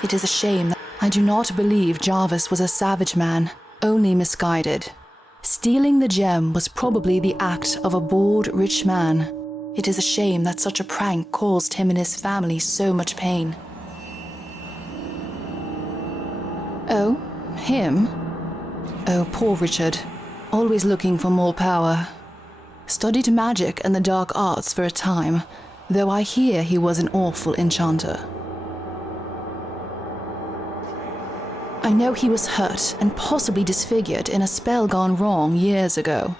It is a shame that I do not believe Jarvis was a savage man, only misguided. Stealing the gem was probably the act of a bored, rich man. It is a shame that such a prank caused him and his family so much pain. Oh, him? Oh, poor Richard. Always looking for more power. Studied magic and the dark arts for a time, though I hear he was an awful enchanter. I know he was hurt and possibly disfigured in a spell gone wrong years ago.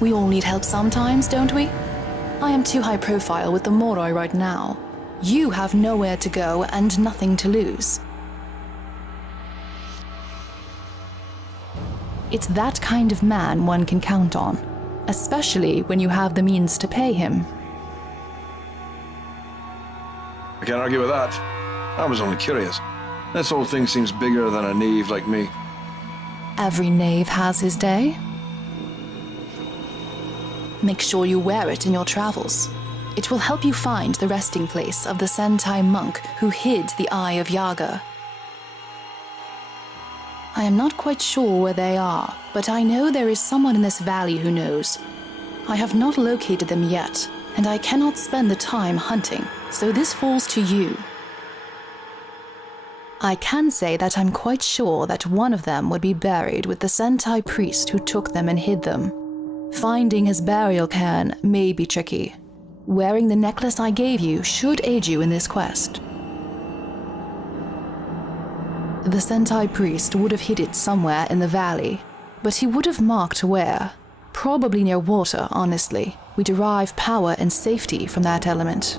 We all need help sometimes, don't we? I am too high profile with the Moroi right now. You have nowhere to go and nothing to lose. It's that kind of man one can count on, especially when you have the means to pay him. I can't argue with that. I was only curious. This whole thing seems bigger than a knave like me. Every knave has his day. Make sure you wear it in your travels. It will help you find the resting place of the Sentai monk who hid the Eye of Yaga. I am not quite sure where they are, but I know there is someone in this valley who knows. I have not located them yet, and I cannot spend the time hunting, so this falls to you. I can say that I'm quite sure that one of them would be buried with the Sentai priest who took them and hid them. Finding his burial cairn may be tricky. Wearing the necklace I gave you should aid you in this quest. The Sentai priest would have hid it somewhere in the valley, but he would have marked where. Probably near water, honestly. We derive power and safety from that element.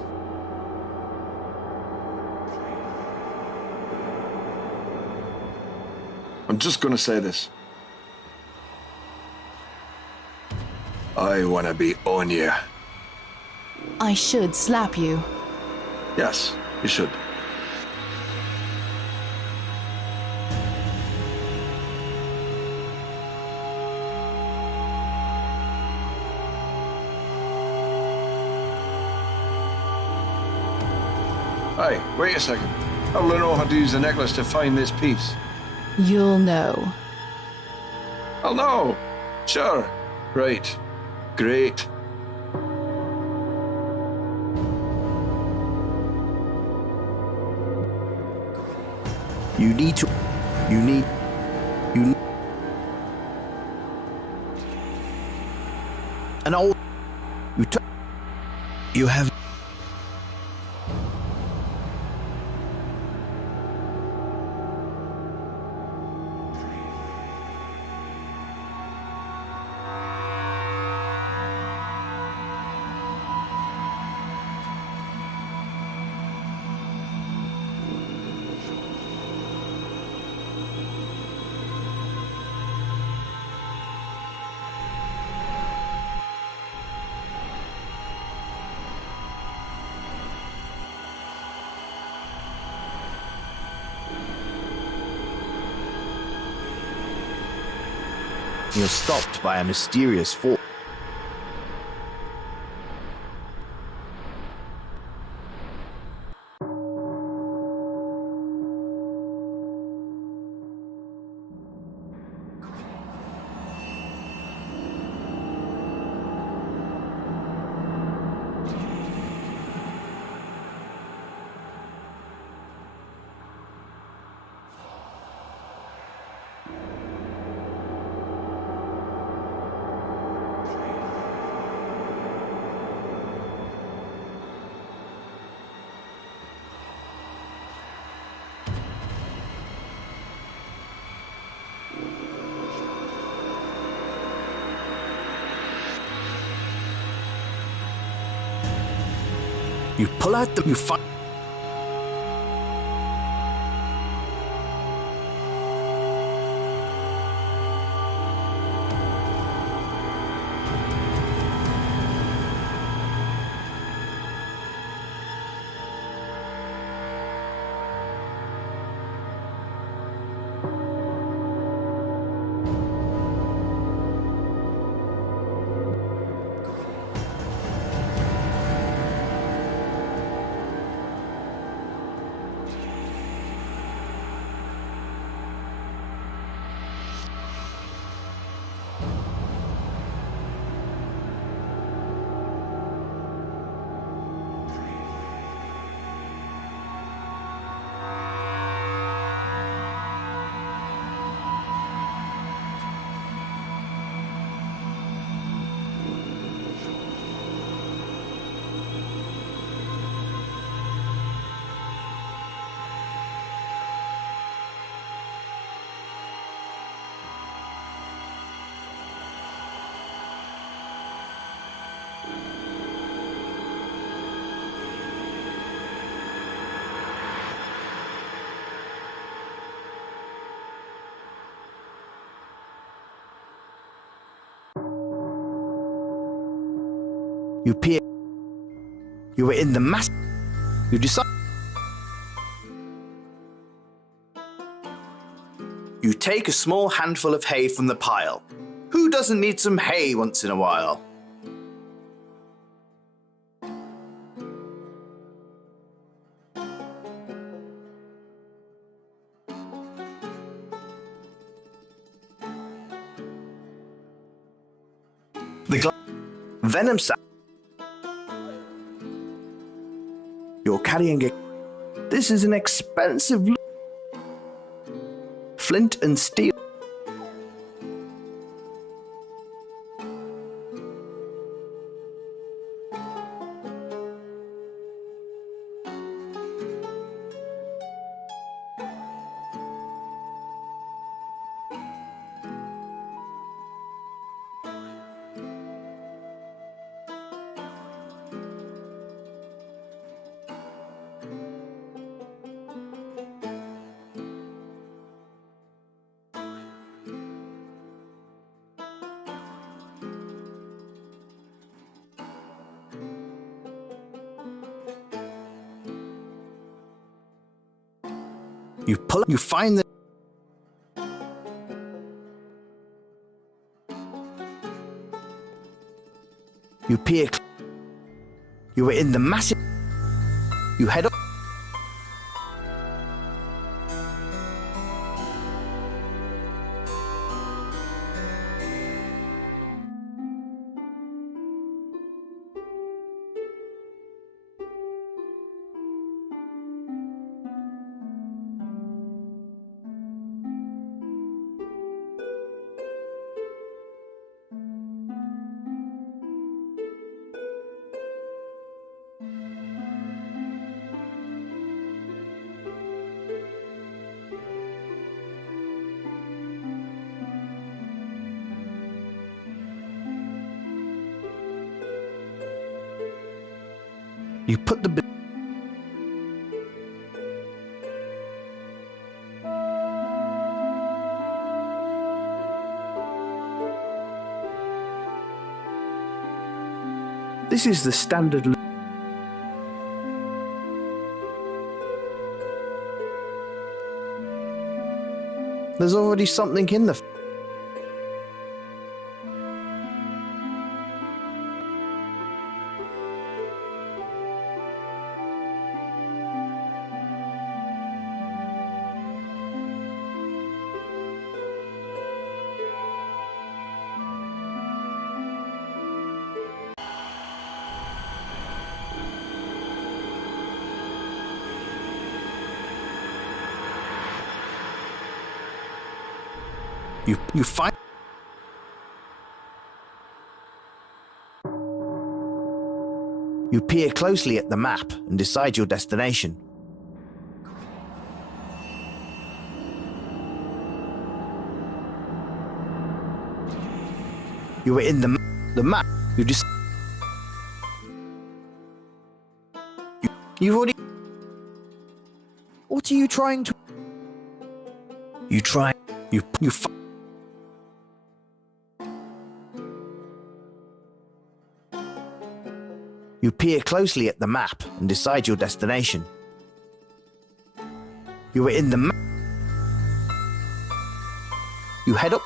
I'm just going to say this. I want to be on you. I should slap you. Yes, you should. Hey, wait a second. How will I know how to use the necklace to find this piece? You'll know. I'll know. Sure. Right. Great. You need to. You need. You. An old. You. You have. You're stopped by a mysterious force. You pull out the. You find. You peer. You were in the mass. You decide. You take a small handful of hay from the pile. Who doesn't need some hay once in a while? The venom sac. You're carrying a. This is an expensive. Flint and steel. You find the. You peer. You were in the massive. You head up. You put the. This is the standard. There's already something in the. You find. You peer closely at the map and decide your destination. You were in the map. You just. You've already. What are you trying to? You try. You. You peer closely at the map and decide your destination. You were in the map. You head up.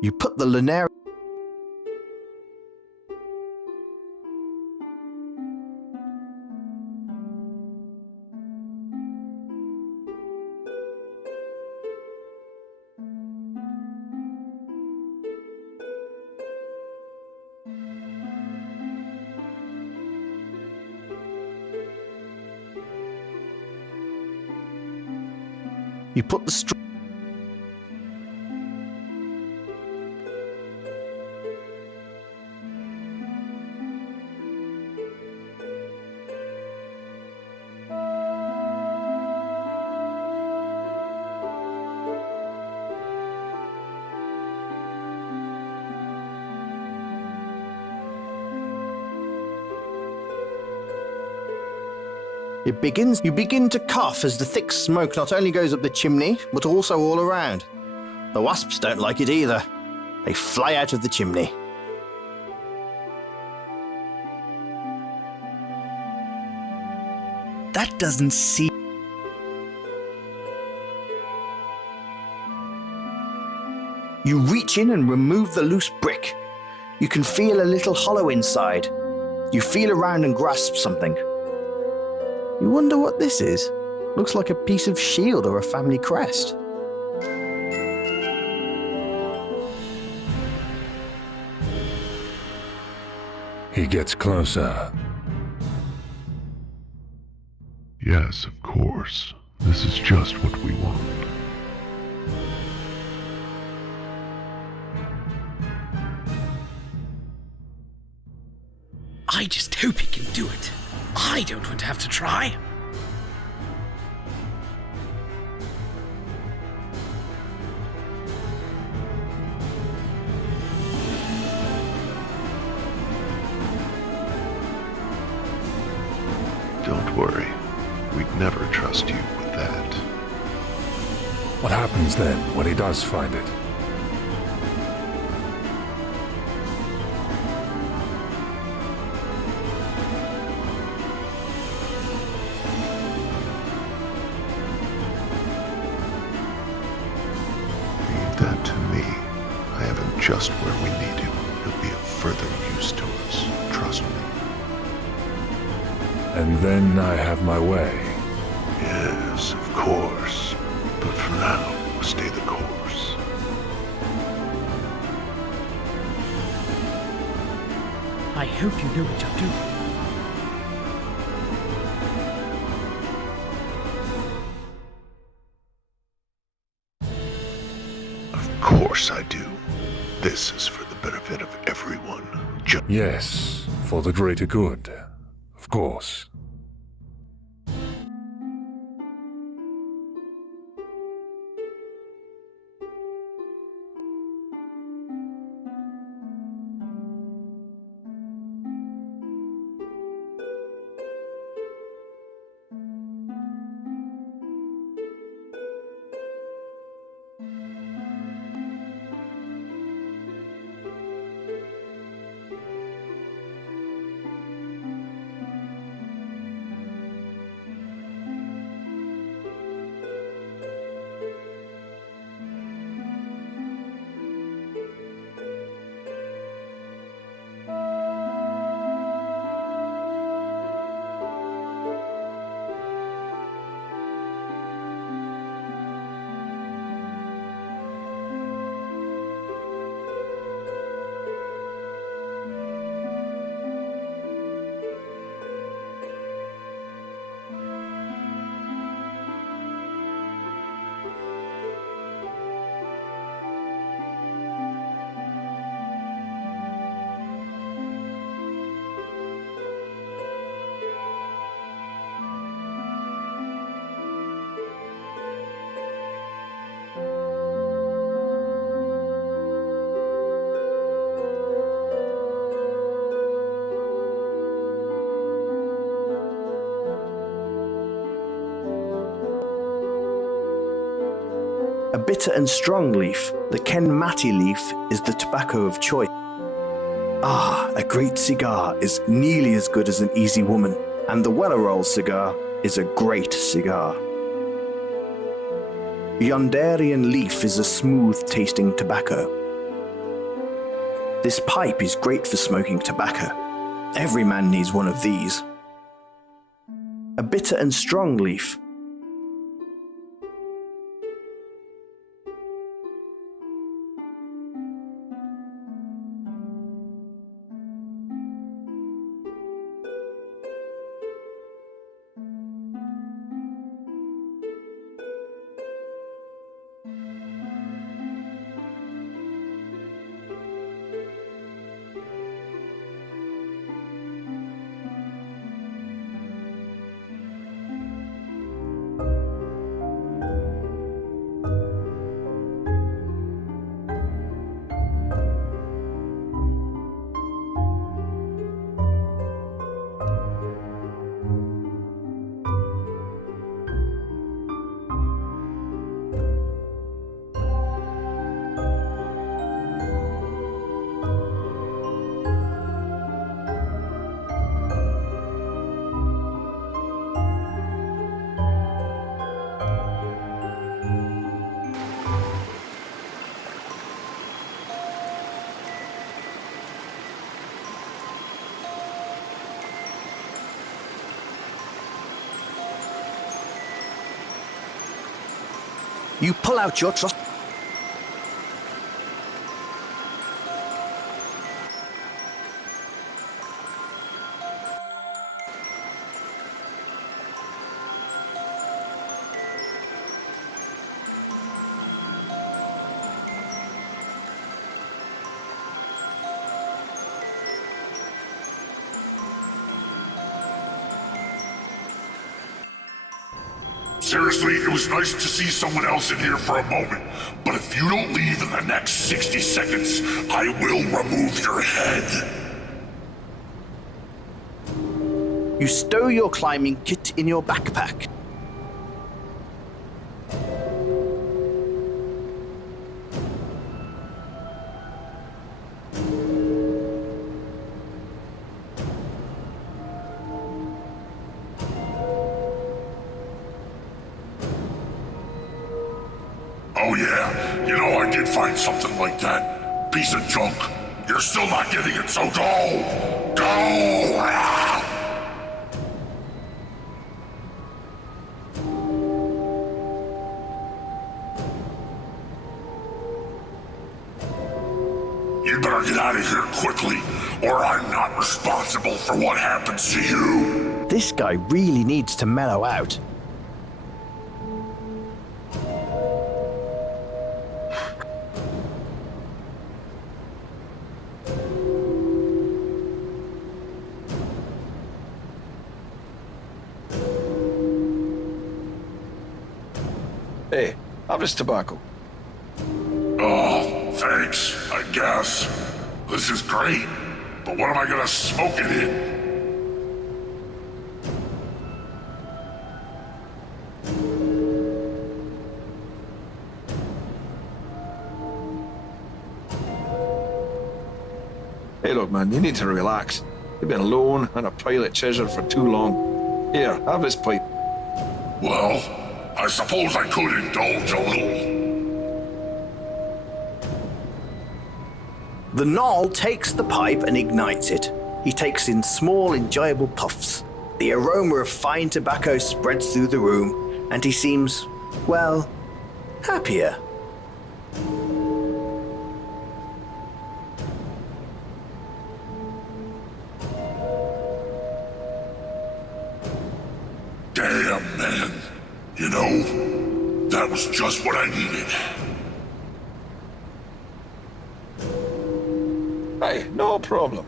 You put the lunar. You put the straw. You begin to cough as the thick smoke not only goes up the chimney, but also all around. The wasps don't like it either. They fly out of the chimney. That doesn't seem... You reach in and remove the loose brick. You can feel a little hollow inside. You feel around and grasp something. You wonder what this is? Looks like a piece of shield or a family crest. He gets closer. Yes, of course. This is just what we want. I just hope he can do it. I don't want to have to try. Don't worry. We'd never trust you with that. What happens then when he does find it? Leave that to me. I have him just where we need him. He'll be of further use to us. Trust me. And then I have my way. Yes, of course. But for now, stay the course. I hope you know what you're doing. Of course I do. This is for the benefit of everyone. Yes, for the greater good. Of course. A bitter and strong leaf, the Ken Mati leaf is the tobacco of choice. Ah, a great cigar is nearly as good as an easy woman, and the Wellerol cigar is a great cigar. Yondarian leaf is a smooth-tasting tobacco. This pipe is great for smoking tobacco. Every man needs one of these. A bitter and strong leaf. You pull out your trust. Seriously, it was nice to see someone else in here for a moment, but if you don't leave in the next 60 seconds, I will remove your head. You stow your climbing kit in your backpack. Oh yeah, you know I did find something like that. Piece of junk. You're still not getting it, so go! Go! Ah! You better get out of here quickly, or I'm not responsible for what happens to you. This guy really needs to mellow out. Hey, have this tobacco. Oh, thanks, I guess. This is great, but what am I gonna smoke it in? Hey, look, man, you need to relax. You've been alone and a pilot treasure for too long. Here, have this pipe. Well, I suppose I could indulge a little. The Gnoll takes the pipe and ignites it. He takes in small, enjoyable puffs. The aroma of fine tobacco spreads through the room, and he seems, well, happier. Damn, man. You know, that was just what I needed. Hey, no problem.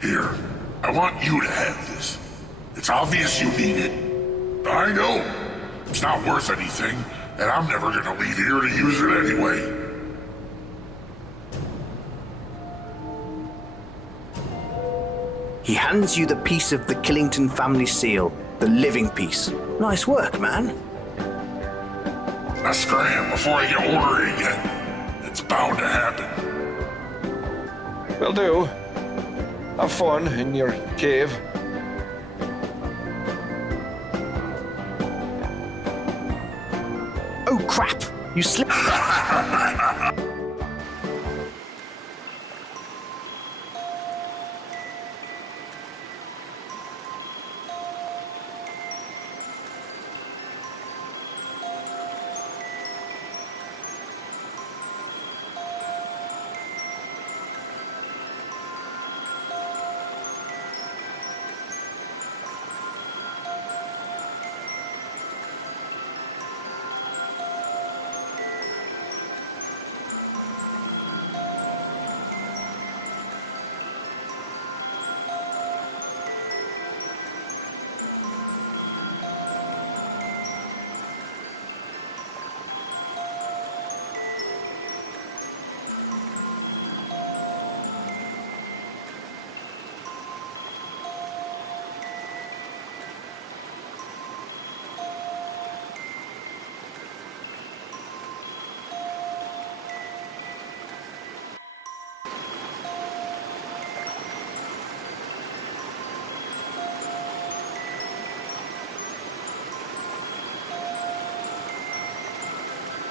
Here, I want you to have this. It's obvious you need it. I know. It's not worth anything, and I'm never gonna leave here to use it anyway. He hands you the piece of the Killington family seal, the living piece. Nice work, man. Now scram before I get ornery again. It's bound to happen. Will do. Have fun in your cave. Oh crap! You slipped.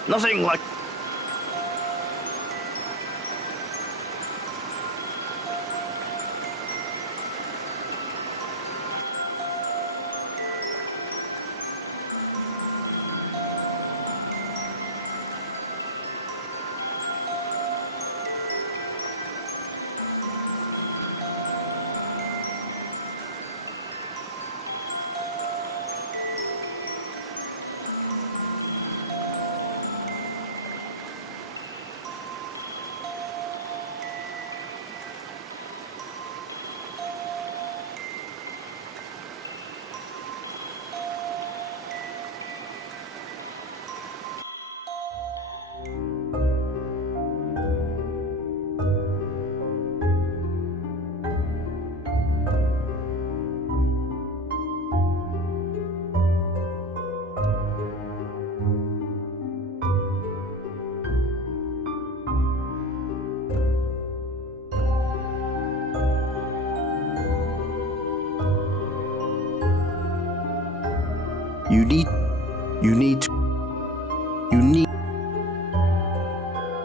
Nothing like...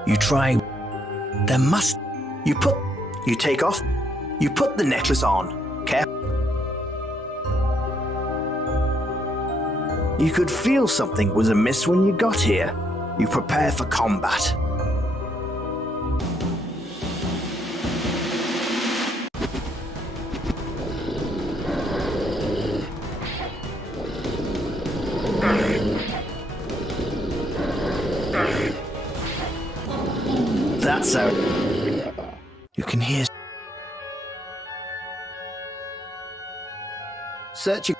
You try. There must. You take off. You put the necklace on. Care. You could feel something was amiss when you got here. You prepare for combat. That's how. You can hear. Searching.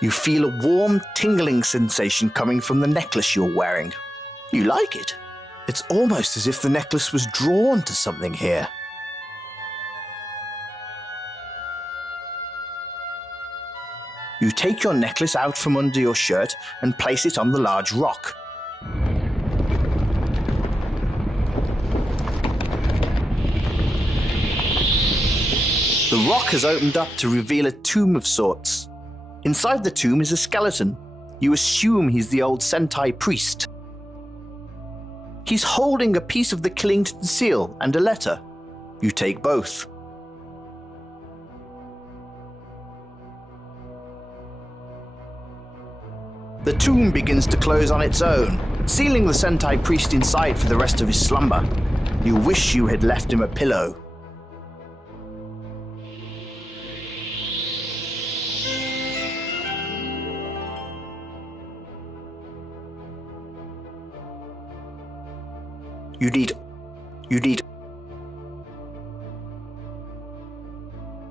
You feel a warm, tingling sensation coming from the necklace you're wearing. You like it. It's almost as if the necklace was drawn to something here. You take your necklace out from under your shirt and place it on the large rock. The rock has opened up to reveal a tomb of sorts. Inside the tomb is a skeleton. You assume he's the old Sentai priest. He's holding a piece of the Killington seal and a letter. You take both. The tomb begins to close on its own, sealing the Sentai priest inside for the rest of his slumber. You wish you had left him a pillow.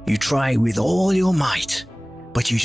You try with all your might, but you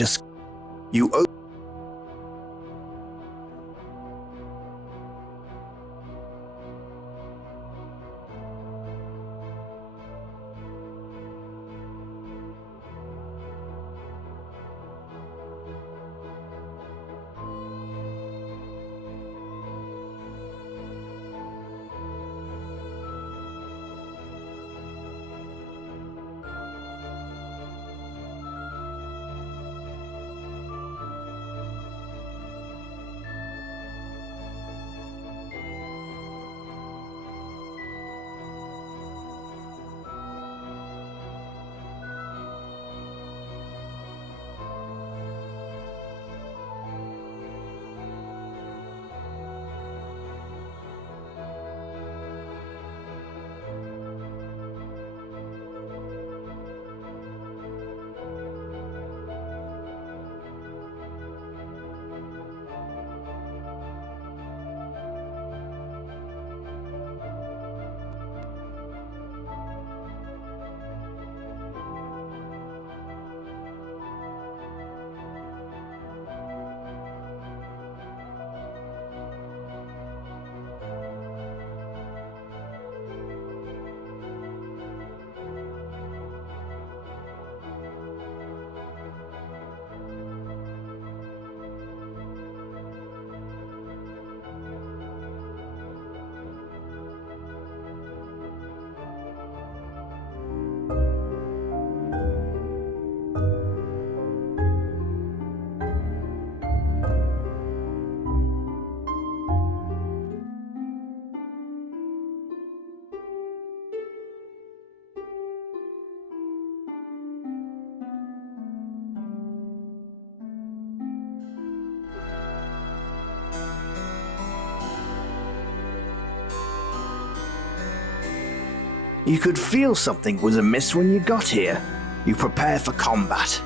You could feel something was amiss when you got here. You prepare for combat.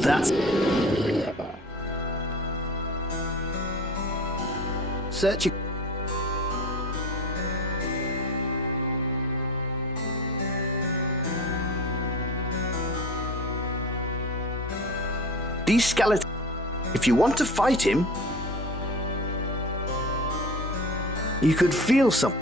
That's... Searching... These skeletons... If you want to fight him... You could feel some.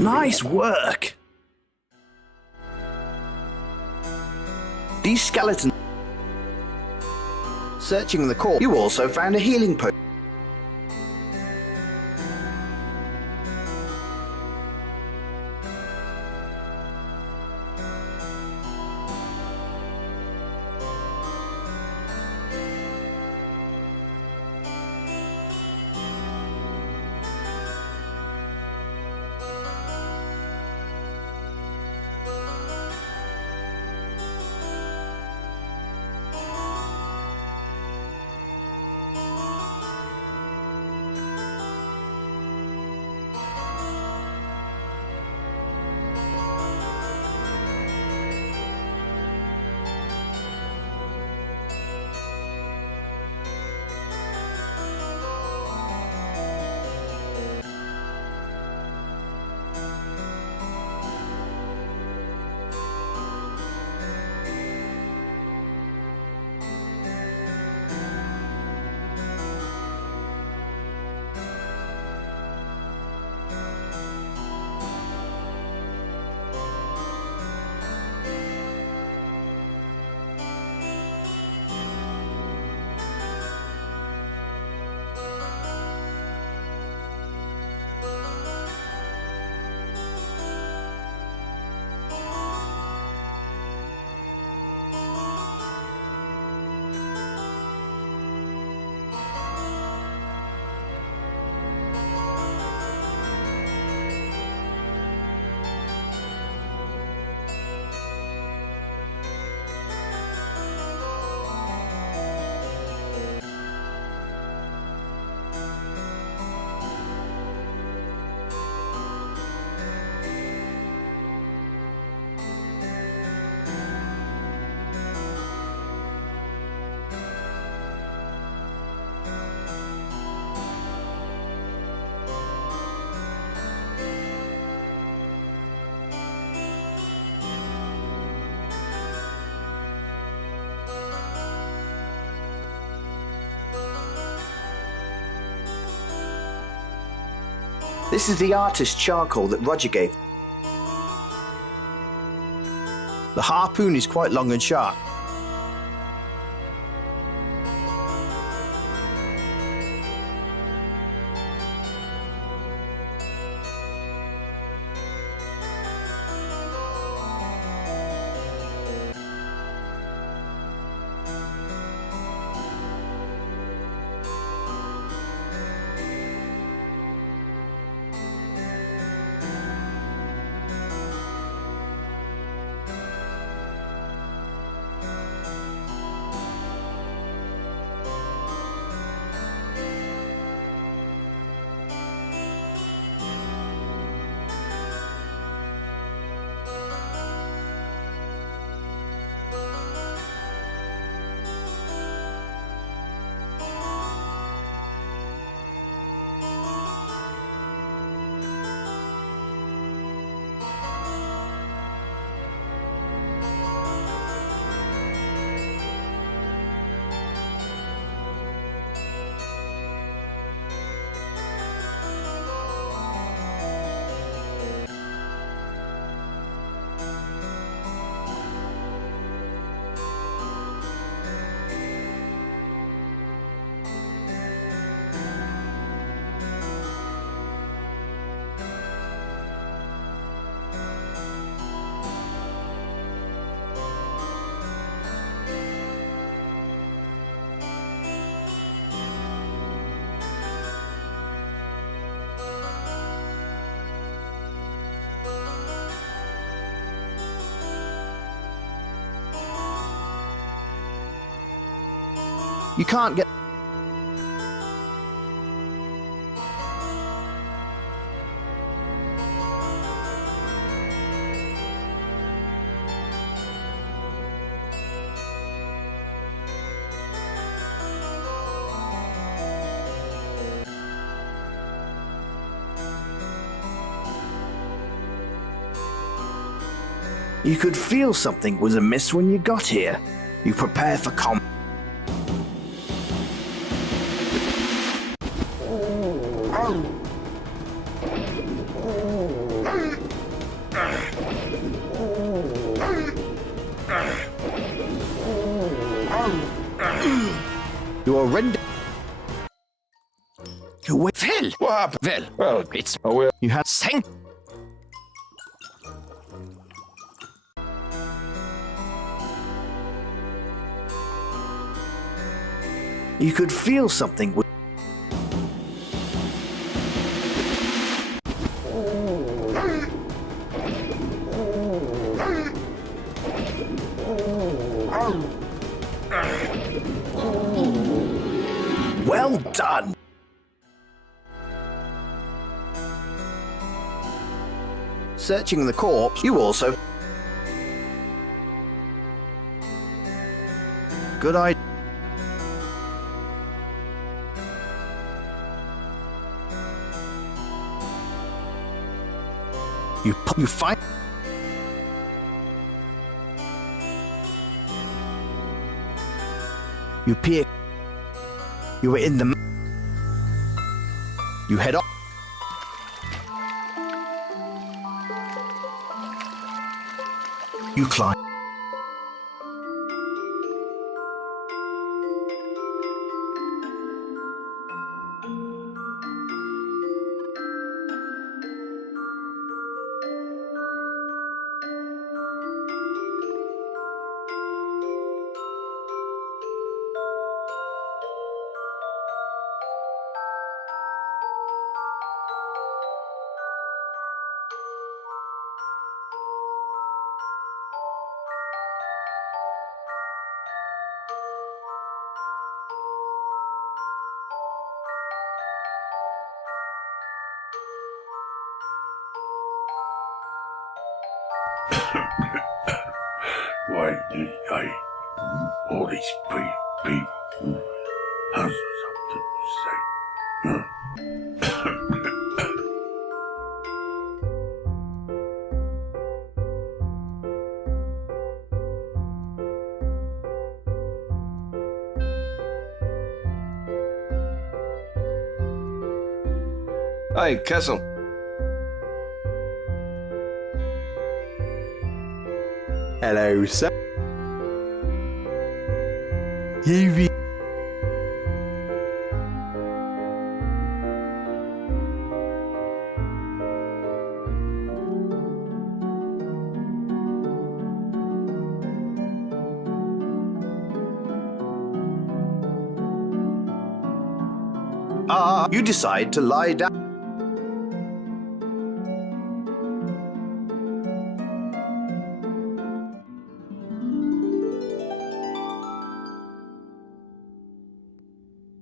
Nice work. These skeletons. Searching the core, you also found a healing potion. This is the artist's charcoal that Roger gave. The harpoon is quite long and sharp. You can't get... You could feel something was amiss when you got here. You prepare for combat. You are rendered. You Phil. What happened? Well, it's. oh well. You had sank. You could feel something. Well done. Searching the corpse, you also. Good idea. You find. You peer. You were in the. You head off. You climb. Why did all these people have something to say? Hi, Kessel. Hello, sir. You You decide to lie down.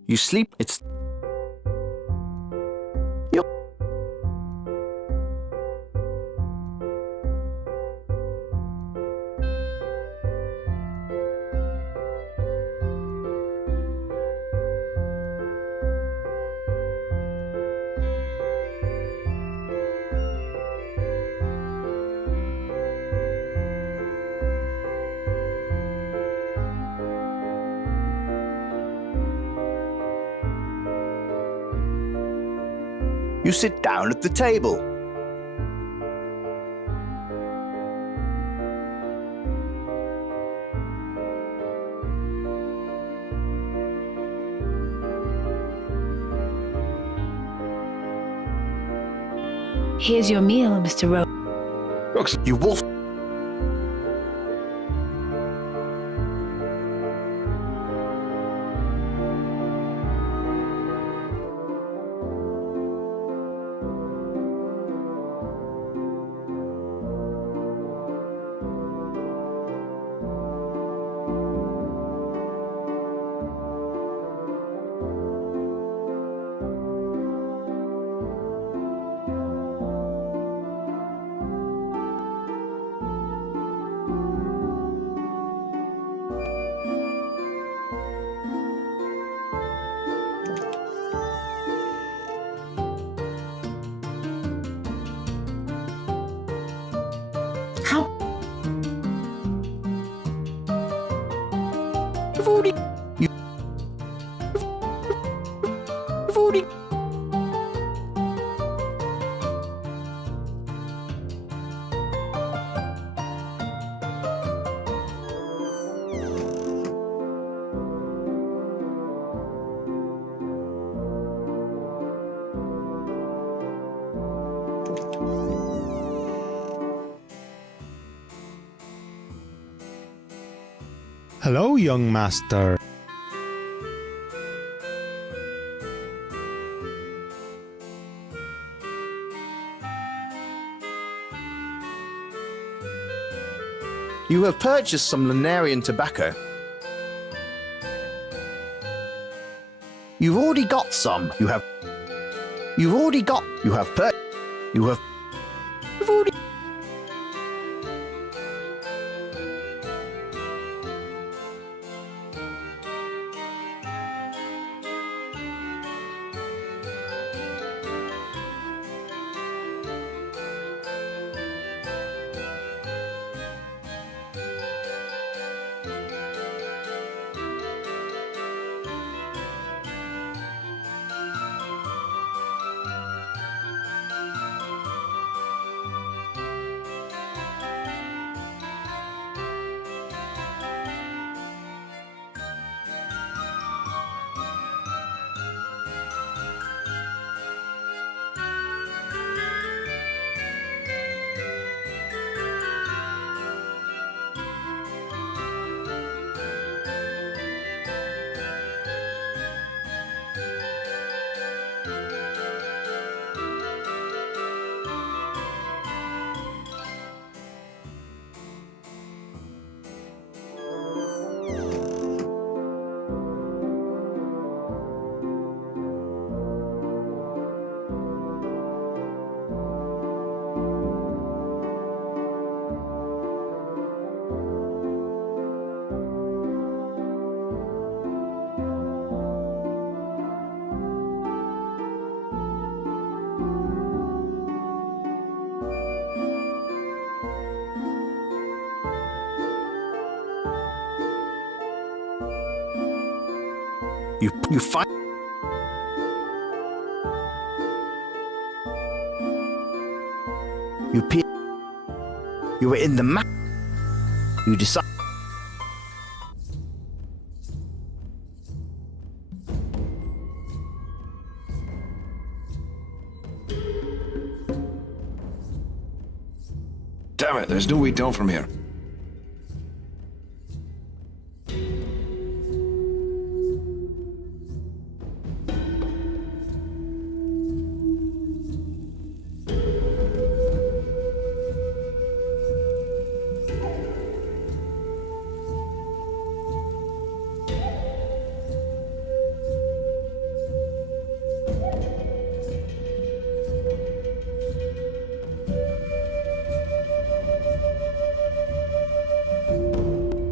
You sleep. It's. You sit down at the table. Here's your meal, Mr. Rowe. You wolf. We've already... Hello, young master. You have purchased some Lunarian tobacco. You've already got some. You have You've already... You find... You were in the map. You decide... Damn it, there's no way down from here.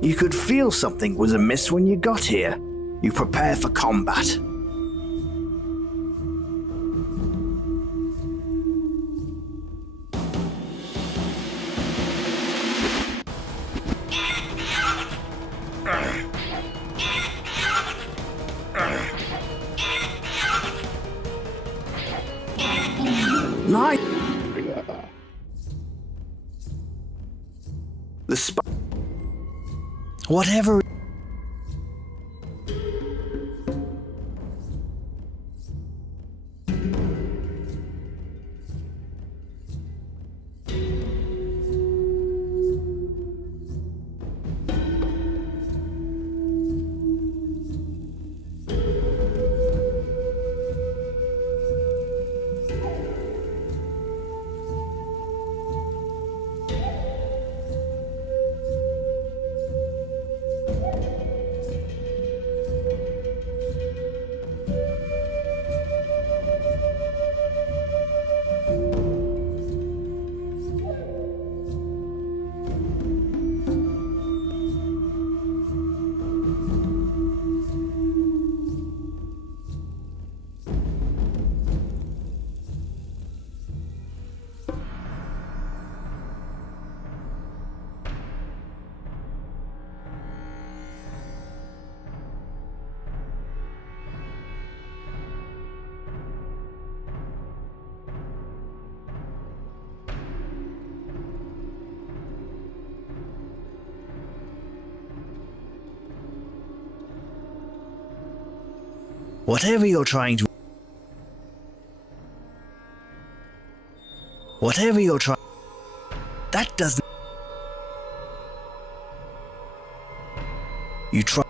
You could feel something was amiss when you got here. You prepare for combat. Nice. The whatever. Whatever you're trying to... Whatever you're trying... That doesn't... You try...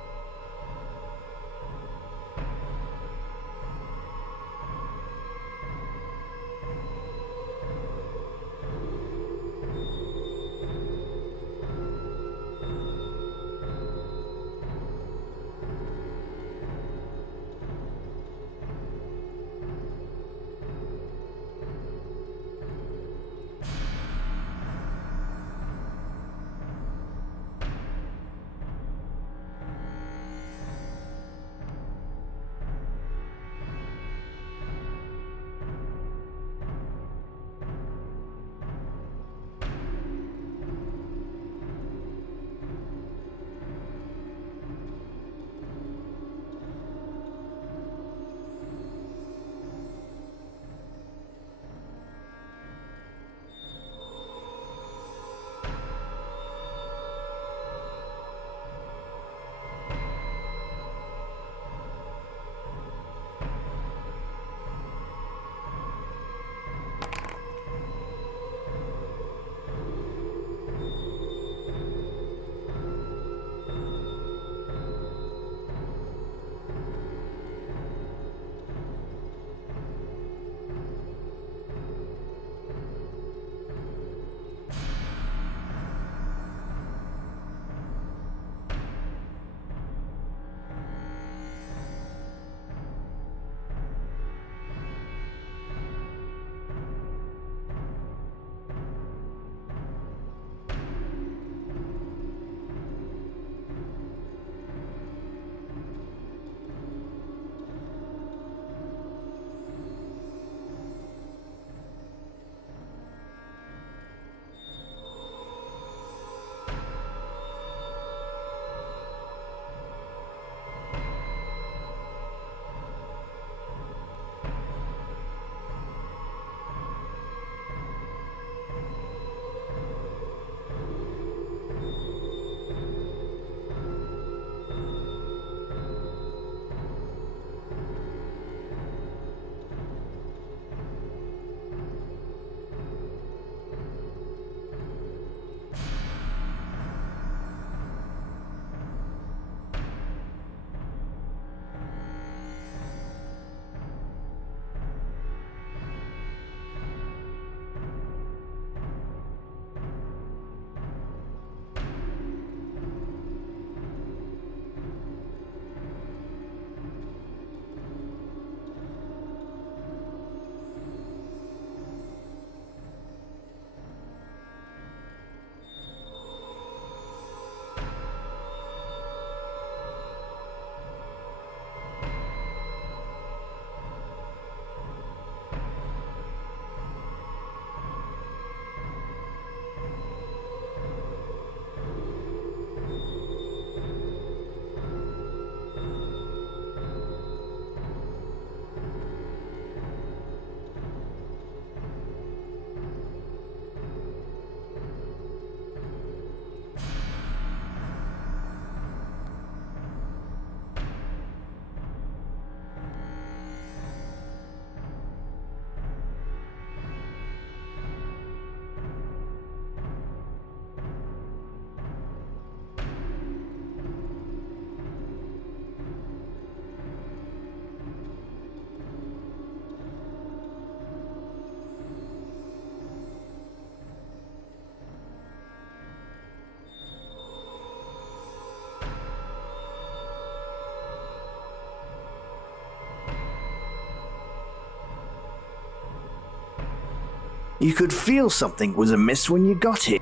You could feel something was amiss when you got here.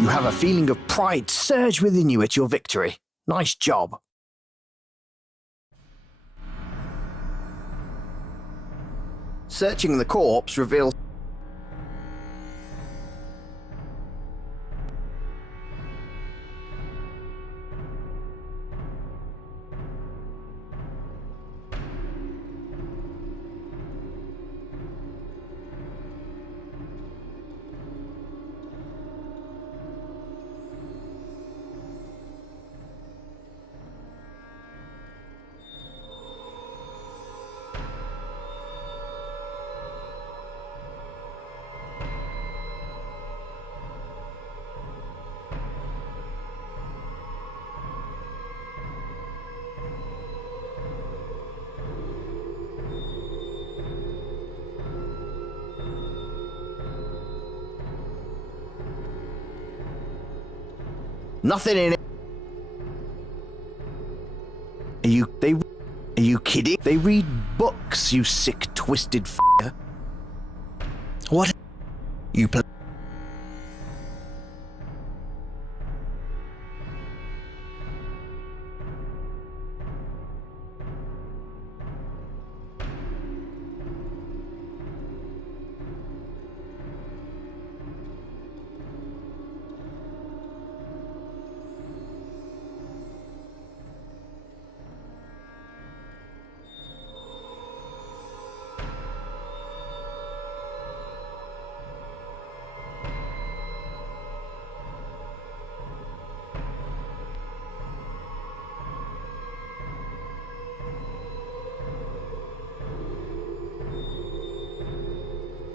You have a feeling of pride surge within you at your victory. Nice job. Searching the corpse reveals Nothing in it. Are you kidding? They read books, you sick, twisted f***er. What? You play?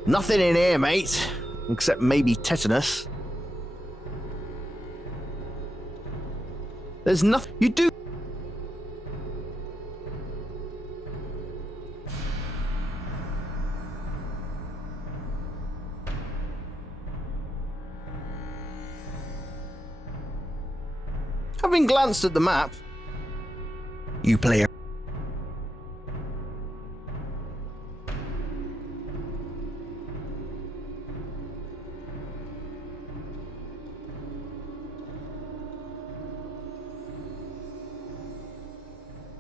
Nothing in here, mate. Except maybe tetanus. There's nothing. You do. Having glanced at the map, you play a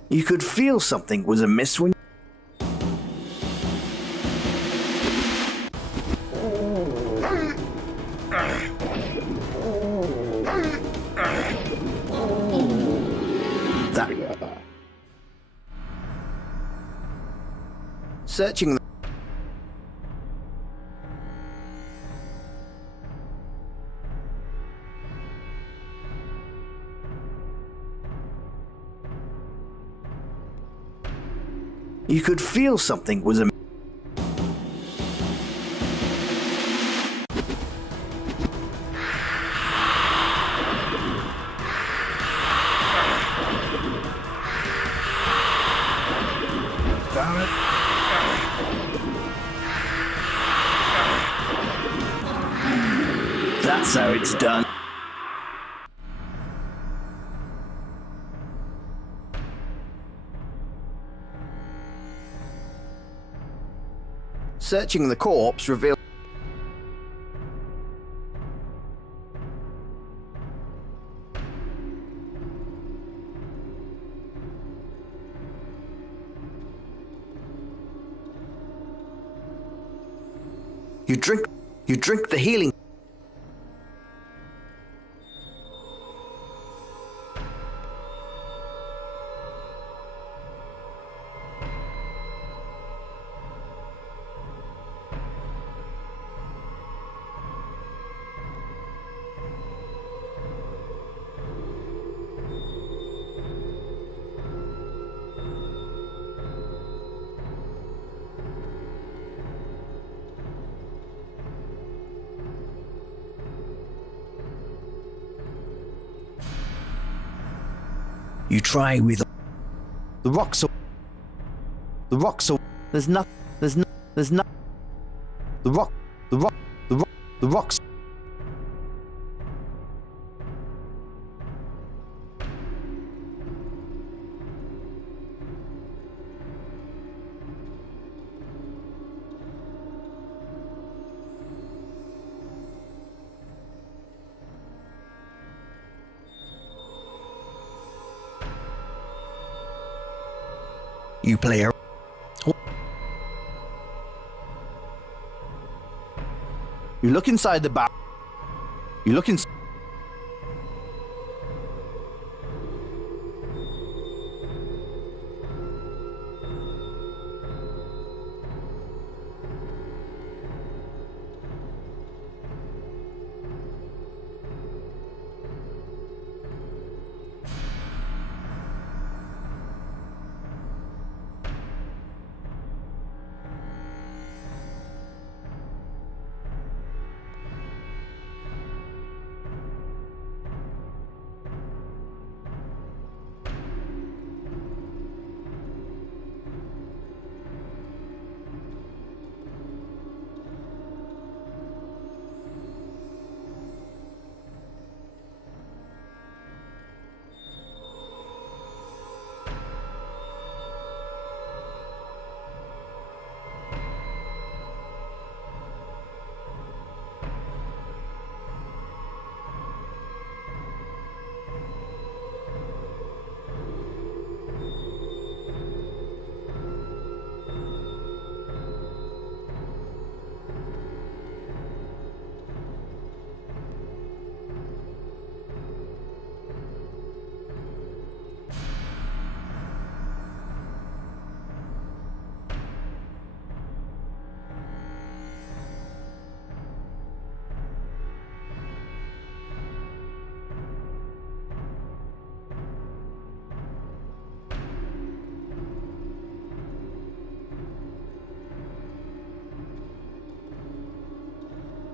You could feel something was amiss when... That... Searching the... You could feel something was amiss. That's how it's done. Searching the corpse revealed... You drink the healing... You try with... The rocks are... The rocks are... There's no... The rocks... You play a... You look inside the bar. You look inside...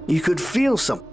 You could feel something.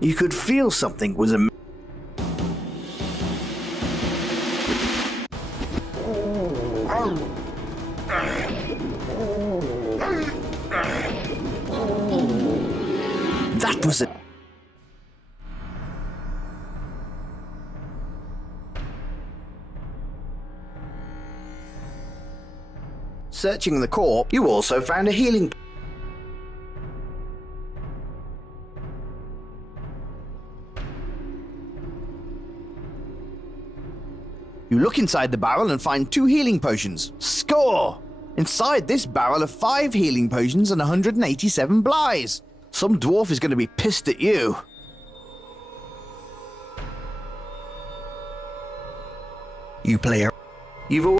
You could feel something was a. That was it. Searching the corpse, you also found a healing. You look inside the barrel and find 2 healing potions. Score! Inside this barrel are 5 healing potions and 187 blighs. Some dwarf is going to be pissed at you. You player. You've all.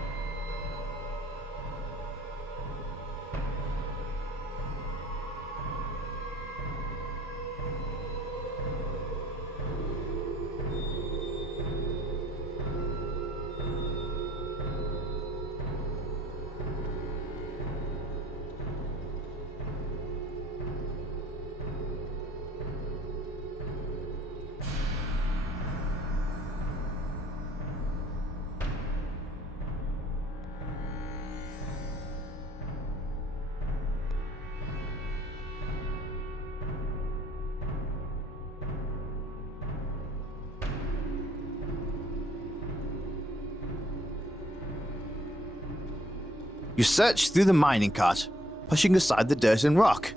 You search through the mining cart, pushing aside the dirt and rock.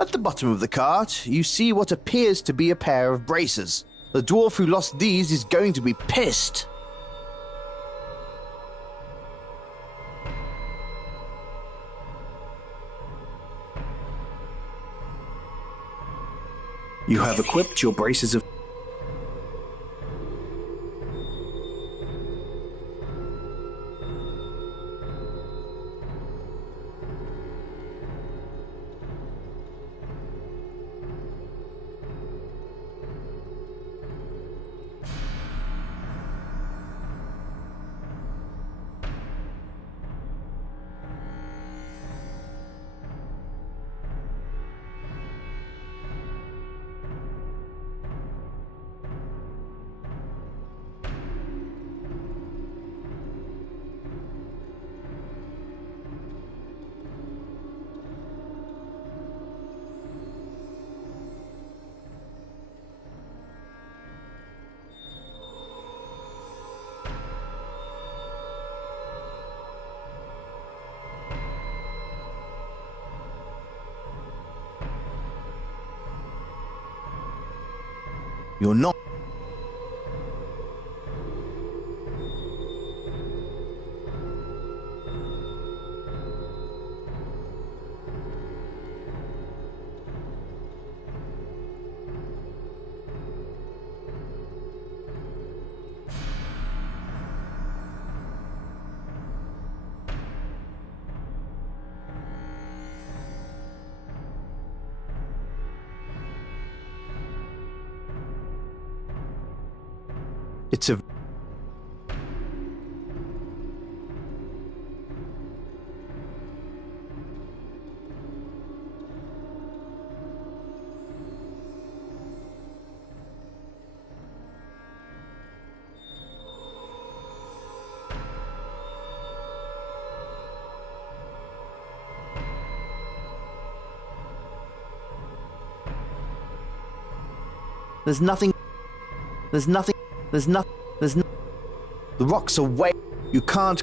At the bottom of the cart, you see what appears to be a pair of braces. The dwarf who lost these is going to be pissed. You have equipped your braces of. You're not. It's a. There's nothing. There's nothing. There's nothing. There's no. The rocks are way. You can't.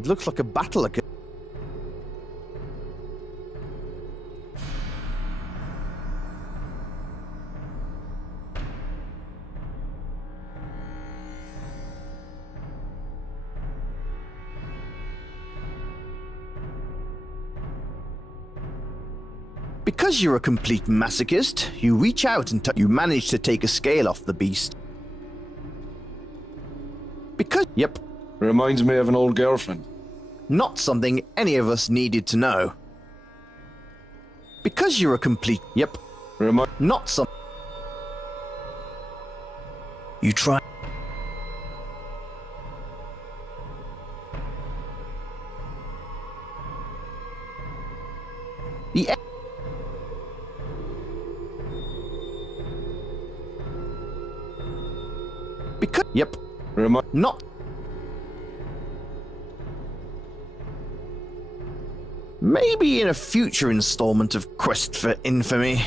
It looks like a battle again. Because you're a complete masochist, you reach out and you manage to take a scale off the beast. Because, yep. Reminds me of an old girlfriend. Not something any of us needed to know. Because you're a complete, yep. Not some. You try. The because yep. Not. Maybe in a future installment of Quest for Infamy.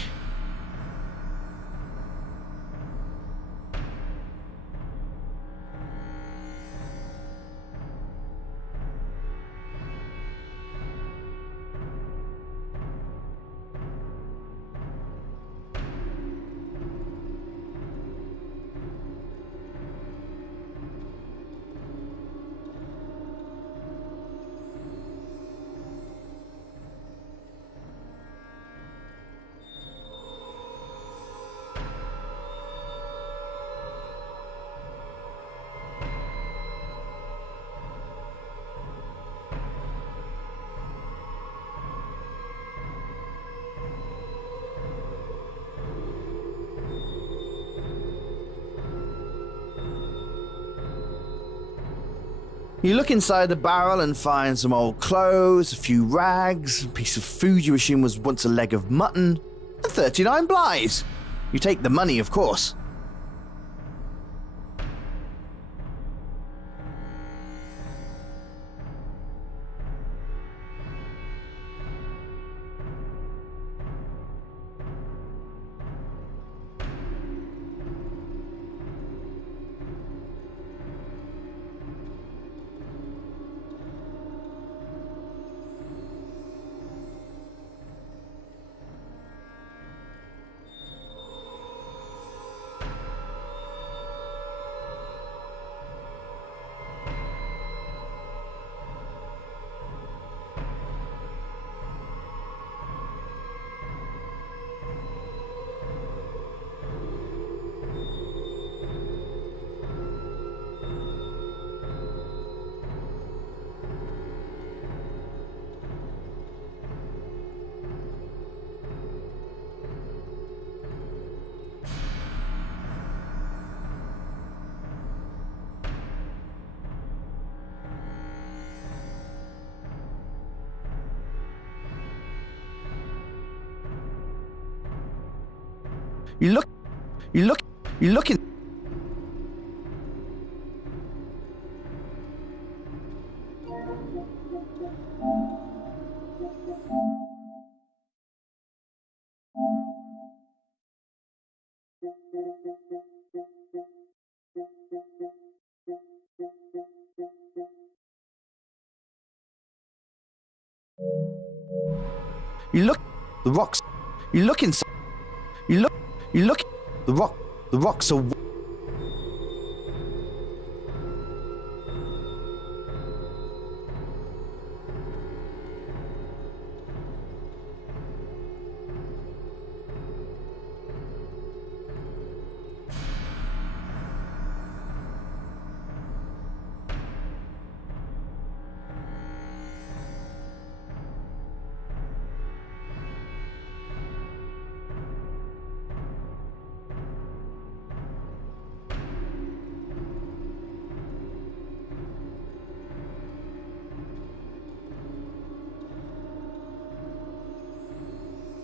You look inside the barrel and find some old clothes, a few rags, a piece of food you assume was once a leg of mutton, and 39 blighs. You take the money, of course. You look in. You look. The rocks. You look inside. You look. You look. The rock. The rocks are.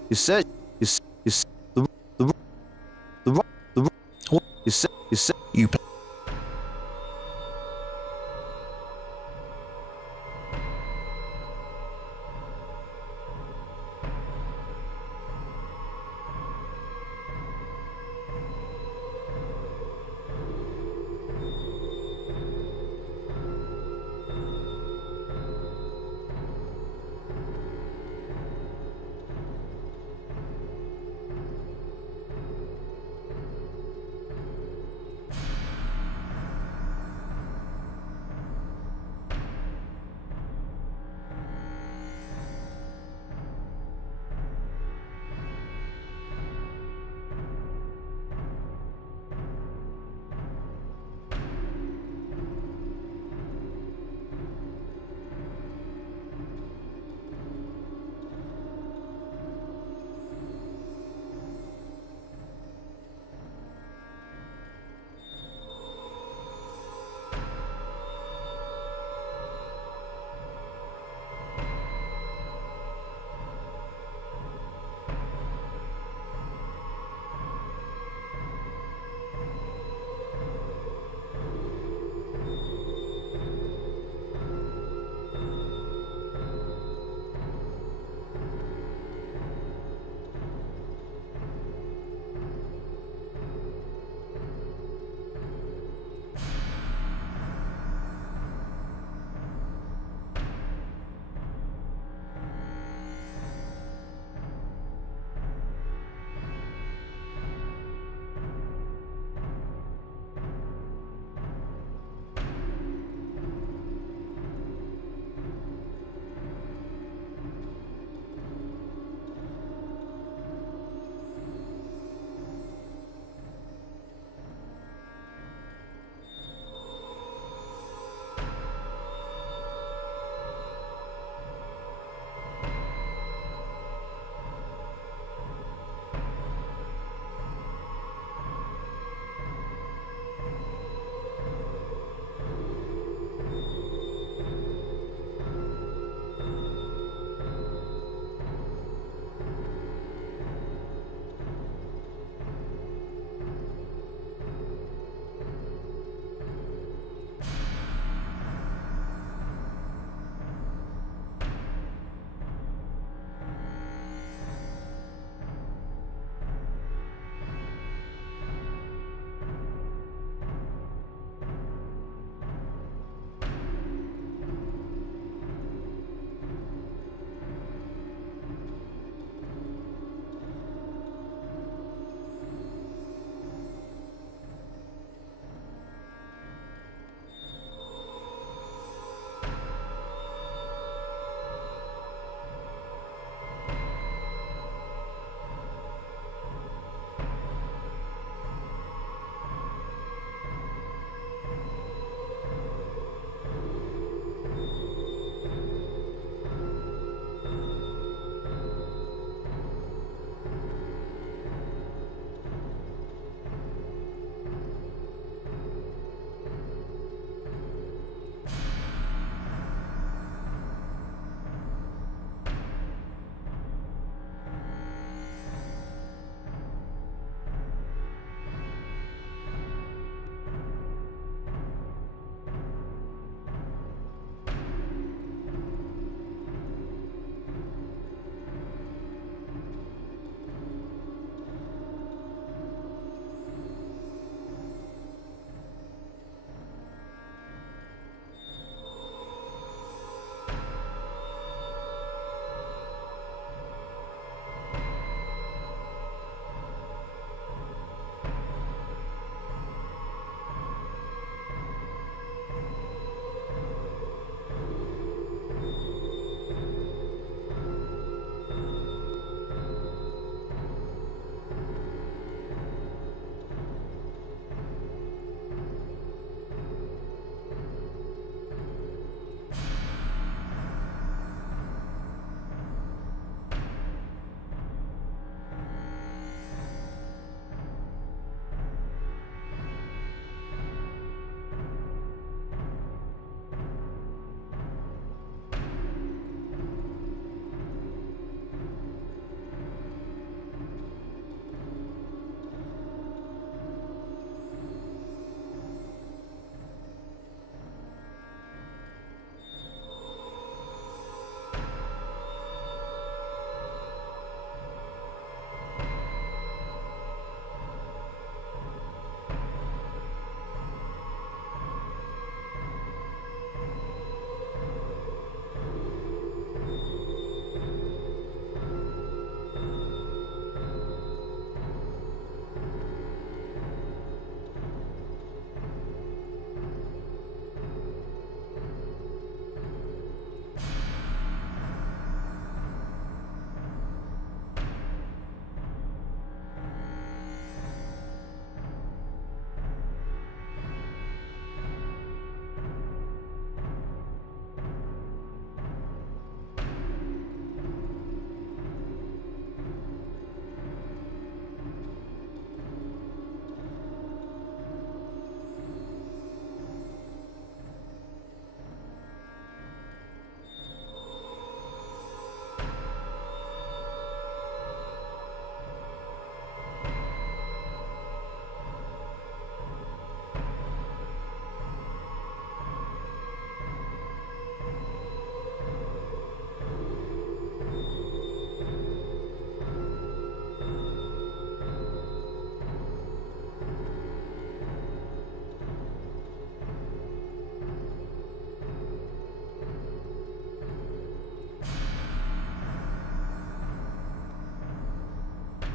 You said. You said. You said. The rock. The rock. You said. You said. You.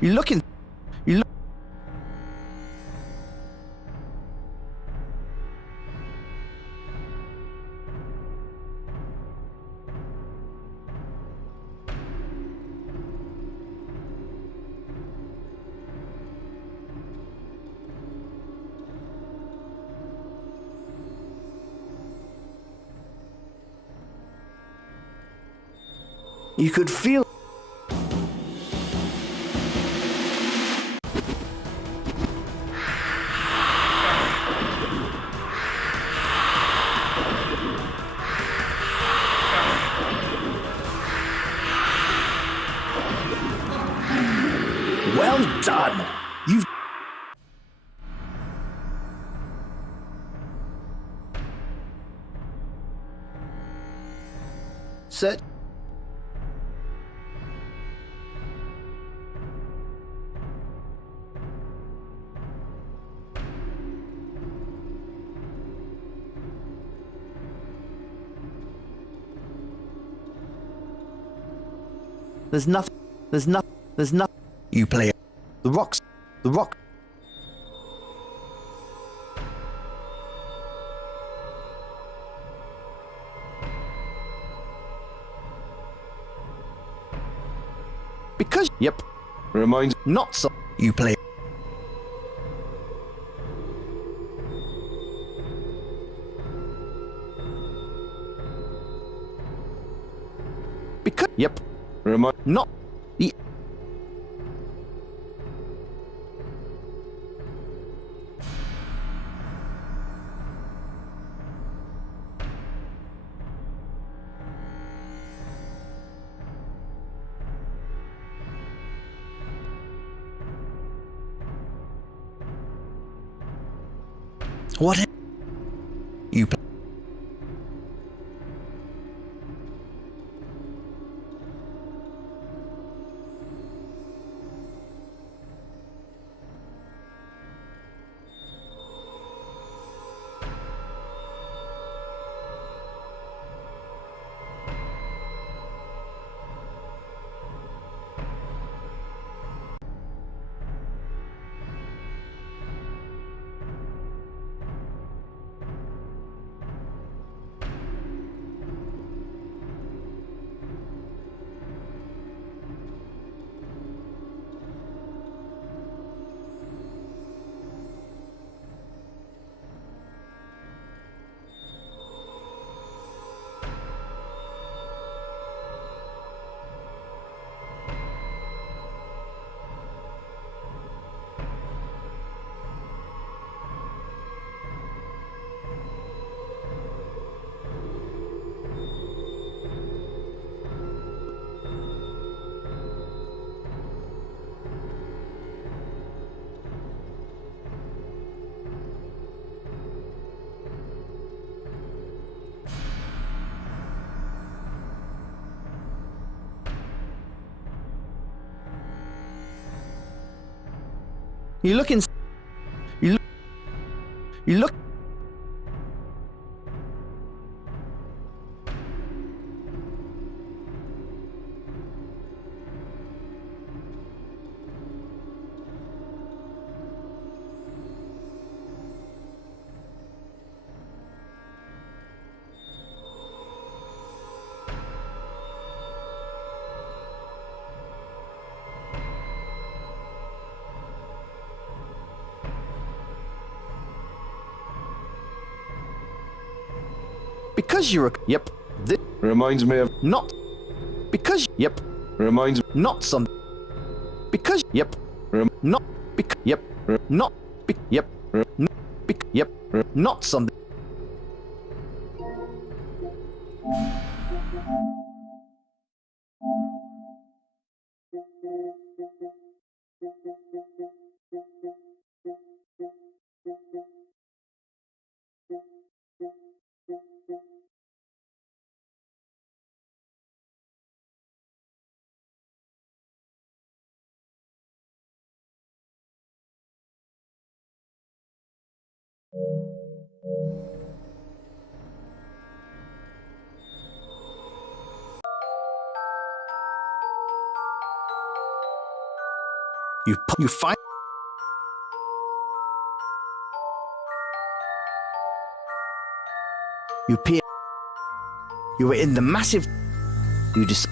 You looking? You look. You could feel. Well done. You've. Set. There's nothing. There's nothing. There's nothing. You play the rocks. The rock. Because. Yep. Reminds. Not so. You play. Because. Yep. Remind. Not. The. What? You play. You look in. You look. You look. Because you're a. Yep. This reminds me of. Not. Because. Yep. Reminds. Not some. Because. Yep. Not. Yep. Not. Yep. Yep. Not some. You find. You peer. You were in the massive. You just.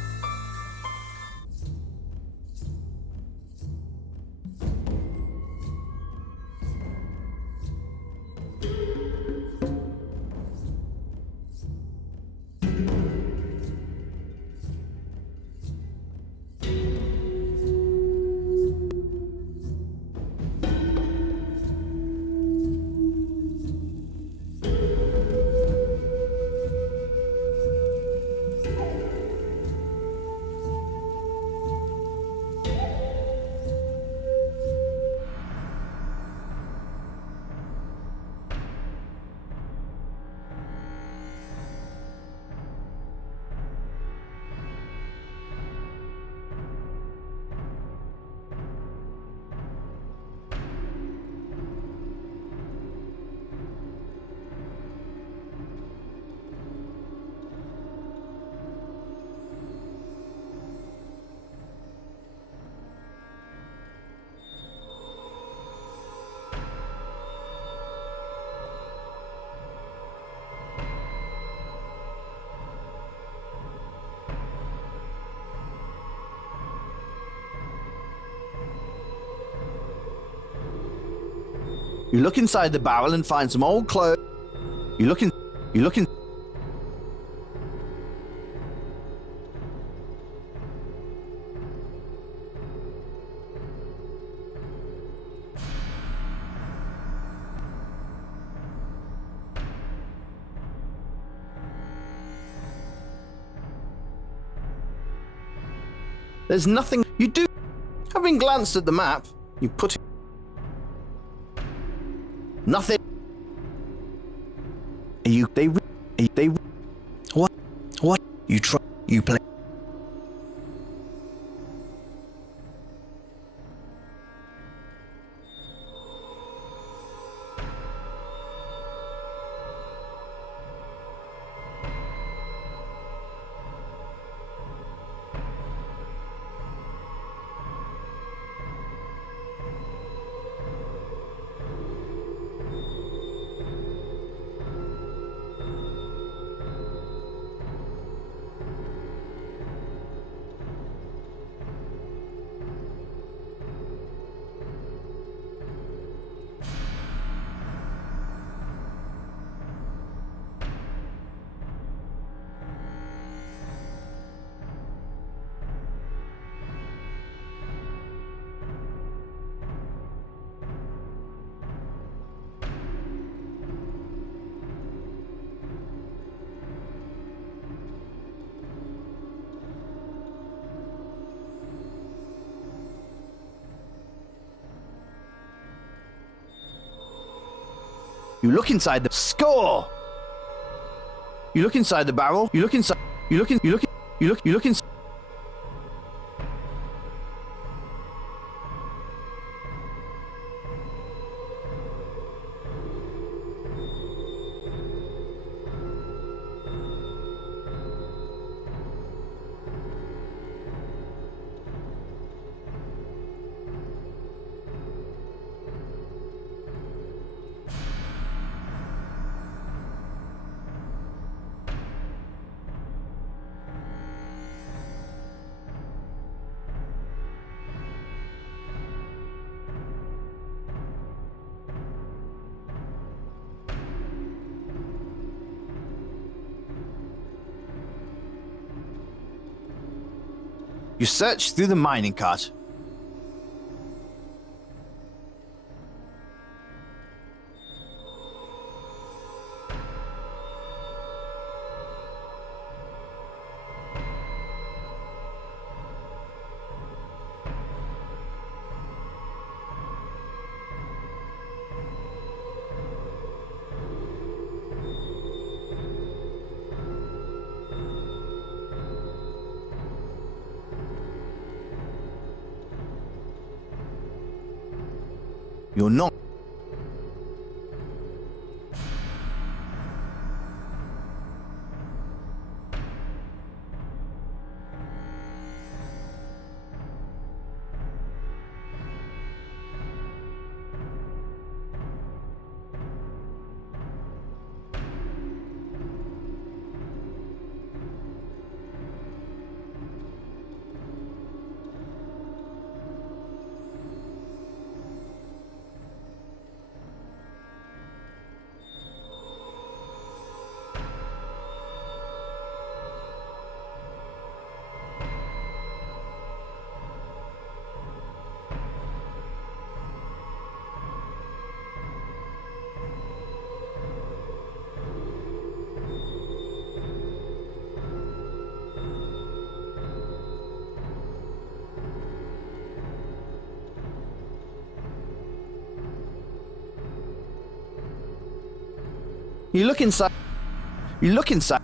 You look inside the barrel and find some old clothes. You look in. There's nothing you do. Having glanced at the map, you put nothing. What? You try. You play. You look inside the score. You look inside the barrel. You look inside. You look inside. You search through the mining cart. You're not. You look inside. You look inside.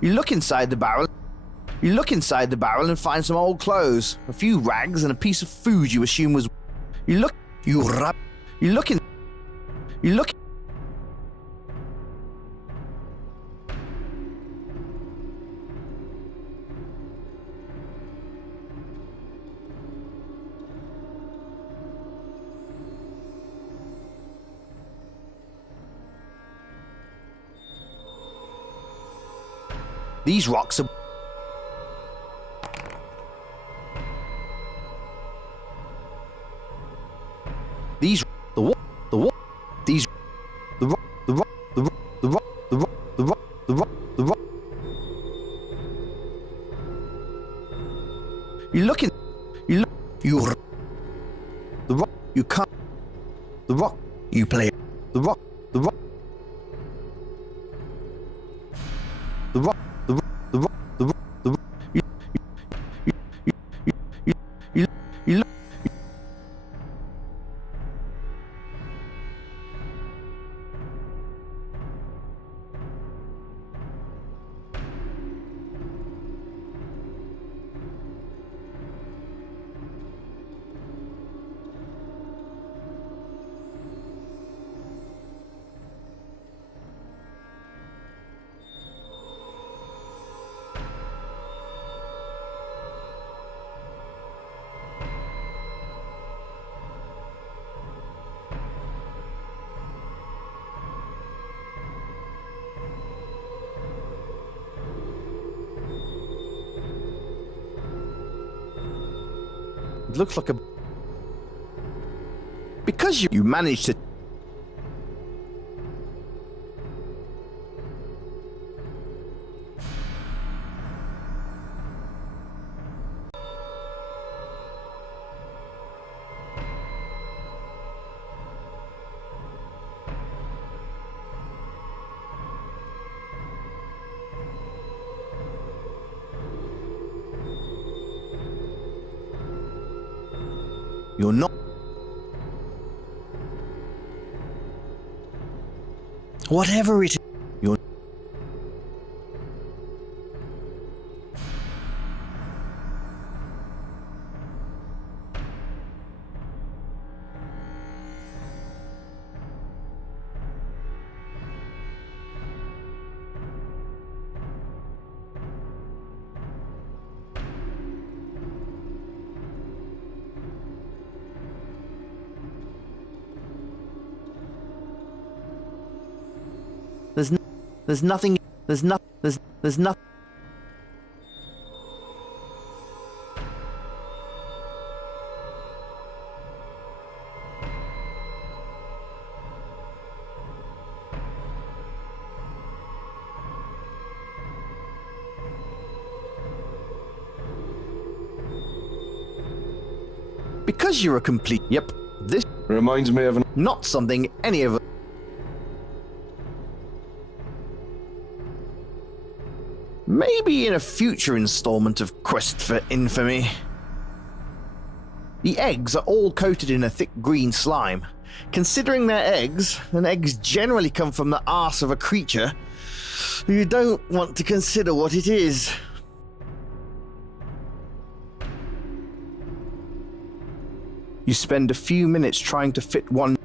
You look inside the barrel. You look inside the barrel and find some old clothes, a few rags, and a piece of food you assume was. You look. You rub. You look in. You look. These rocks are. These. The what? The what? These. The rock. The rock. The rock. The rock. The rock. The rock. The rock. The rock. You look in. You look. You. The rock. You can't. The rock. You play. The rock. The rock. The rock. The rock. The rock. The rock. The rock. You look. It looks like a. Because you managed to. You're not. Whatever it is, you're. There's nothing. There's not. There's not. Because you're a complete. Yep. This reminds me of not something any of. Maybe in a future installment of Quest for Infamy. The eggs are all coated in a thick green slime. Considering they're eggs, and eggs generally come from the arse of a creature, you don't want to consider what it is. You spend a few minutes trying to fit one.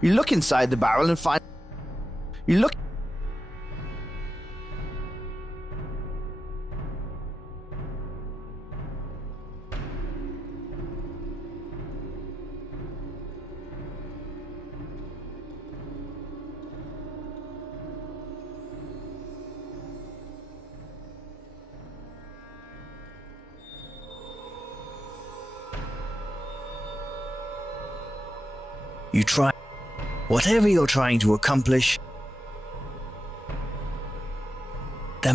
You look inside the barrel and find. You look. You try. Whatever you're trying to accomplish, there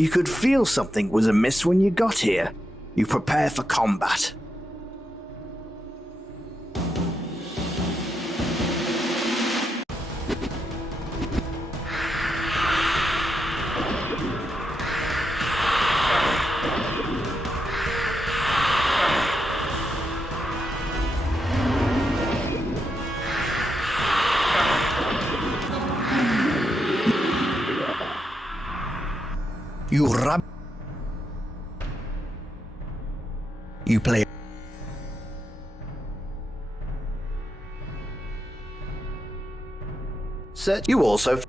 You could feel something was amiss when you got here. You prepare for combat. You play. Search. You also.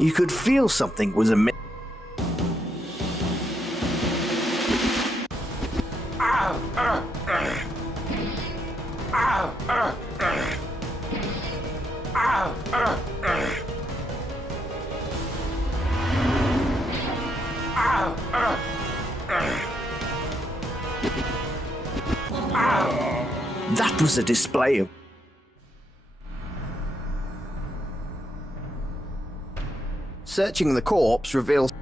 You could feel something was amiss. That was a display of. Searching the corpse reveals.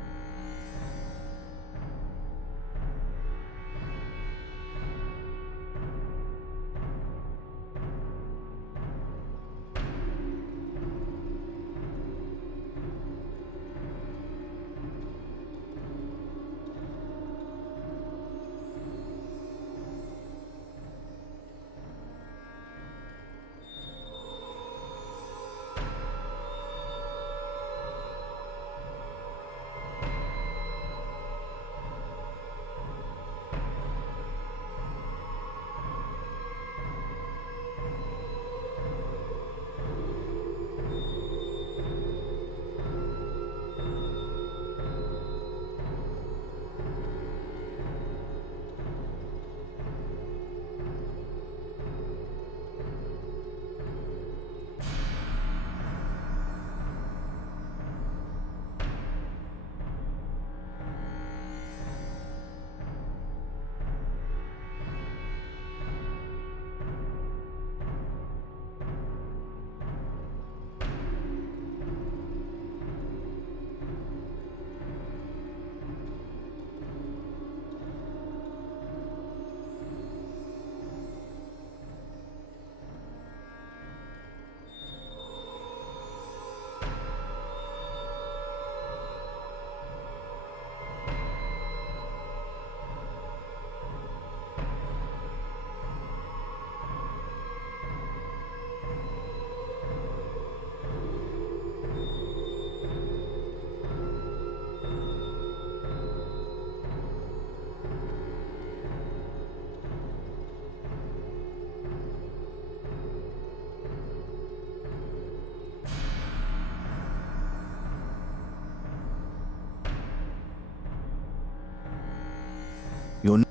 You're.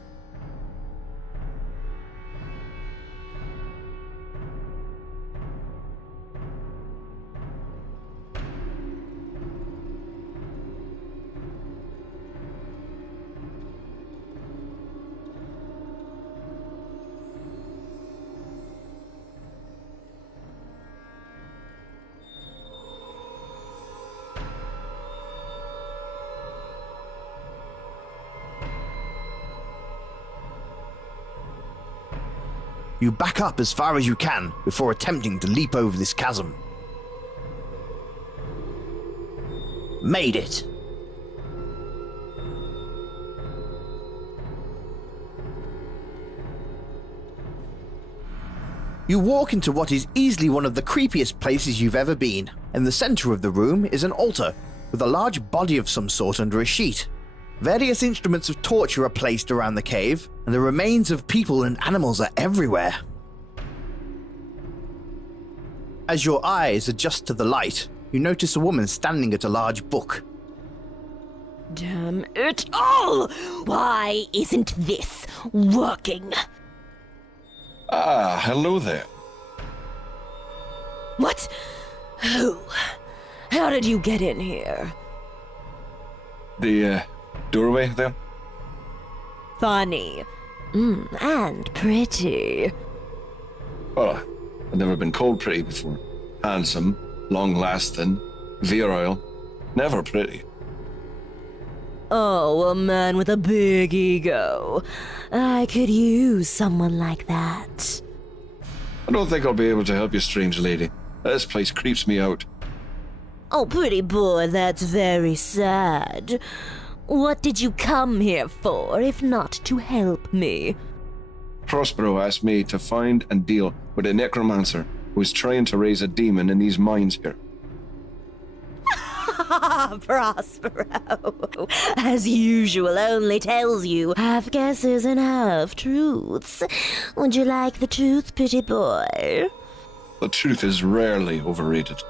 You back up as far as you can before attempting to leap over this chasm. Made it! You walk into what is easily one of the creepiest places you've ever been. In the center of the room is an altar with a large body of some sort under a sheet. Various instruments of torture are placed around the cave, and the remains of people and animals are everywhere. As your eyes adjust to the light, you notice a woman standing at a large book. Damn it all! Why isn't this working? Ah, hello there. What? Who? How did you get in here? The doorway there? Funny. And pretty. Well, I've never been called pretty before. Handsome, long-lasting, virile, never pretty. Oh, a man with a big ego. I could use someone like that. I don't think I'll be able to help you, strange lady. This place creeps me out. Oh, pretty boy, that's very sad. What did you come here for, if not to help me? Prospero asked me to find and deal with a necromancer who is trying to raise a demon in these mines here. Prospero, as usual, only tells you half guesses and half truths. Would you like the truth, pretty boy? The truth is rarely overrated.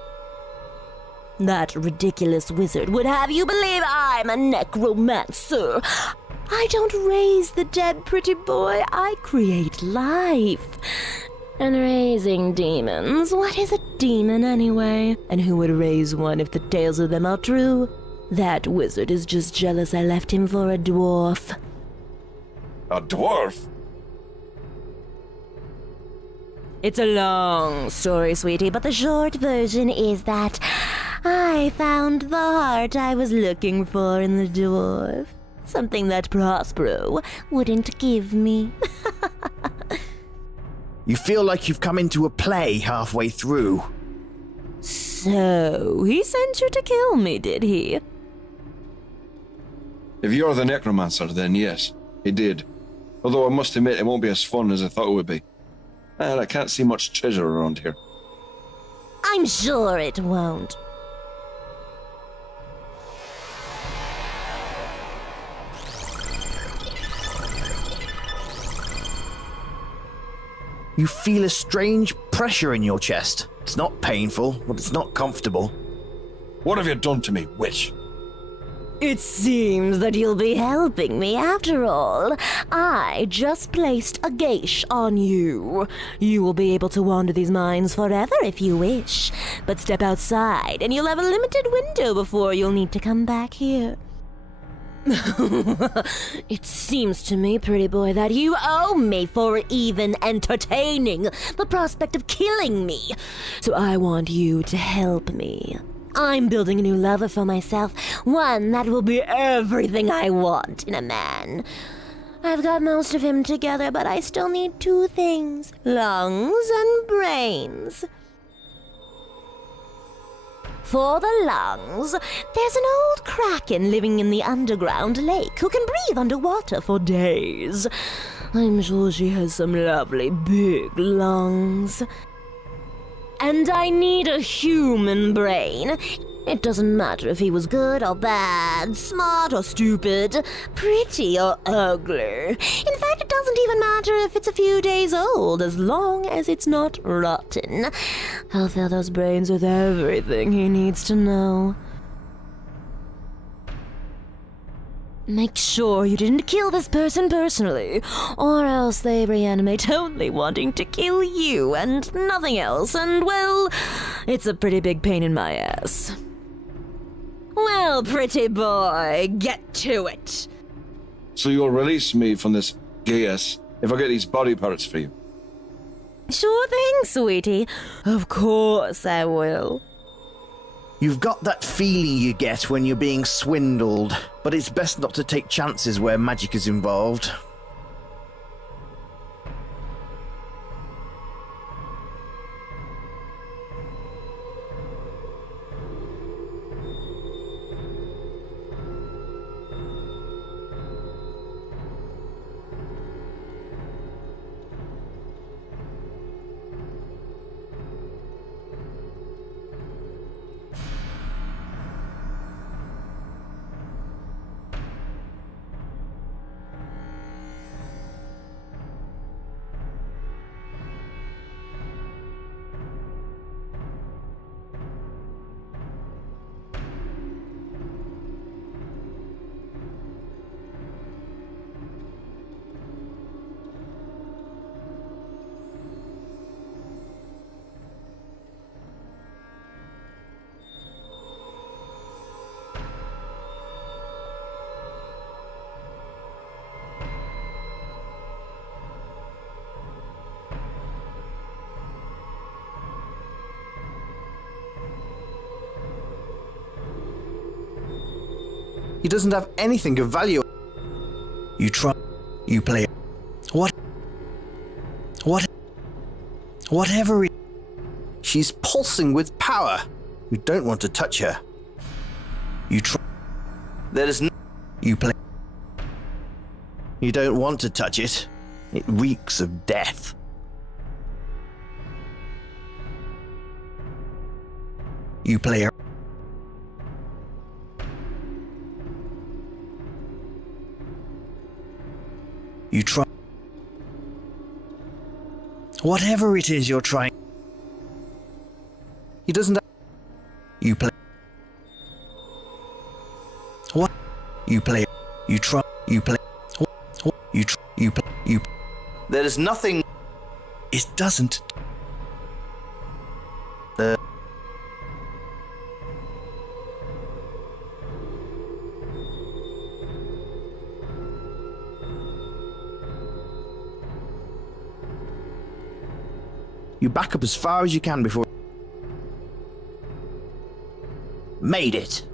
That ridiculous wizard would have you believe I'm a necromancer. I don't raise the dead, pretty boy. I create life. And raising demons, what is a demon anyway? And who would raise one if the tales of them are true? That wizard is just jealous I left him for a dwarf. A dwarf? It's a long story, sweetie, but the short version is that I found the heart I was looking for in the dwarf. Something that Prospero wouldn't give me. You feel like you've come into a play halfway through. So, he sent you to kill me, did he? If you're the necromancer, then yes, he did. Although I must admit it won't be as fun as I thought it would be. And I can't see much treasure around here. I'm sure it won't. You feel a strange pressure in your chest. It's not painful, but it's not comfortable. What have you done to me, witch? It seems that you'll be helping me after all. I just placed a geisha on you. You will be able to wander these mines forever if you wish. But step outside and you'll have a limited window before you'll need to come back here. It seems to me, pretty boy, that you owe me for even entertaining the prospect of killing me. So I want you to help me. I'm building a new lover for myself, one that will be everything I want in a man. I've got most of him together, but I still need two things: lungs and brains. For the lungs, there's an old kraken living in the underground lake who can breathe underwater for days. I'm sure she has some lovely big lungs. And I need a human brain. It doesn't matter if he was good or bad, smart or stupid, pretty or ugly. In fact, it doesn't even matter if it's a few days old, as long as it's not rotten. I'll fill those brains with everything he needs to know. Make sure you didn't kill this person personally, or else they reanimate only wanting to kill you and nothing else, and well, it's a pretty big pain in my ass. Well, pretty boy, get to it. So you'll release me from this geas if I get these body parts for you? Sure thing, sweetie. Of course I will. You've got that feeling you get when you're being swindled, but it's best not to take chances where magic is involved. He doesn't have anything of value. You try. You play. What? Whatever it. She's pulsing with power. You don't want to touch her. You try. There is no. You play. You don't want to touch it. It reeks of death. You play her. You try. Whatever it is you're trying. He doesn't. You play. What? You play. You try. You play. You try. You play. You. There is nothing. It doesn't. You back up as far as you can before. Made it.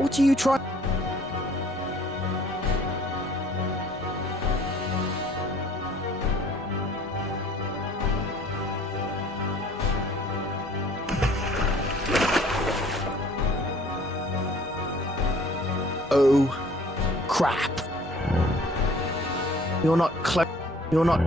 What are you trying? Oh, crap. You're not clever. You're not.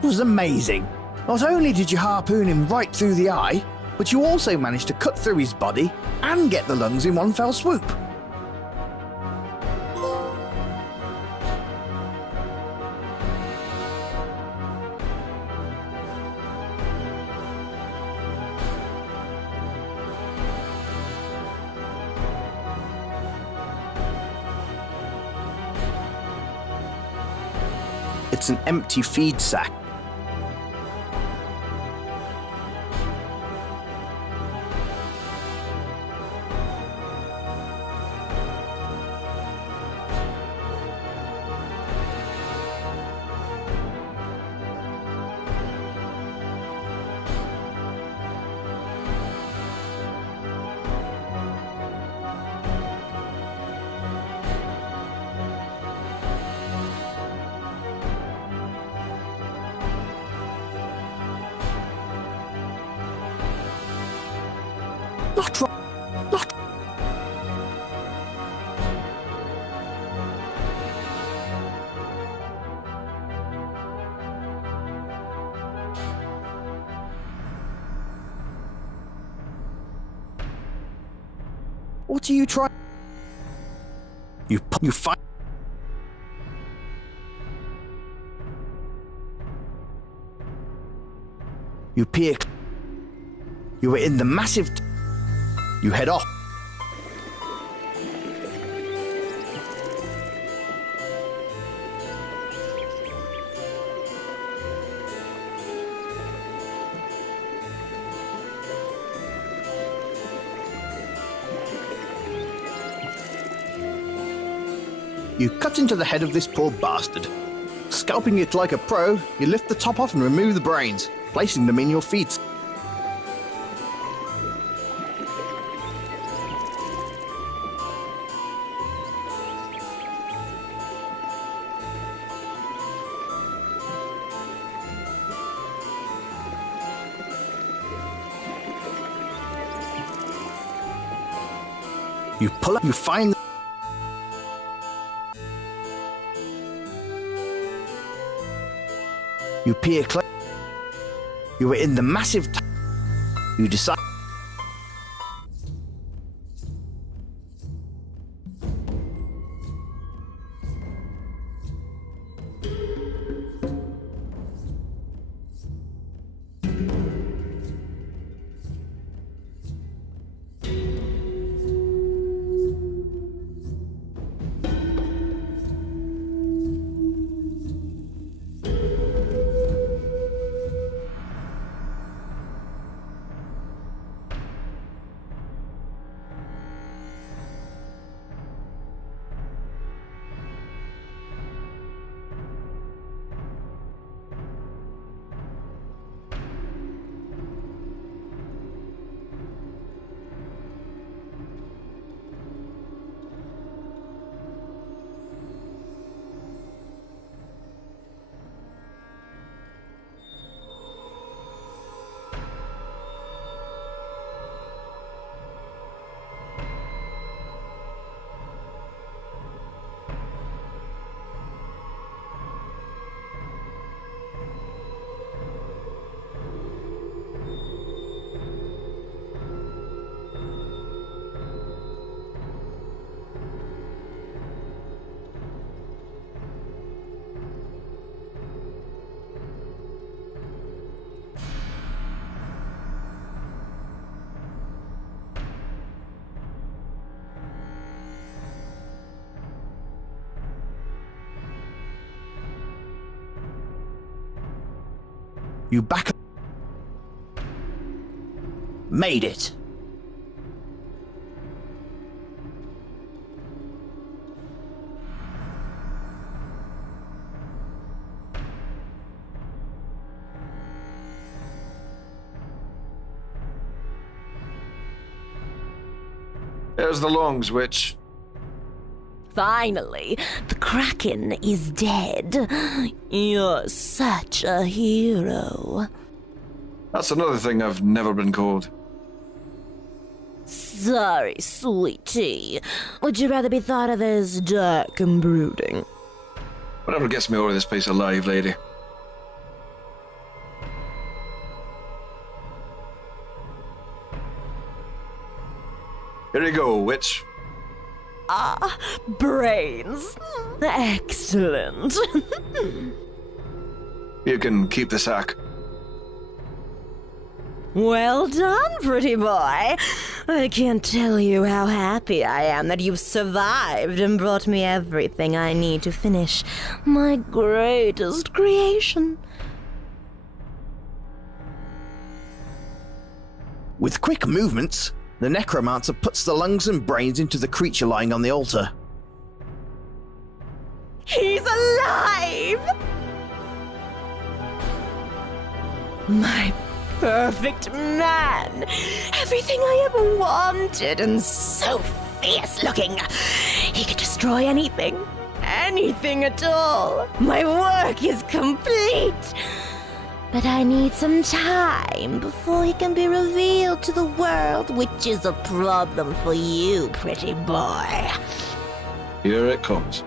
That was amazing. Not only did you harpoon him right through the eye, but you also managed to cut through his body and get the lungs in one fell swoop. It's an empty feed sack. Not. What are you trying? You fight. You peer. You were in the massive. You head off. You cut into the head of this poor bastard. Scalping it like a pro, you lift the top off and remove the brains, placing them in your feet. You pull up, you find. You peer close. You were in the massive. You decide. You back up. Made it. There's the lungs, witch. Finally, the Kraken is dead. You're such a hero. That's another thing I've never been called. Sorry, sweetie. Would you rather be thought of as dark and brooding? Whatever gets me over this place alive, lady. Here you go, witch. Ah, brains. Excellent. You can keep the sack. Well done, pretty boy. I can't tell you how happy I am that you've survived and brought me everything I need to finish my greatest creation. With quick movements, the necromancer puts the lungs and brains into the creature lying on the altar. He's alive! My perfect man! Everything I ever wanted, and so fierce looking. He could destroy anything. Anything at all. My work is complete. But I need some time before he can be revealed to the world, which is a problem for you, pretty boy. Here it comes.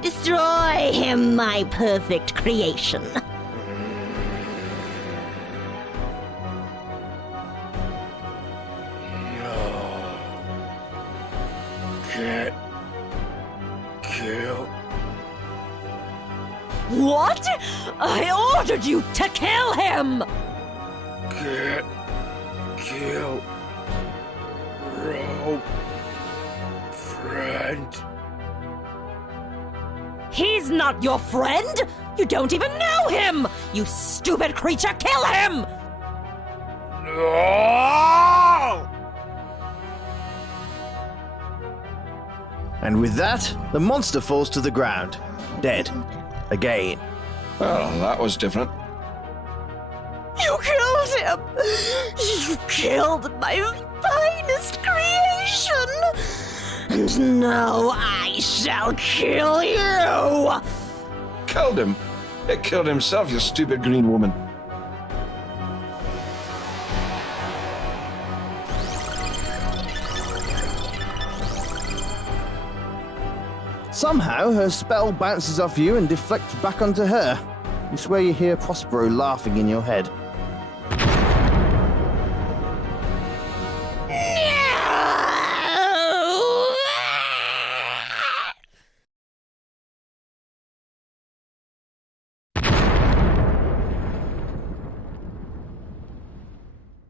Destroy him, my perfect creation. Can't kill. What? I ordered you to kill him! Can't kill. Bro. Friend. He's not your friend! You don't even know him! You stupid creature, kill him! No! And with that, the monster falls to the ground, dead. Again. Well, that was different. You killed him! You killed my finest creation! And now I shall kill you! Killed him. It killed himself, you stupid green woman. Somehow, her spell bounces off you and deflects back onto her. You swear you hear Prospero laughing in your head.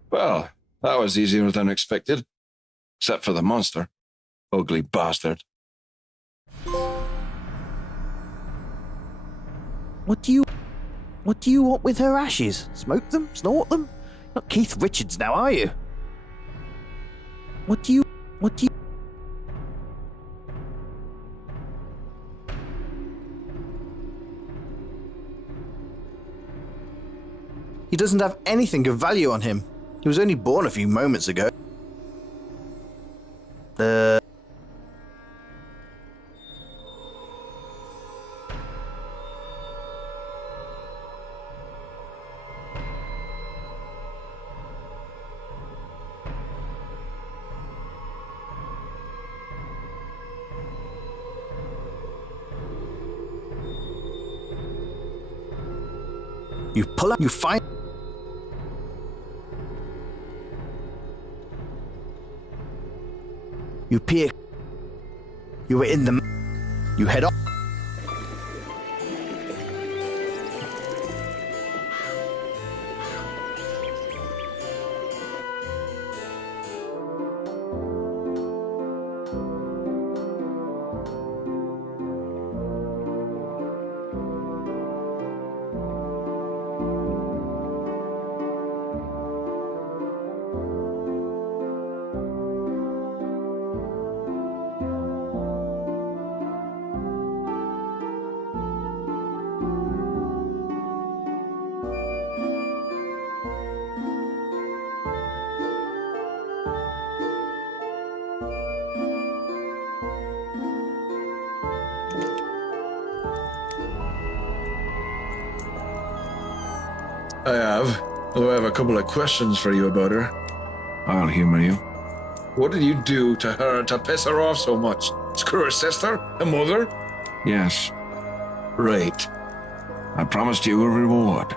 Well, that was easier than expected. Except for the monster. Ugly bastard. What do you want with her ashes? Smoke them? Snort them? Not Keith Richards now, are you? What do you... He doesn't have anything of value on him. He was only born a few moments ago. You pull up, you find... You peer... You were in the... You head off... I have, although I have a couple of questions for you about her. I'll humor you. What did you do to her to piss her off so much? Screw her sister? Her mother? Yes, Right. I promised you a reward.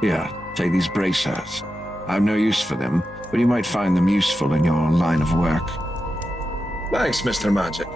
Here, take these bracelets. I've no use for them, but you might find them useful in your line of work. Thanks, Mr. Magic.